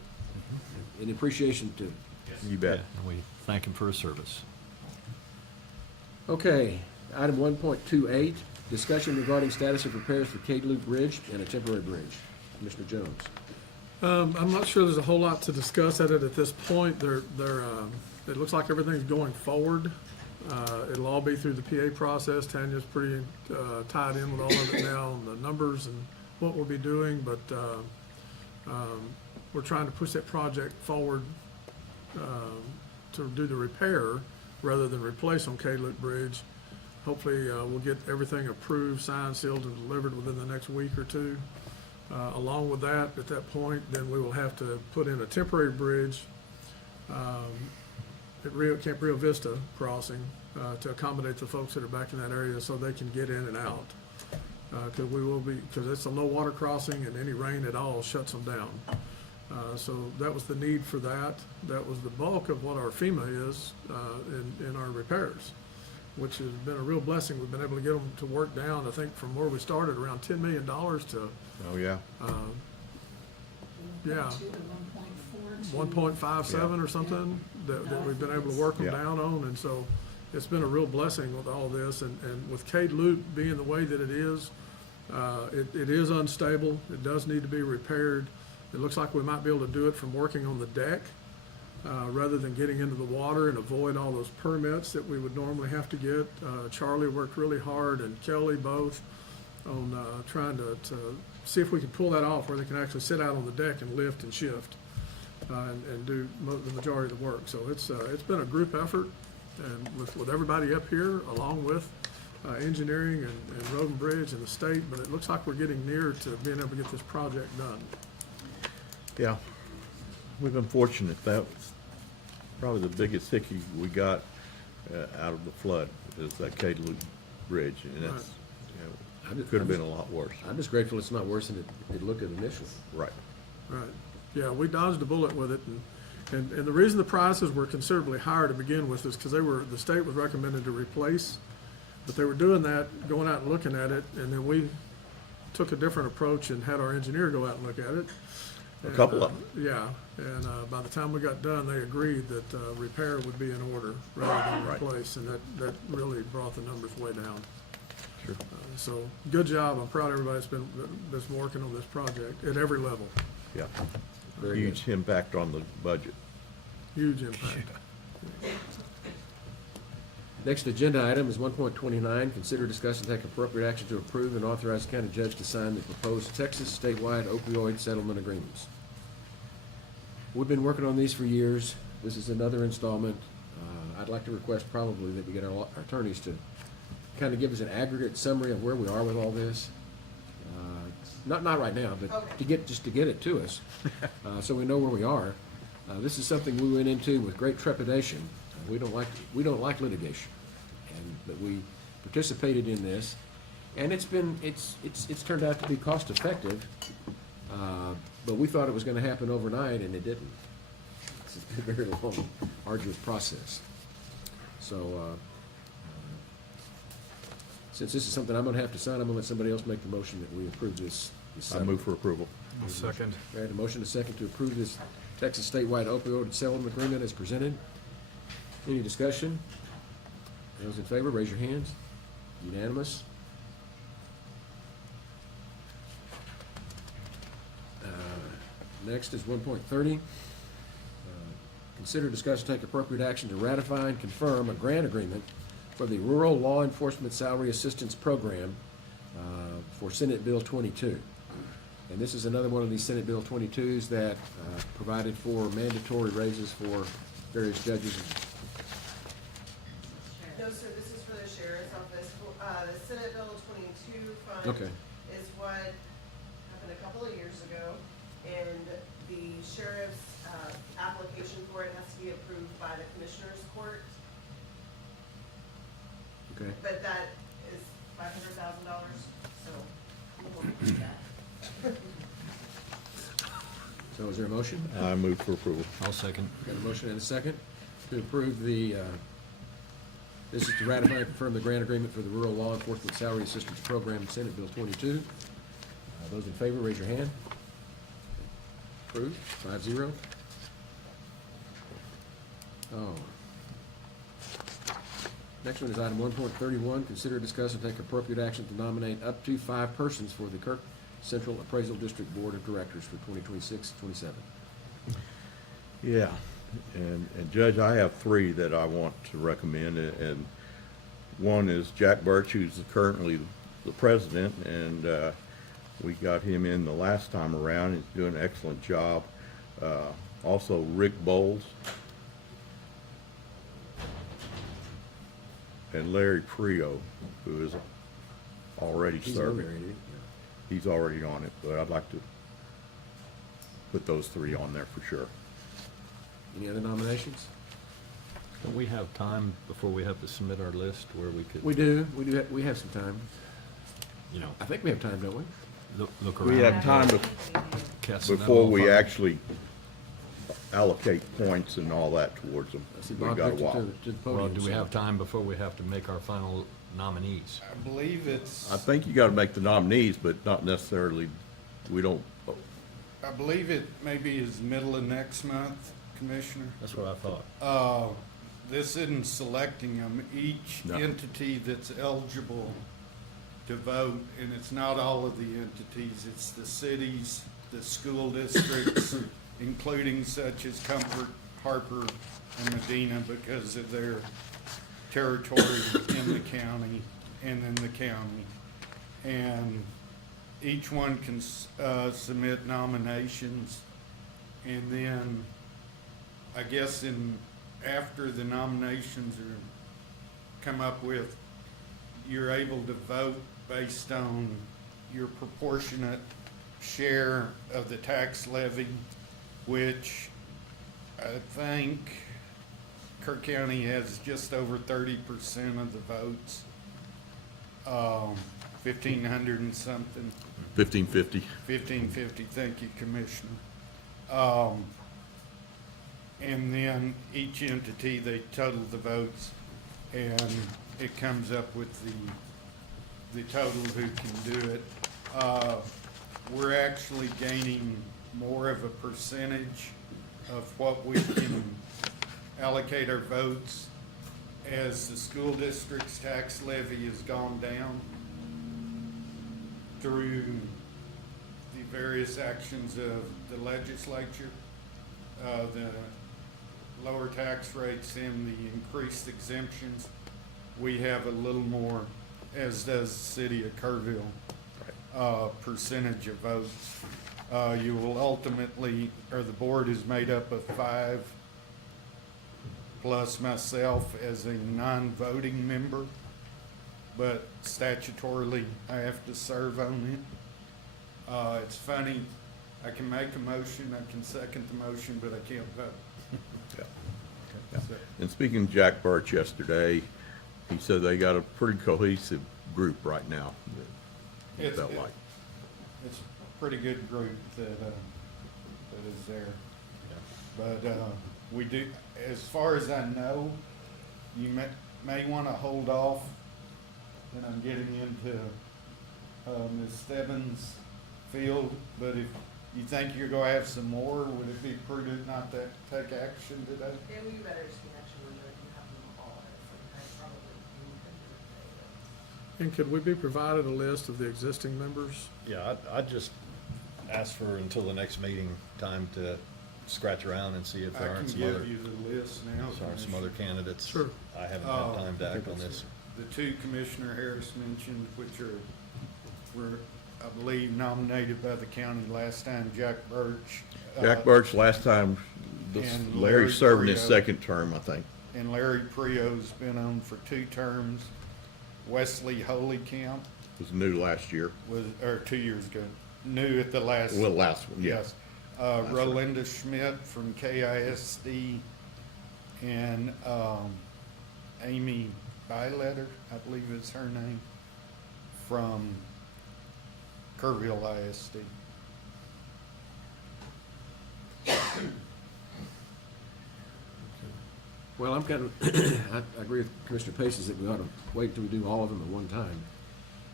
In appreciation to, You bet. And we thank him for his service. okay, item 1.28, discussion regarding status of repairs for Cade Loop Bridge and a temporary bridge. Commissioner Jones. I'm not sure there's a whole lot to discuss at it at this point. It looks like everything's going forward. It'll all be through the PA process. Tanya's pretty tied in with all of it now, on the numbers and what we'll be doing, but we're trying to push that project forward to do the repair rather than replace on K-Loop Bridge. Hopefully, we'll get everything approved, signed, sealed, and delivered within the next week or two. Along with that, at that point, then we will have to put in a temporary bridge at Camp Rio Vista crossing to accommodate the folks that are back in that area so they can get in and out. Because it's a low water crossing and any rain at all shuts them down. So that was the need for that. That was the bulk of what our FEMA is in our repairs, which has been a real blessing. We've been able to get them to work down, I think, from where we started, around $10 million to, Oh, yeah. yeah, 1.4 to 1.57 or something that we've been able to work them Yeah. down on. And so it's been a real blessing with all this. And with Cade Loop being the way that it is unstable. It does need to be repaired. It looks like we might be able to do it from working on the deck rather than getting into the water and avoid all those permits that we would normally have to get. Charlie worked really hard, and Kelly both, on trying to see if we could pull that off where they can actually sit out on the deck and lift and shift and do the majority of the work. So it's been a group effort, and with everybody up here, along with engineering and road and bridge and the state, but it looks like we're getting near to being able to get this project done. Yeah, we've been fortunate. That was probably the biggest hickey we got out of the flood, is that Cade Loop Bridge, and that's, could have been a lot worse. I'm just grateful it's not worse than it looked initially. Right. Right. Yeah, we dodged a bullet with it, and the reason the prices were considerably higher to begin with is because the state was recommended to replace, but they were doing that, going out and looking at it, and then we took a different approach and had our engineer go out and look at it. A couple of them. Yeah, and by the time we got done, they agreed that repair would be in order rather than Right. replace, and that really brought the numbers way down. Sure. So, good job. I'm proud of everybody that's been working on this project at every level. Yeah. Very Huge impact on the budget. Huge impact. Next agenda item is 1.29, consider, discuss, and take appropriate action to approve and authorize the county judge to sign the proposed Texas statewide opioid settlement agreements. We've been working on these for years. This is another installment. I'd like to request probably that we get our attorneys to kind of give us an aggregate summary of where we are with all this. Not right now, but to get it to us, so we know where we are. This is something we went into with great trepidation. We don't like litigation, but we participated in this, and it's turned out to be cost effective. But we thought it was going to happen overnight, and it didn't. It's been a very long, arduous process. So, since this is something I'm gonna have to sign, I'm gonna let somebody else make the motion that we approve this. I move for approval. Second. I had a motion, a second, to approve this Texas statewide opioid settlement agreement as presented. Any discussion? Those in favor, raise your hands. Unanimous. Next is 1.30. Consider, discuss, and take appropriate action to ratify and confirm a grant agreement for the Rural Law Enforcement Salary Assistance Program for Senate Bill 22. And this is another one of these Senate Bill 22s that provided for mandatory raises for various judges. No, sir, this is for the sheriff's office. The Senate Bill 22 fund Okay. is what happened a couple of years ago, and the sheriff's application for it has to be approved by the Commissioner's Court, Okay. but that is $500,000, so we'll look at that. So is there a motion? I move for approval. I'll second. Got a motion and a second to approve the, this is to ratify and confirm the grant agreement for the Rural Law Enforcement Salary Assistance Program, Senate Bill 22. Those in favor, raise your hand. Approved, 5-0. Oh. Next one is item 1.31, consider, discuss, and take appropriate action to nominate up to 5 persons for the Kirk Central Appraisal District Board of Directors for 2026-27. Yeah, and Judge, I have 3 that I want to recommend, and one is Jack Birch, who's currently the president, and we got him in the last time around. He's doing an excellent job. Also, Rick Bowles and Larry Prio, who is already He's serving. over there, isn't he? He's already on it, but I'd like to put those 3 on there for sure. Any other nominations? Don't we have time before we have to submit our list where we could, We have some time. you know, I think we have time, don't we? look around? We have time Cast a net before on we fire. actually allocate points and all that towards them. I see We Bob got a drifted while. to the podium. Well, do we so- have time before we have to make our final nominees? I believe it's, I think you gotta make the nominees, but not necessarily, we don't, I believe it maybe is middle of next month, Commissioner. That's what I thought. This isn't selecting them. Each No. entity that's eligible to vote, and it's not all of the entities, it's the cities, the school districts, including such as Comfort, Harper, and Medina because of their territory in the county and in the county. And each one can submit nominations, and then I guess after the nominations are come up with, you're able to vote based on your proportionate share of the tax levy, which I think Kirk County has just over 30% of the votes. 1,500 and something. 1550. 1550, thank you, Commissioner. And then each entity, they total the votes, and it comes up with the total who can do it. We're actually gaining more of a percentage of what we can allocate our votes as the school district's tax levy has gone down through the various actions of the legislature, the lower tax rates and the increased exemptions. We have a little more, as does the city of Kerrville, percentage of votes. You will ultimately, or the board is made up of 5 plus myself as a non-voting member, but statutorily I have to serve on it. It's funny, I can make a motion, I can second the motion, but I can't vote. Yeah. Yeah. And speaking to Jack Birch yesterday, he said they got a pretty cohesive group right now. It felt like. It's a pretty good group that is there. But we do, as far as I know, you may wanna hold off, and I'm getting into, Ms. Stebbins' field, but if you think you're gonna have some more, would it be prudent not to take action today? Yeah, we better just get action on it and have them all at some time, probably. And could we be provided a list of the existing members? Yeah, I'd just ask for until the next meeting time to scratch around and see if there aren't some I other, can give you the list now. some other candidates. Sure. I haven't had time to act on this. The two Commissioner Harris mentioned, which were, I believe, nominated by the county last time, Jack Birch. Jack Birch, last time, and Larry Larry served in his Prio. second term, I think. And Larry Prio's been on for 2 terms. Wesley Holycamp Was new last year. was, or 2 years ago, new at the last. Well, last one, yeah. Yes. Rolinda Schmidt from KISD and, Amy Byletter, I believe is her name, from Kerrville ISD. Well, I'm kind of, I agree with Commissioner Paces that we ought to wait until we do all of them at one time.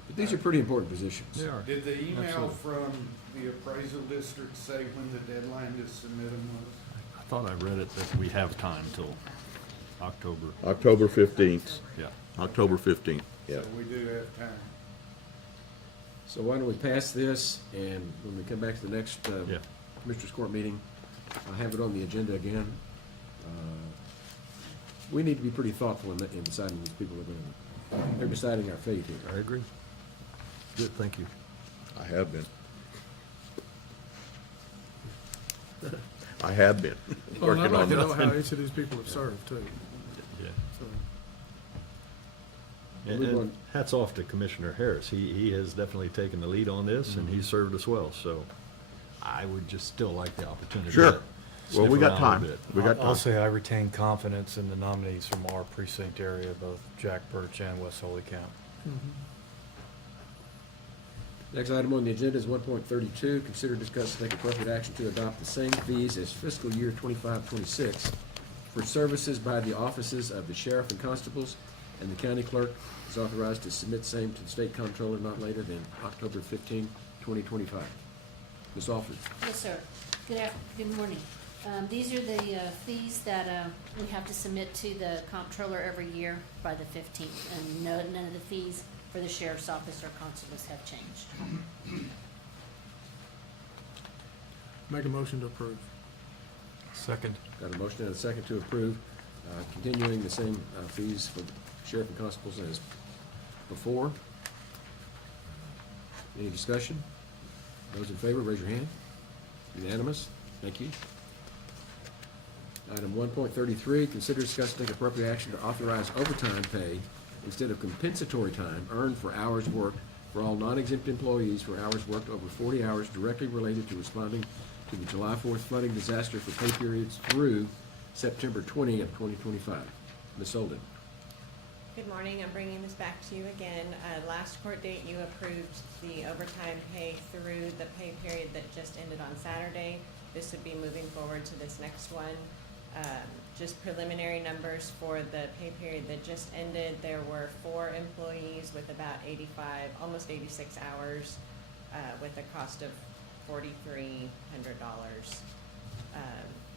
But these are pretty important positions. They are. Did the email Absolutely. from the appraisal district say when the deadline to submit them was? I thought I read it that we have time till October. October 15th. Yeah. October 15th, yeah. So we do have time. So why don't we pass this, and when we come back to the next Yeah. Commissioners Court meeting, I'll have it on the agenda again. We need to be pretty thoughtful in deciding these people are going to, they're deciding our fate here. I agree. Good, thank you. I have been. I have been. Well, and I'd working like on to know how nothing. each of these people have served too. Yeah. So, And Move on. hats off to Commissioner Harris. He has definitely taken the lead on this, and he's served us well, so I would just still like the opportunity Sure. to Well, we sniff got around a time. bit. We got I'll time. say I retain confidence in the nominees from our precinct area, both Jack Birch and Wes Holycamp. Next item on the agenda is 1.32, consider, discuss, and take appropriate action to adopt the same fees as fiscal year 25-26 for services by the offices of the sheriff and constables, and the county clerk is authorized to submit same to the state comptroller not later than October 15, 2025. Ms. Alford. Yes, sir. Good morning. These are the fees that we have to submit to the comptroller every year by the 15th, and none of the fees for the sheriff's office or constables have changed. make a motion to approve. Second. Got a motion and a second to approve, continuing the same fees for sheriff and constables as before. Any discussion? Those in favor, raise your hand. Unanimous? Thank you. Item 1.33, consider, discuss, and take appropriate action to authorize overtime pay instead of compensatory time earned for hours worked for all non-exempt employees for hours worked over 40 hours directly related to responding to the July 4th flooding disaster for pay periods through September 20 of 2025. Ms. Holden. Good morning, I'm bringing this back to you again. Last court date, you approved the overtime pay through the pay period that just ended on Saturday. This would be moving forward to this next one. Just preliminary numbers for the pay period that just ended, there were 4 employees with about 85, almost 86 hours, with a cost of $4,300.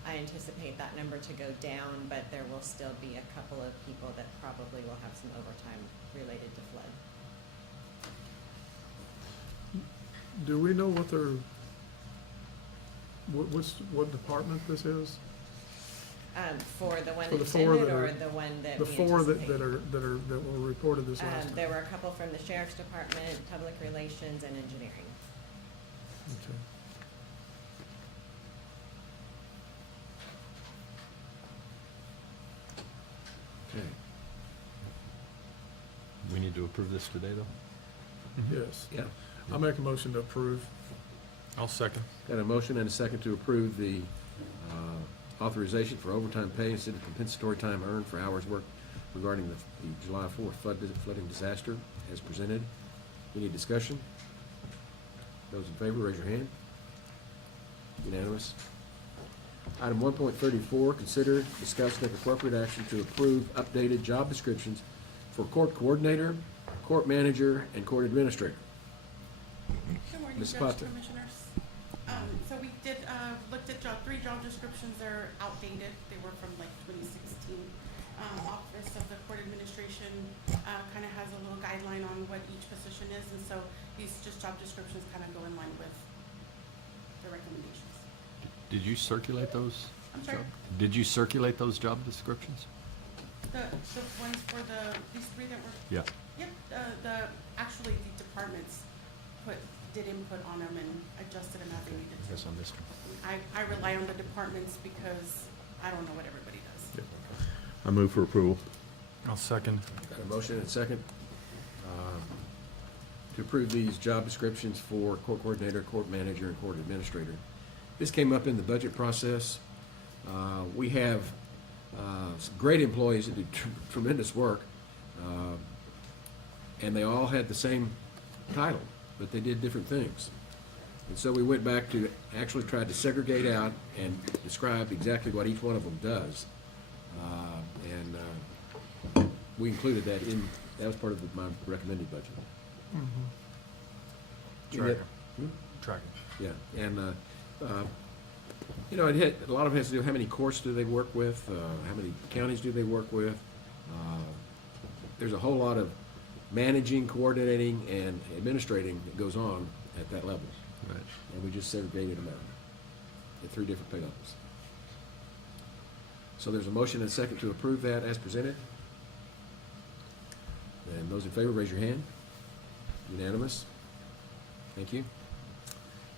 I anticipate that number to go down, but there will still be a couple of people that probably will have some overtime related to flood. Do we know what their, what department this is? For the one For the that 4 ended that or are- the one that The we 4 that anticipate? that were reported this last time? There were a couple from the sheriff's department, public relations, and engineering. Okay. Okay. We need to approve this today, though? Yes. Yeah. I'll make a motion to approve. I'll second. Got a motion and a second to approve the authorization for overtime pay instead of compensatory time earned for hours worked regarding the July 4th flooding disaster as presented. Any discussion? Those in favor, raise your hand. Unanimous. Item 1.34, consider, discuss, take appropriate action to approve updated job descriptions for court coordinator, court manager, and court administrator. Good morning, Ms. Judge, Potter. Commissioners. So we did, looked at three job descriptions. They're outdated. They were from like 2016. Office of the Court Administration kind of has a little guideline on what each position is, and so these just job descriptions kind of go in line with the recommendations. Did you circulate those? I'm sorry? Did you circulate those job descriptions? The ones for these three that were. Yeah. Yep, actually the departments did input on them and adjusted them as they needed to. Yes, on this one. I rely on the departments because I don't know what everybody does. I move for approval. I'll second. Got a motion and a second to approve these job descriptions for court coordinator, court manager, and court administrator. This came up in the budget process. We have some great employees that do tremendous work, and they all had the same title, but they did different things. And so we went back to actually tried to segregate out and describe exactly what each one of them does. We included that that was part of my recommended budget. Tracking. Yeah, and, a lot of it has to do, how many courts do they work with, how many counties do they work with? There's a whole lot of managing, coordinating, and administrating that goes on at that level. Right. And we just segregated them out at 3 different pay levels. So there's a motion and a second to approve that as presented. And those in favor, raise your hand. Unanimous. Thank you.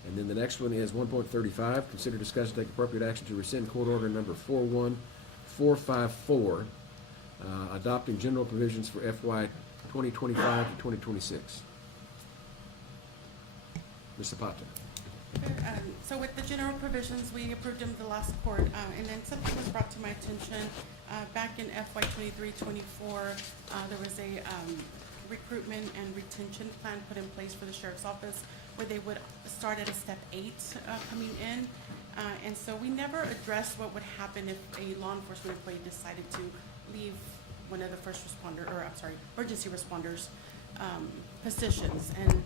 And then the next one is 1.35, consider, discuss, and take appropriate action to rescind court order number 41454, adopting general provisions for FY 2025 to 2026. Ms. Zapata. So with the general provisions, we approved them the last court, and then something was brought to my attention. Back in FY 23-24, there was a recruitment and retention plan put in place for the sheriff's office where they would start at a step 8 coming in. And so we never addressed what would happen if a law enforcement employee decided to leave one of the emergency responders positions. And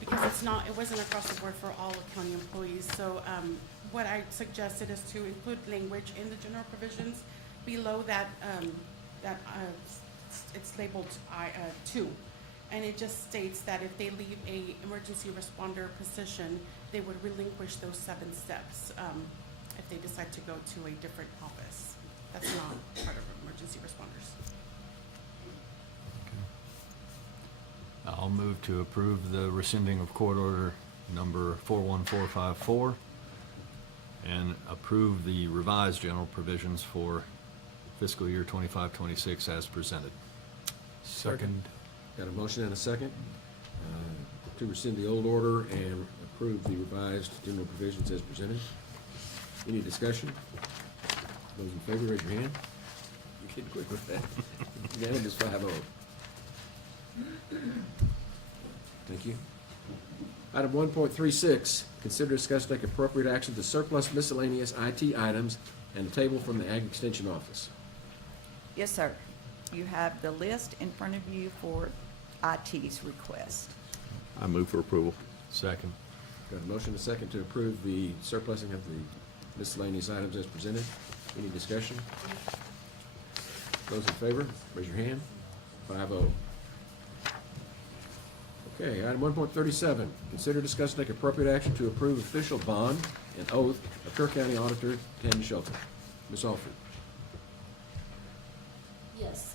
because it wasn't across the board for all county employees. So what I suggested is to include language in the general provisions below that, it's labeled 2. And it just states that if they leave a emergency responder position, they would relinquish those 7 steps if they decide to go to a different office. That's not part of emergency responders. I'll move to approve the rescinding of court order number 41454 and approve the revised general provisions for fiscal year 25-26 as presented. Second. Got a motion and a second to rescind the old order and approve the revised general provisions as presented. Any discussion? Those in favor, raise your hand. You get quick with that. Unanimous 5-0. Thank you. Item 1.36, consider, discuss, take appropriate action to surplus miscellaneous IT items and a table from the Ag Extension Office. Yes, sir. You have the list in front of you for IT's request. I move for approval. Second. Got a motion and a second to approve the surplusing of the miscellaneous items as presented. Any discussion? Those in favor, raise your hand. 5-0. Okay, item 1.37, consider, discuss, take appropriate action to approve official bond and oath of Kerr County Auditor Tanya Shelton. Ms. Alford. Yes.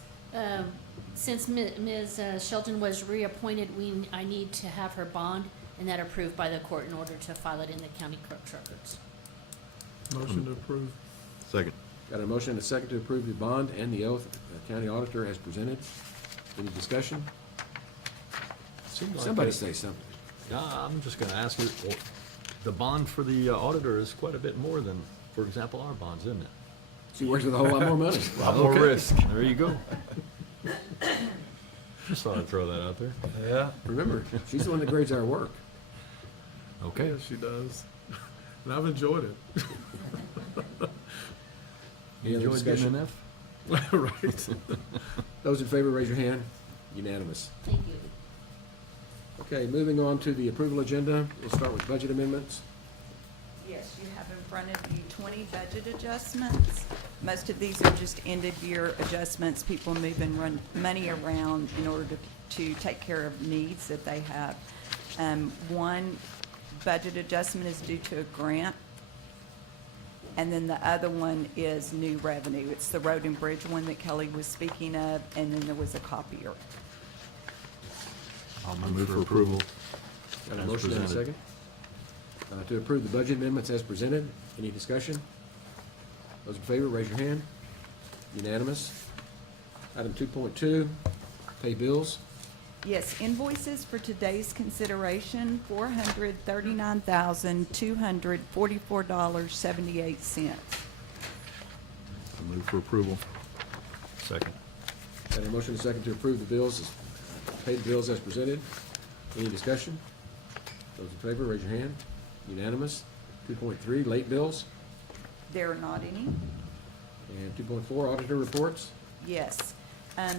Since Ms. Shelton was reappointed, I need to have her bond and that approved by the court in order to file it in the county clerk's records. Motion to approve. Second. Got a motion and a second to approve the bond and the oath of County Auditor as presented. Any discussion? Somebody say something. I'm just gonna ask you, the bond for the auditor is quite a bit more than, for example, our bonds, isn't it? She works with a whole lot more money. A lot more risk. There you go. Just thought I'd throw that out there. Yeah. Remember, she's the one that grades our work. Okay. Yes, she does. And I've enjoyed it. Any other Enjoyed getting discussion? an F? Right. Those in favor, raise your hand. Unanimous. Thank you. Okay, moving on to the approval agenda. We'll start with budget amendments. Yes, you have in front of you 20 budget adjustments. Most of these are just end-of-year adjustments, people moving money around in order to take care of needs that they have. One budget adjustment is due to a grant, and then the other one is new revenue. It's the road and bridge one that Kelly was speaking of, and then there was a copier. I'll move for approval. Got a As motion and a presented. second? To approve the budget amendments as presented. Any discussion? Those in favor, raise your hand. Unanimous. Item 2.2, pay bills. Yes, invoices for today's consideration, $439,244.78. I'll move for approval. Second. Got a motion and a second to approve the bills, pay the bills as presented. Any discussion? Those in favor, raise your hand. Unanimous. 2.3, late bills. There are not any. And 2.4, auditor reports. Yes.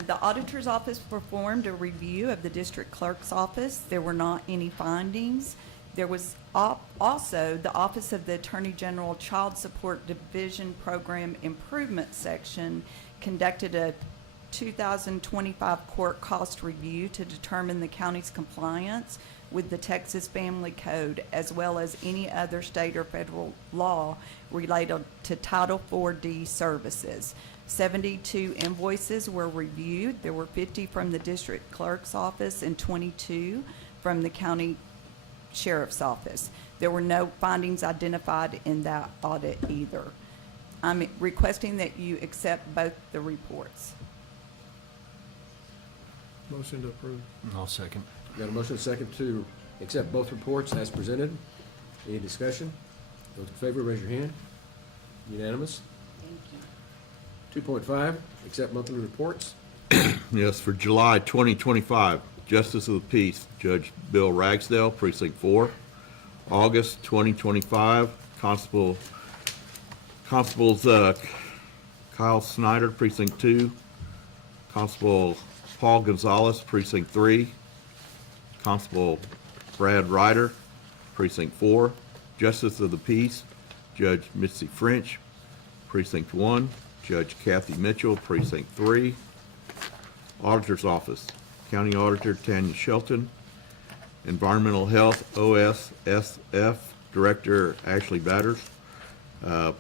The auditor's office performed a review of the district clerk's office. There were not any findings. There was also the Office of the Attorney General Child Support Division Program Improvement Section conducted a 2025 court cost review to determine the county's compliance with the Texas Family Code, as well as any other state or federal law related to Title 4D services. 72 invoices were reviewed. There were 50 from the district clerk's office and 22 from the county sheriff's office. There were no findings identified in that audit either. I'm requesting that you accept both the reports. Motion to approve. I'll second. Got a motion and a second to accept both reports as presented. Any discussion? Those in favor, raise your hand. Unanimous. Thank you. 2.5, accept monthly reports. Yes, for July 2025, Justice of the Peace, Judge Bill Ragsdale, Precinct 4. August 2025, Constables Kyle Snyder, Precinct 2. Constable Paul Gonzalez, Precinct 3. Constable Brad Ryder, Precinct 4. Justice of the Peace, Judge Mitzi French, Precinct 1. Judge Kathy Mitchell, Precinct 3. Auditor's Office, County Auditor Tanya Shelton. Environmental Health, OSSF, Director Ashley Batters.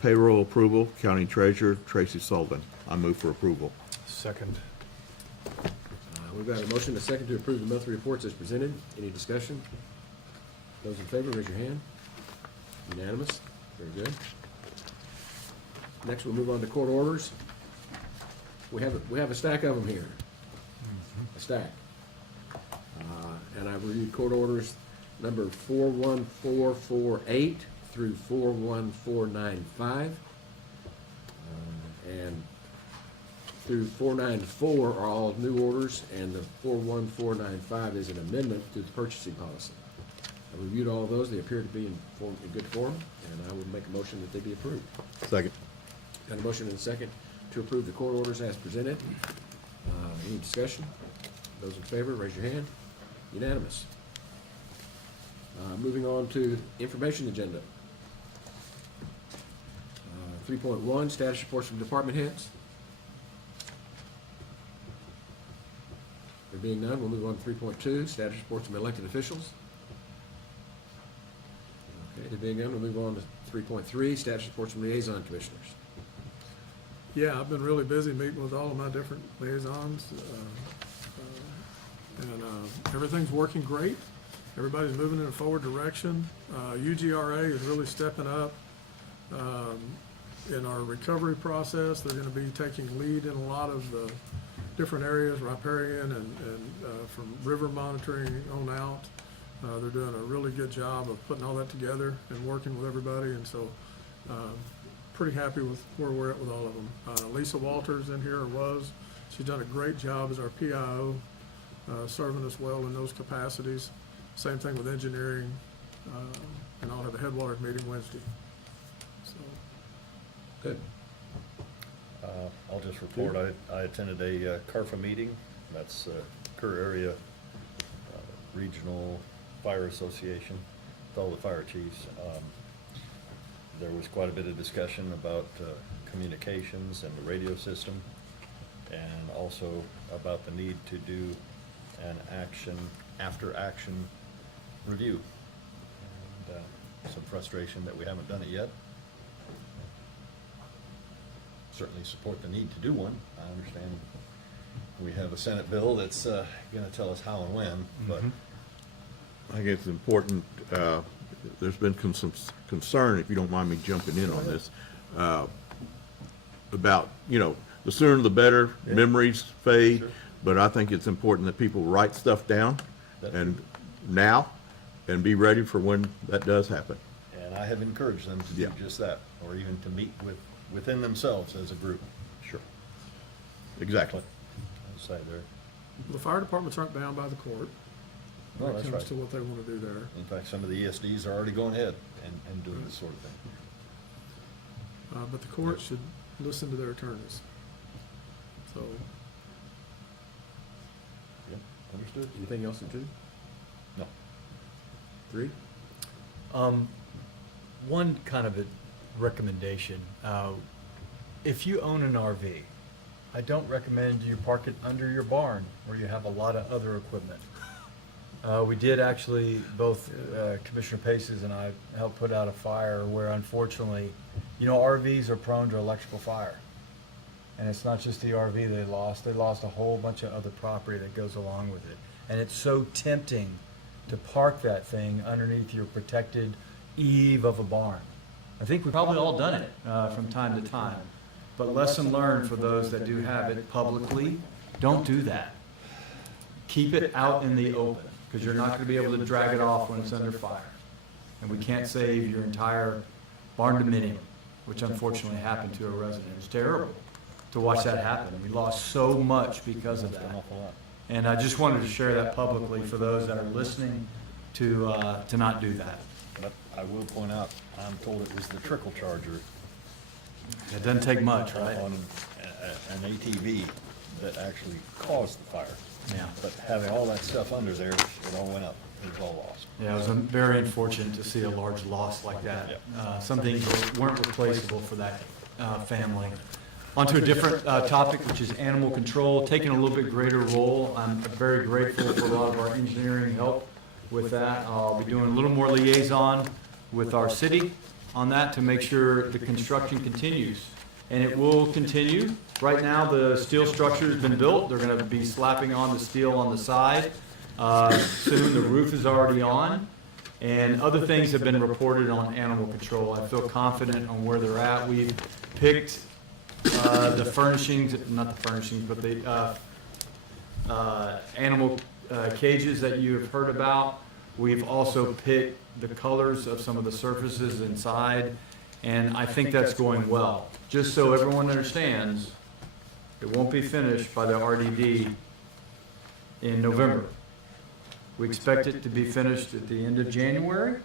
Payroll Approval, County Treasurer Tracy Sullivan. I move for approval. Second. We've got a motion and a second to approve the monthly reports as presented. Any discussion? Those in favor, raise your hand. Unanimous. Very good. Next, we'll move on to court orders. We have a stack of them here. A stack. And I've reviewed court orders number 41448 through 41495. And through 494 are all new orders, and the 41495 is an amendment to the purchasing policy. I reviewed all of those. They appear to be in good form, and I would make a motion that they be approved. Second. Got a motion and a second to approve the court orders as presented. Any discussion? Those in favor, raise your hand. Unanimous. Moving on to information agenda. 3.1, status reports from department heads. There being none, we'll move on to 3.2, status reports from elected officials. Okay, there being none, we'll move on to 3.3, status reports from liaison commissioners. Yeah, I've been really busy meeting with all of my different liaisons. Everything's working great. Everybody's moving in a forward direction. UGRA is really stepping up in our recovery process. They're going to be taking lead in a lot of the different areas, riparian and from river monitoring on out. They're doing a really good job of putting all that together and working with everybody, and so pretty happy with where we're at with all of them. Lisa Walters in here, or was. She's done a great job as our PIO, serving us well in those capacities. Same thing with engineering, and I'll have a Headwaters meeting Wednesday. So. Good. I'll just report, I attended a CARFA meeting, that's Kerr Area Regional Fire Association, with all the fire chiefs. There was quite a bit of discussion about communications and the radio system, and also about the need to do an after-action review. And some frustration that we haven't done it yet. Certainly support the need to do one. I understand we have a Senate bill that's going to tell us how and when, but I think it's important, there's been some concern, if you don't mind me jumping in on this, about, the sooner the better, memories fade, but I think it's important that people write stuff down and be ready for when that does happen. and I have encouraged them to do just that, or even to meet within themselves as a group. Sure. Exactly. I'd say there. The fire departments aren't bound by the court No, when it that's comes right. to what they want to do there. In fact, some of the ESDs are already going ahead and doing this sort of thing. But the court should listen to their attorneys. So, Yeah, understood? Anything else in two? No. Three? One kind of a recommendation, if you own an RV, I don't recommend you park it under your barn where you have a lot of other equipment. We did actually, both Commissioner Paces and I helped put out a fire where unfortunately, RVs are prone to electrical fire. And it's not just the RV they lost a whole bunch of other property that goes along with it. And it's so tempting to park that thing underneath your protected eave of a barn. I think we've probably all done it from time to time. But lesson learned for those that do have it publicly, don't do that. Keep it out in the open, because you're not going to be able to drag it off when it's under fire. And we can't save your entire barn dominium, which unfortunately happened to a resident. It's terrible to watch that happen. We lost so much because of that. And I just wanted to share that publicly for those that are listening to not do that. But I will point out, I'm told it was the trickle charger. It doesn't take much, right? On an ATV that actually caused the fire. Yeah. But having all that stuff under there, it all went up. It was all lost. Yeah, it was very unfortunate to see a large loss like that. Some things weren't replaceable for that family. Onto a different topic, which is animal control, taking a little bit greater role. I'm very grateful for a lot of our engineering help with that. I'll be doing a little more liaison with our city on that to make sure the construction continues. And it will continue. Right now, the steel structure has been built. They're going to be slapping on the steel on the side. Soon, the roof is already on. And other things have been reported on animal control. I feel confident on where they're at. We've picked the furnishings, not the furnishings, but the animal cages that you have heard about. We've also picked the colors of some of the surfaces inside, and I think that's going well. Just so everyone understands, it won't be finished by the RDD in November. We expect it to be finished at the end of January.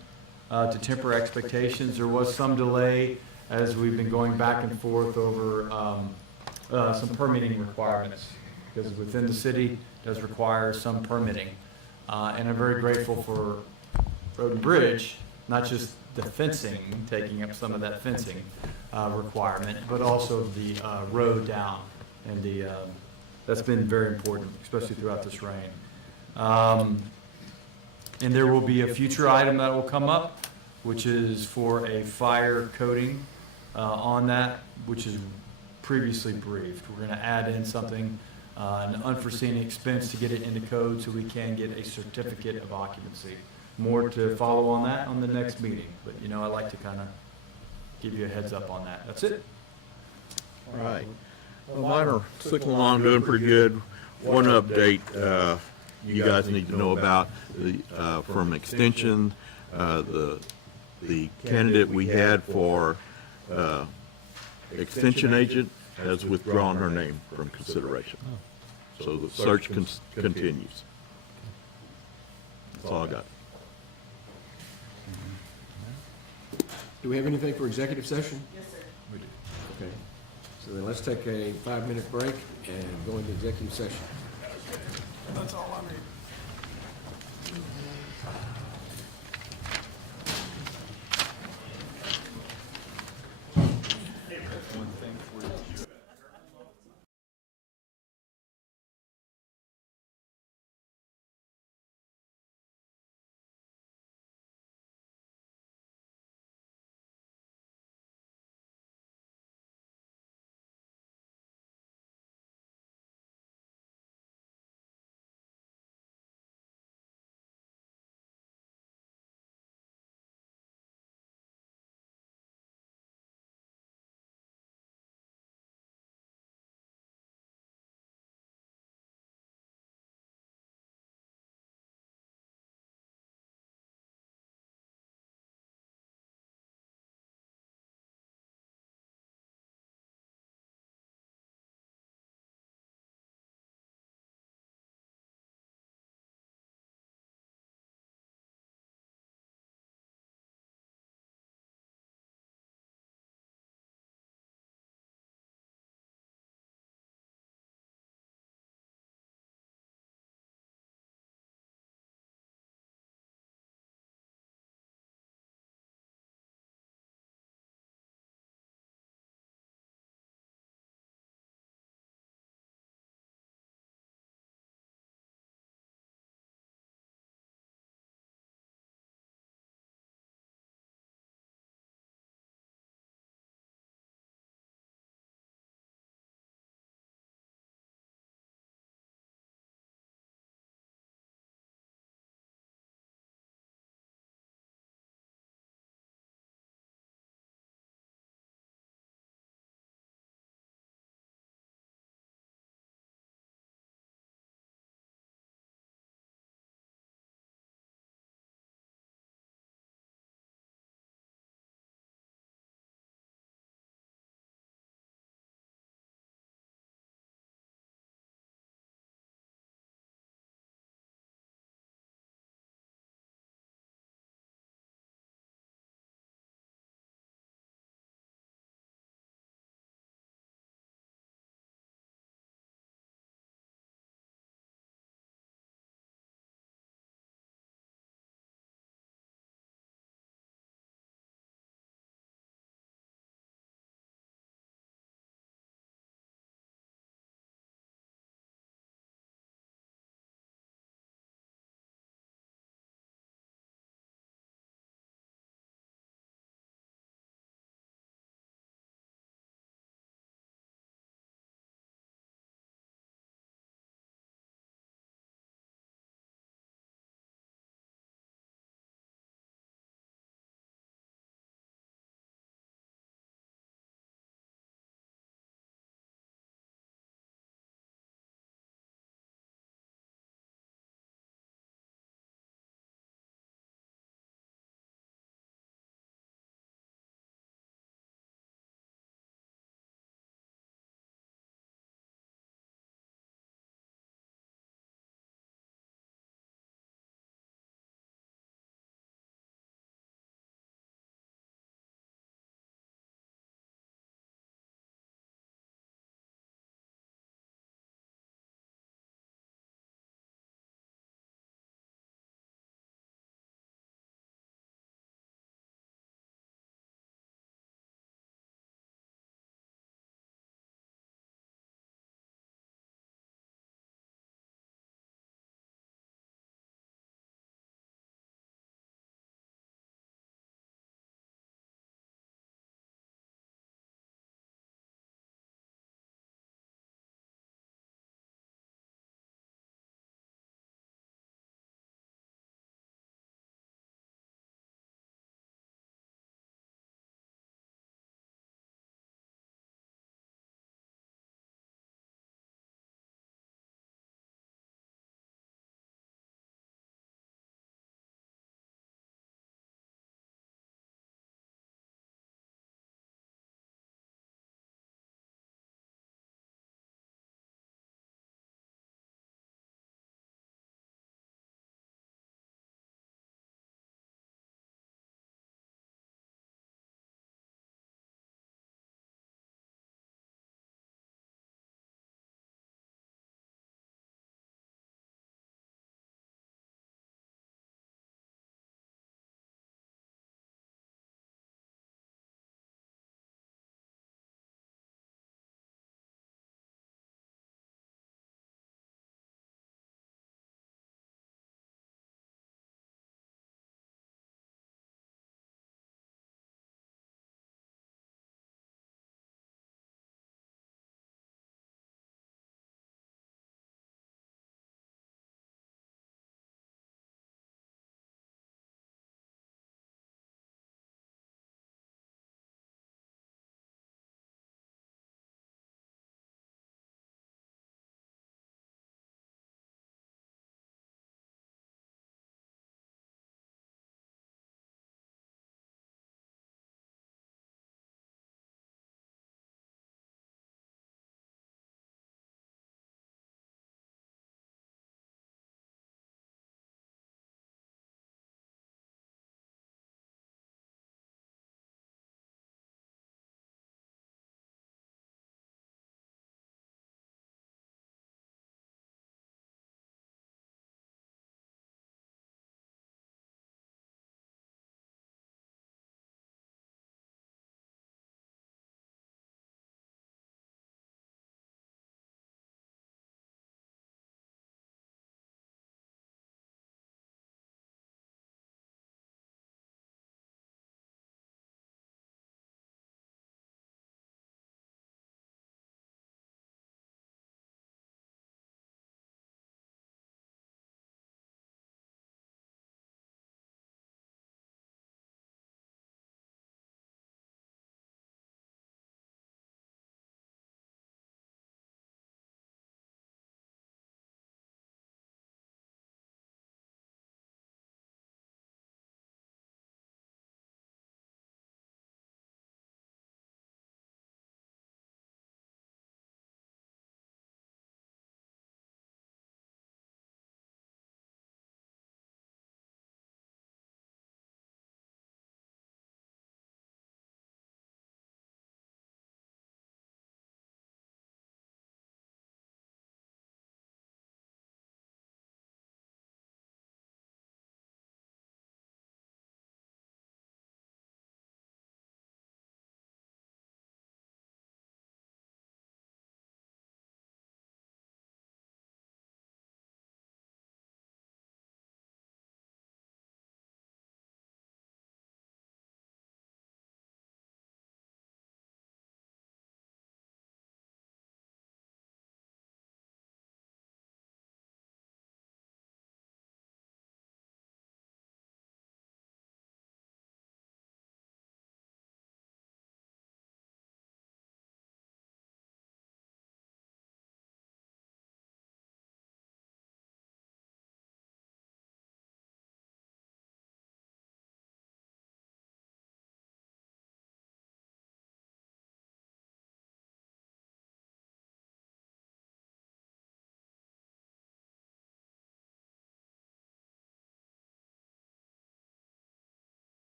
To temper expectations, there was some delay as we've been going back and forth over some permitting requirements, because within the city does require some permitting. And I'm very grateful for Road and Bridge, not just the fencing, taking up some of that fencing requirement, but also the road down. And that's been very important, especially throughout this rain. And there will be a future item that will come up, which is for a fire coating on that, which is previously briefed. We're going to add in something, an unforeseen expense to get it into code so we can get a certificate of occupancy. More to follow on that on the next meeting, but I like to kind of give you a heads up on that. That's it. All right. Well, mine are clicking along, doing pretty good. One update you guys need to know about from Extension, the candidate we had for Extension agent has withdrawn her name from consideration. So the search continues. That's all I got. Do we have anything for executive session? Yes, sir. We do. Okay. So then let's take a 5-minute break and go into executive session. That's all I need.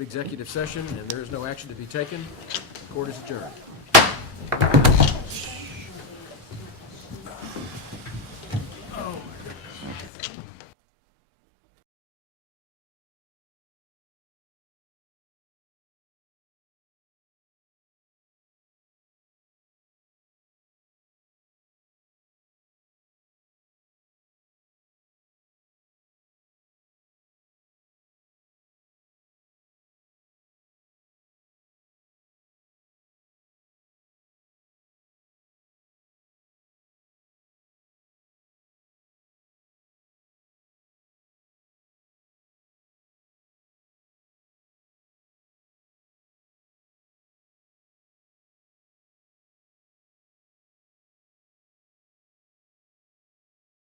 Executive session, and there is no action to be taken. Court is adjourned.